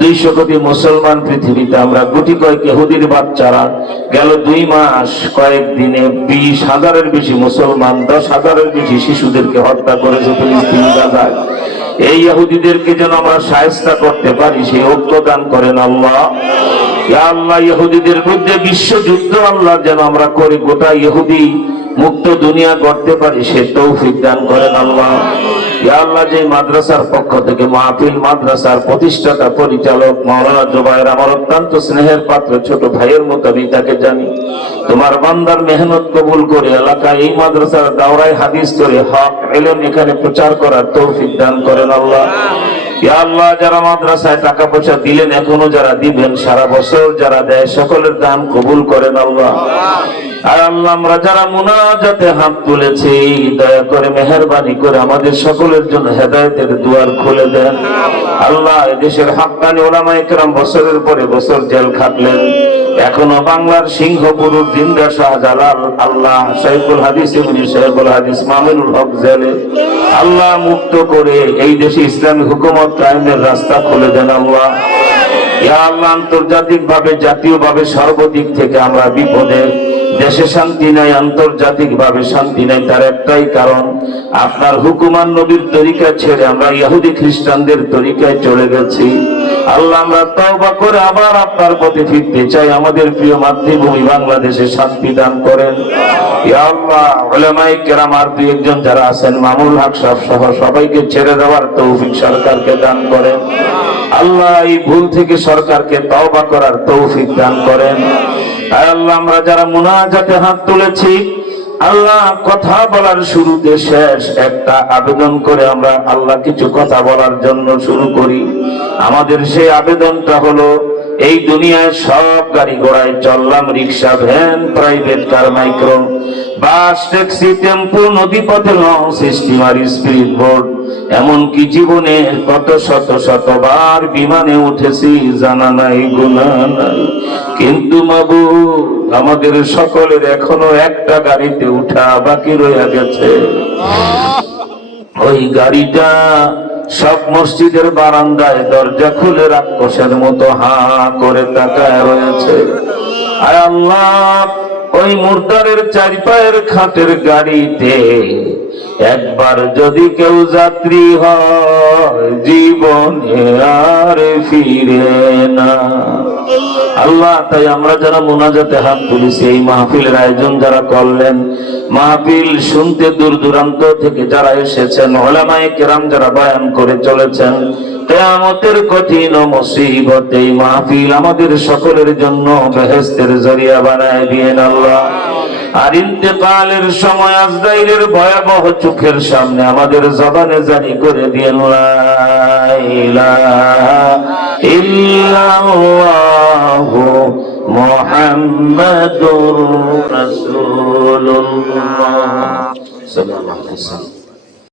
200 কোটি মুসলমান পৃথিবীতে, আমরা গুটি কয়েক ইহুদির বাচ্চারা গেল 2 মাস কয়েকদিনে 20,000-এর বেশি মুসলমান, 10,000-এর বেশি শিশুদেরকে হত্যা করেছে ফিলিস্তিন গাজায়। এই ইহুদিদেরকে যেন আমরা শায়েস্তা করতে পারি, সেই ঐক্য দান করেন আল্লাহ। ইয়া আল্লাহ, ইহুদিদের বিরুদ্ধে বিশ্বযুদ্ধ আল্লাহ যেন আমরা করি, গোটা ইহুদি মুক্ত দুনিয়া করতে পারি, সে তৌফিক দান করেন আল্লাহ। ইয়া আল্লাহ, যে মাদ্রাসার পক্ষ থেকে মাহফিল মাদ্রাসার প্রতিষ্ঠাতা পরিচালক মাওলানা জুবায়ের আমার অত্যন্ত স্নেহের পাত্র, ছোট ভাইয়ের মতো আমি তাকে জানি, তোমার বান্দার মেহনত কবুল করে এলাকায় এই মাদ্রাসার দাওরায় হাদিস করে হক ইলম এখানে প্রচার করার তৌফিক দান করেন আল্লাহ। ইয়া আল্লাহ, যারা মাদ্রাসায় টাকা পয়সা দিলেন, এখনো যারা দিবেন, সারা বছর যারা দেয়, সকলের দান কবুল করেন আল্লাহ। আর আল্লাহ, আমরা যারা মুনাজাতে হাত তুলেছি, দয়া করে মেহেরবানি করে আমাদের সকলের জন্য হেদায়েতের দুয়ার খুলে দেন আল্লাহ। এদেশের হাক্কানি উলামায়ে কেরাম বছরের পরে বছর জেল খাটলেন, এখনো বাংলার সিংহ পুরুষ জিন্দা শাহজালাল আল্লাহ শাইখুল হাদিস ইবনে শাইখুল হাদিস মামুনুল হক জেলে আল্লাহ মুক্ত করে এই দেশে ইসলামী হুকুমত কায়েমের রাস্তা খুলে দেন আল্লাহ। ইয়া আল্লাহ, আন্তর্জাতিক ভাবে জাতীয় ভাবে সর্বদিক থেকে আমরা বিপদে, দেশে শান্তি নাই, আন্তর্জাতিক ভাবে শান্তি নাই, তার একটাই কারণ আপনার হুকুমান নবীর তরিকা ছেড়ে আমরা ইহুদি খ্রিস্টানদের তরিকায় চলে গেছি আল্লাহ। আমরা তওবা করে আবার আপনার পথে ফিরতে চাই, আমাদের প্রিয় মাতৃভূমি বাংলাদেশে শান্তি দান করেন ইয়া আল্লাহ। উলামায়ে কেরাম আর 2-1 যারা আছেন, মামুল হক সাহেব সহ সবাইকে ছেড়ে দেওয়ার তৌফিক সরকারকে দান করেন আল্লাহ। এই ভুল থেকে সরকারকে তওবা করার তৌফিক দান করেন আল্লাহ। আমরা যারা মুনাজাতে হাত তুলেছি আল্লাহ, কথা বলার শুরুতে শেষ একটা আবেদন করে আমরা আল্লাহ কিছু কথা বলার জন্য শুরু করি। আমাদের সেই আবেদনটা হলো, এই দুনিয়ায় সব গাড়ি ঘোড়ায় চললাম, রিক্সা, van, private car, micro bus, taxi, tempo, নদীপথে লঞ্চ, স্টিমার, স্পিড বোট, এমনকি জীবনে কত শত শতবার বিমানে উঠেছি, জানা নাই গুনাহ নাই, কিন্তু মাবুদ আমাদের সকলের এখনো একটা গাড়িতে উঠা বাকি রয়ে গেছে। ওই গাড়িটা সব মসজিদের বারান্দায় দরজা খুলে রাক্ষসের মতো হা করে তাকায় রয়েছে। আয় আল্লাহ, ওই মুর্দারের 4 পায়ের খাটের গাড়িতে একবার যদি কেউ যাত্রী হয়, জীবনে আর ফিরে না আল্লাহ। তাই আমরা যারা মুনাজাতে হাত তুলেছি, এই মাহফিলের আয়োজন যারা করলেন, মাহফিল শুনতে দূর দূরান্ত থেকে যারা এসেছেন, উলামায়ে কেরাম যারা বয়ান করে চলেছেন, কিয়ামতের কঠিন মুসিবতে এই মাহফিল আমাদের সকলের জন্য বেহেশতের জরিয়া বানায় দিয়েন আল্লাহ। আর ইন্তেকালের সময় আজরাইলের ভয়াবহ চোখের সামনে আমাদের জবানে জারি করে দিয়েন লা ইলাহা ইল্লাল্লাহু মুহাম্মাদুর রাসূলুল্লাহ সাল্লাল্লাহু আলাইহি ওয়াসাল্লাম।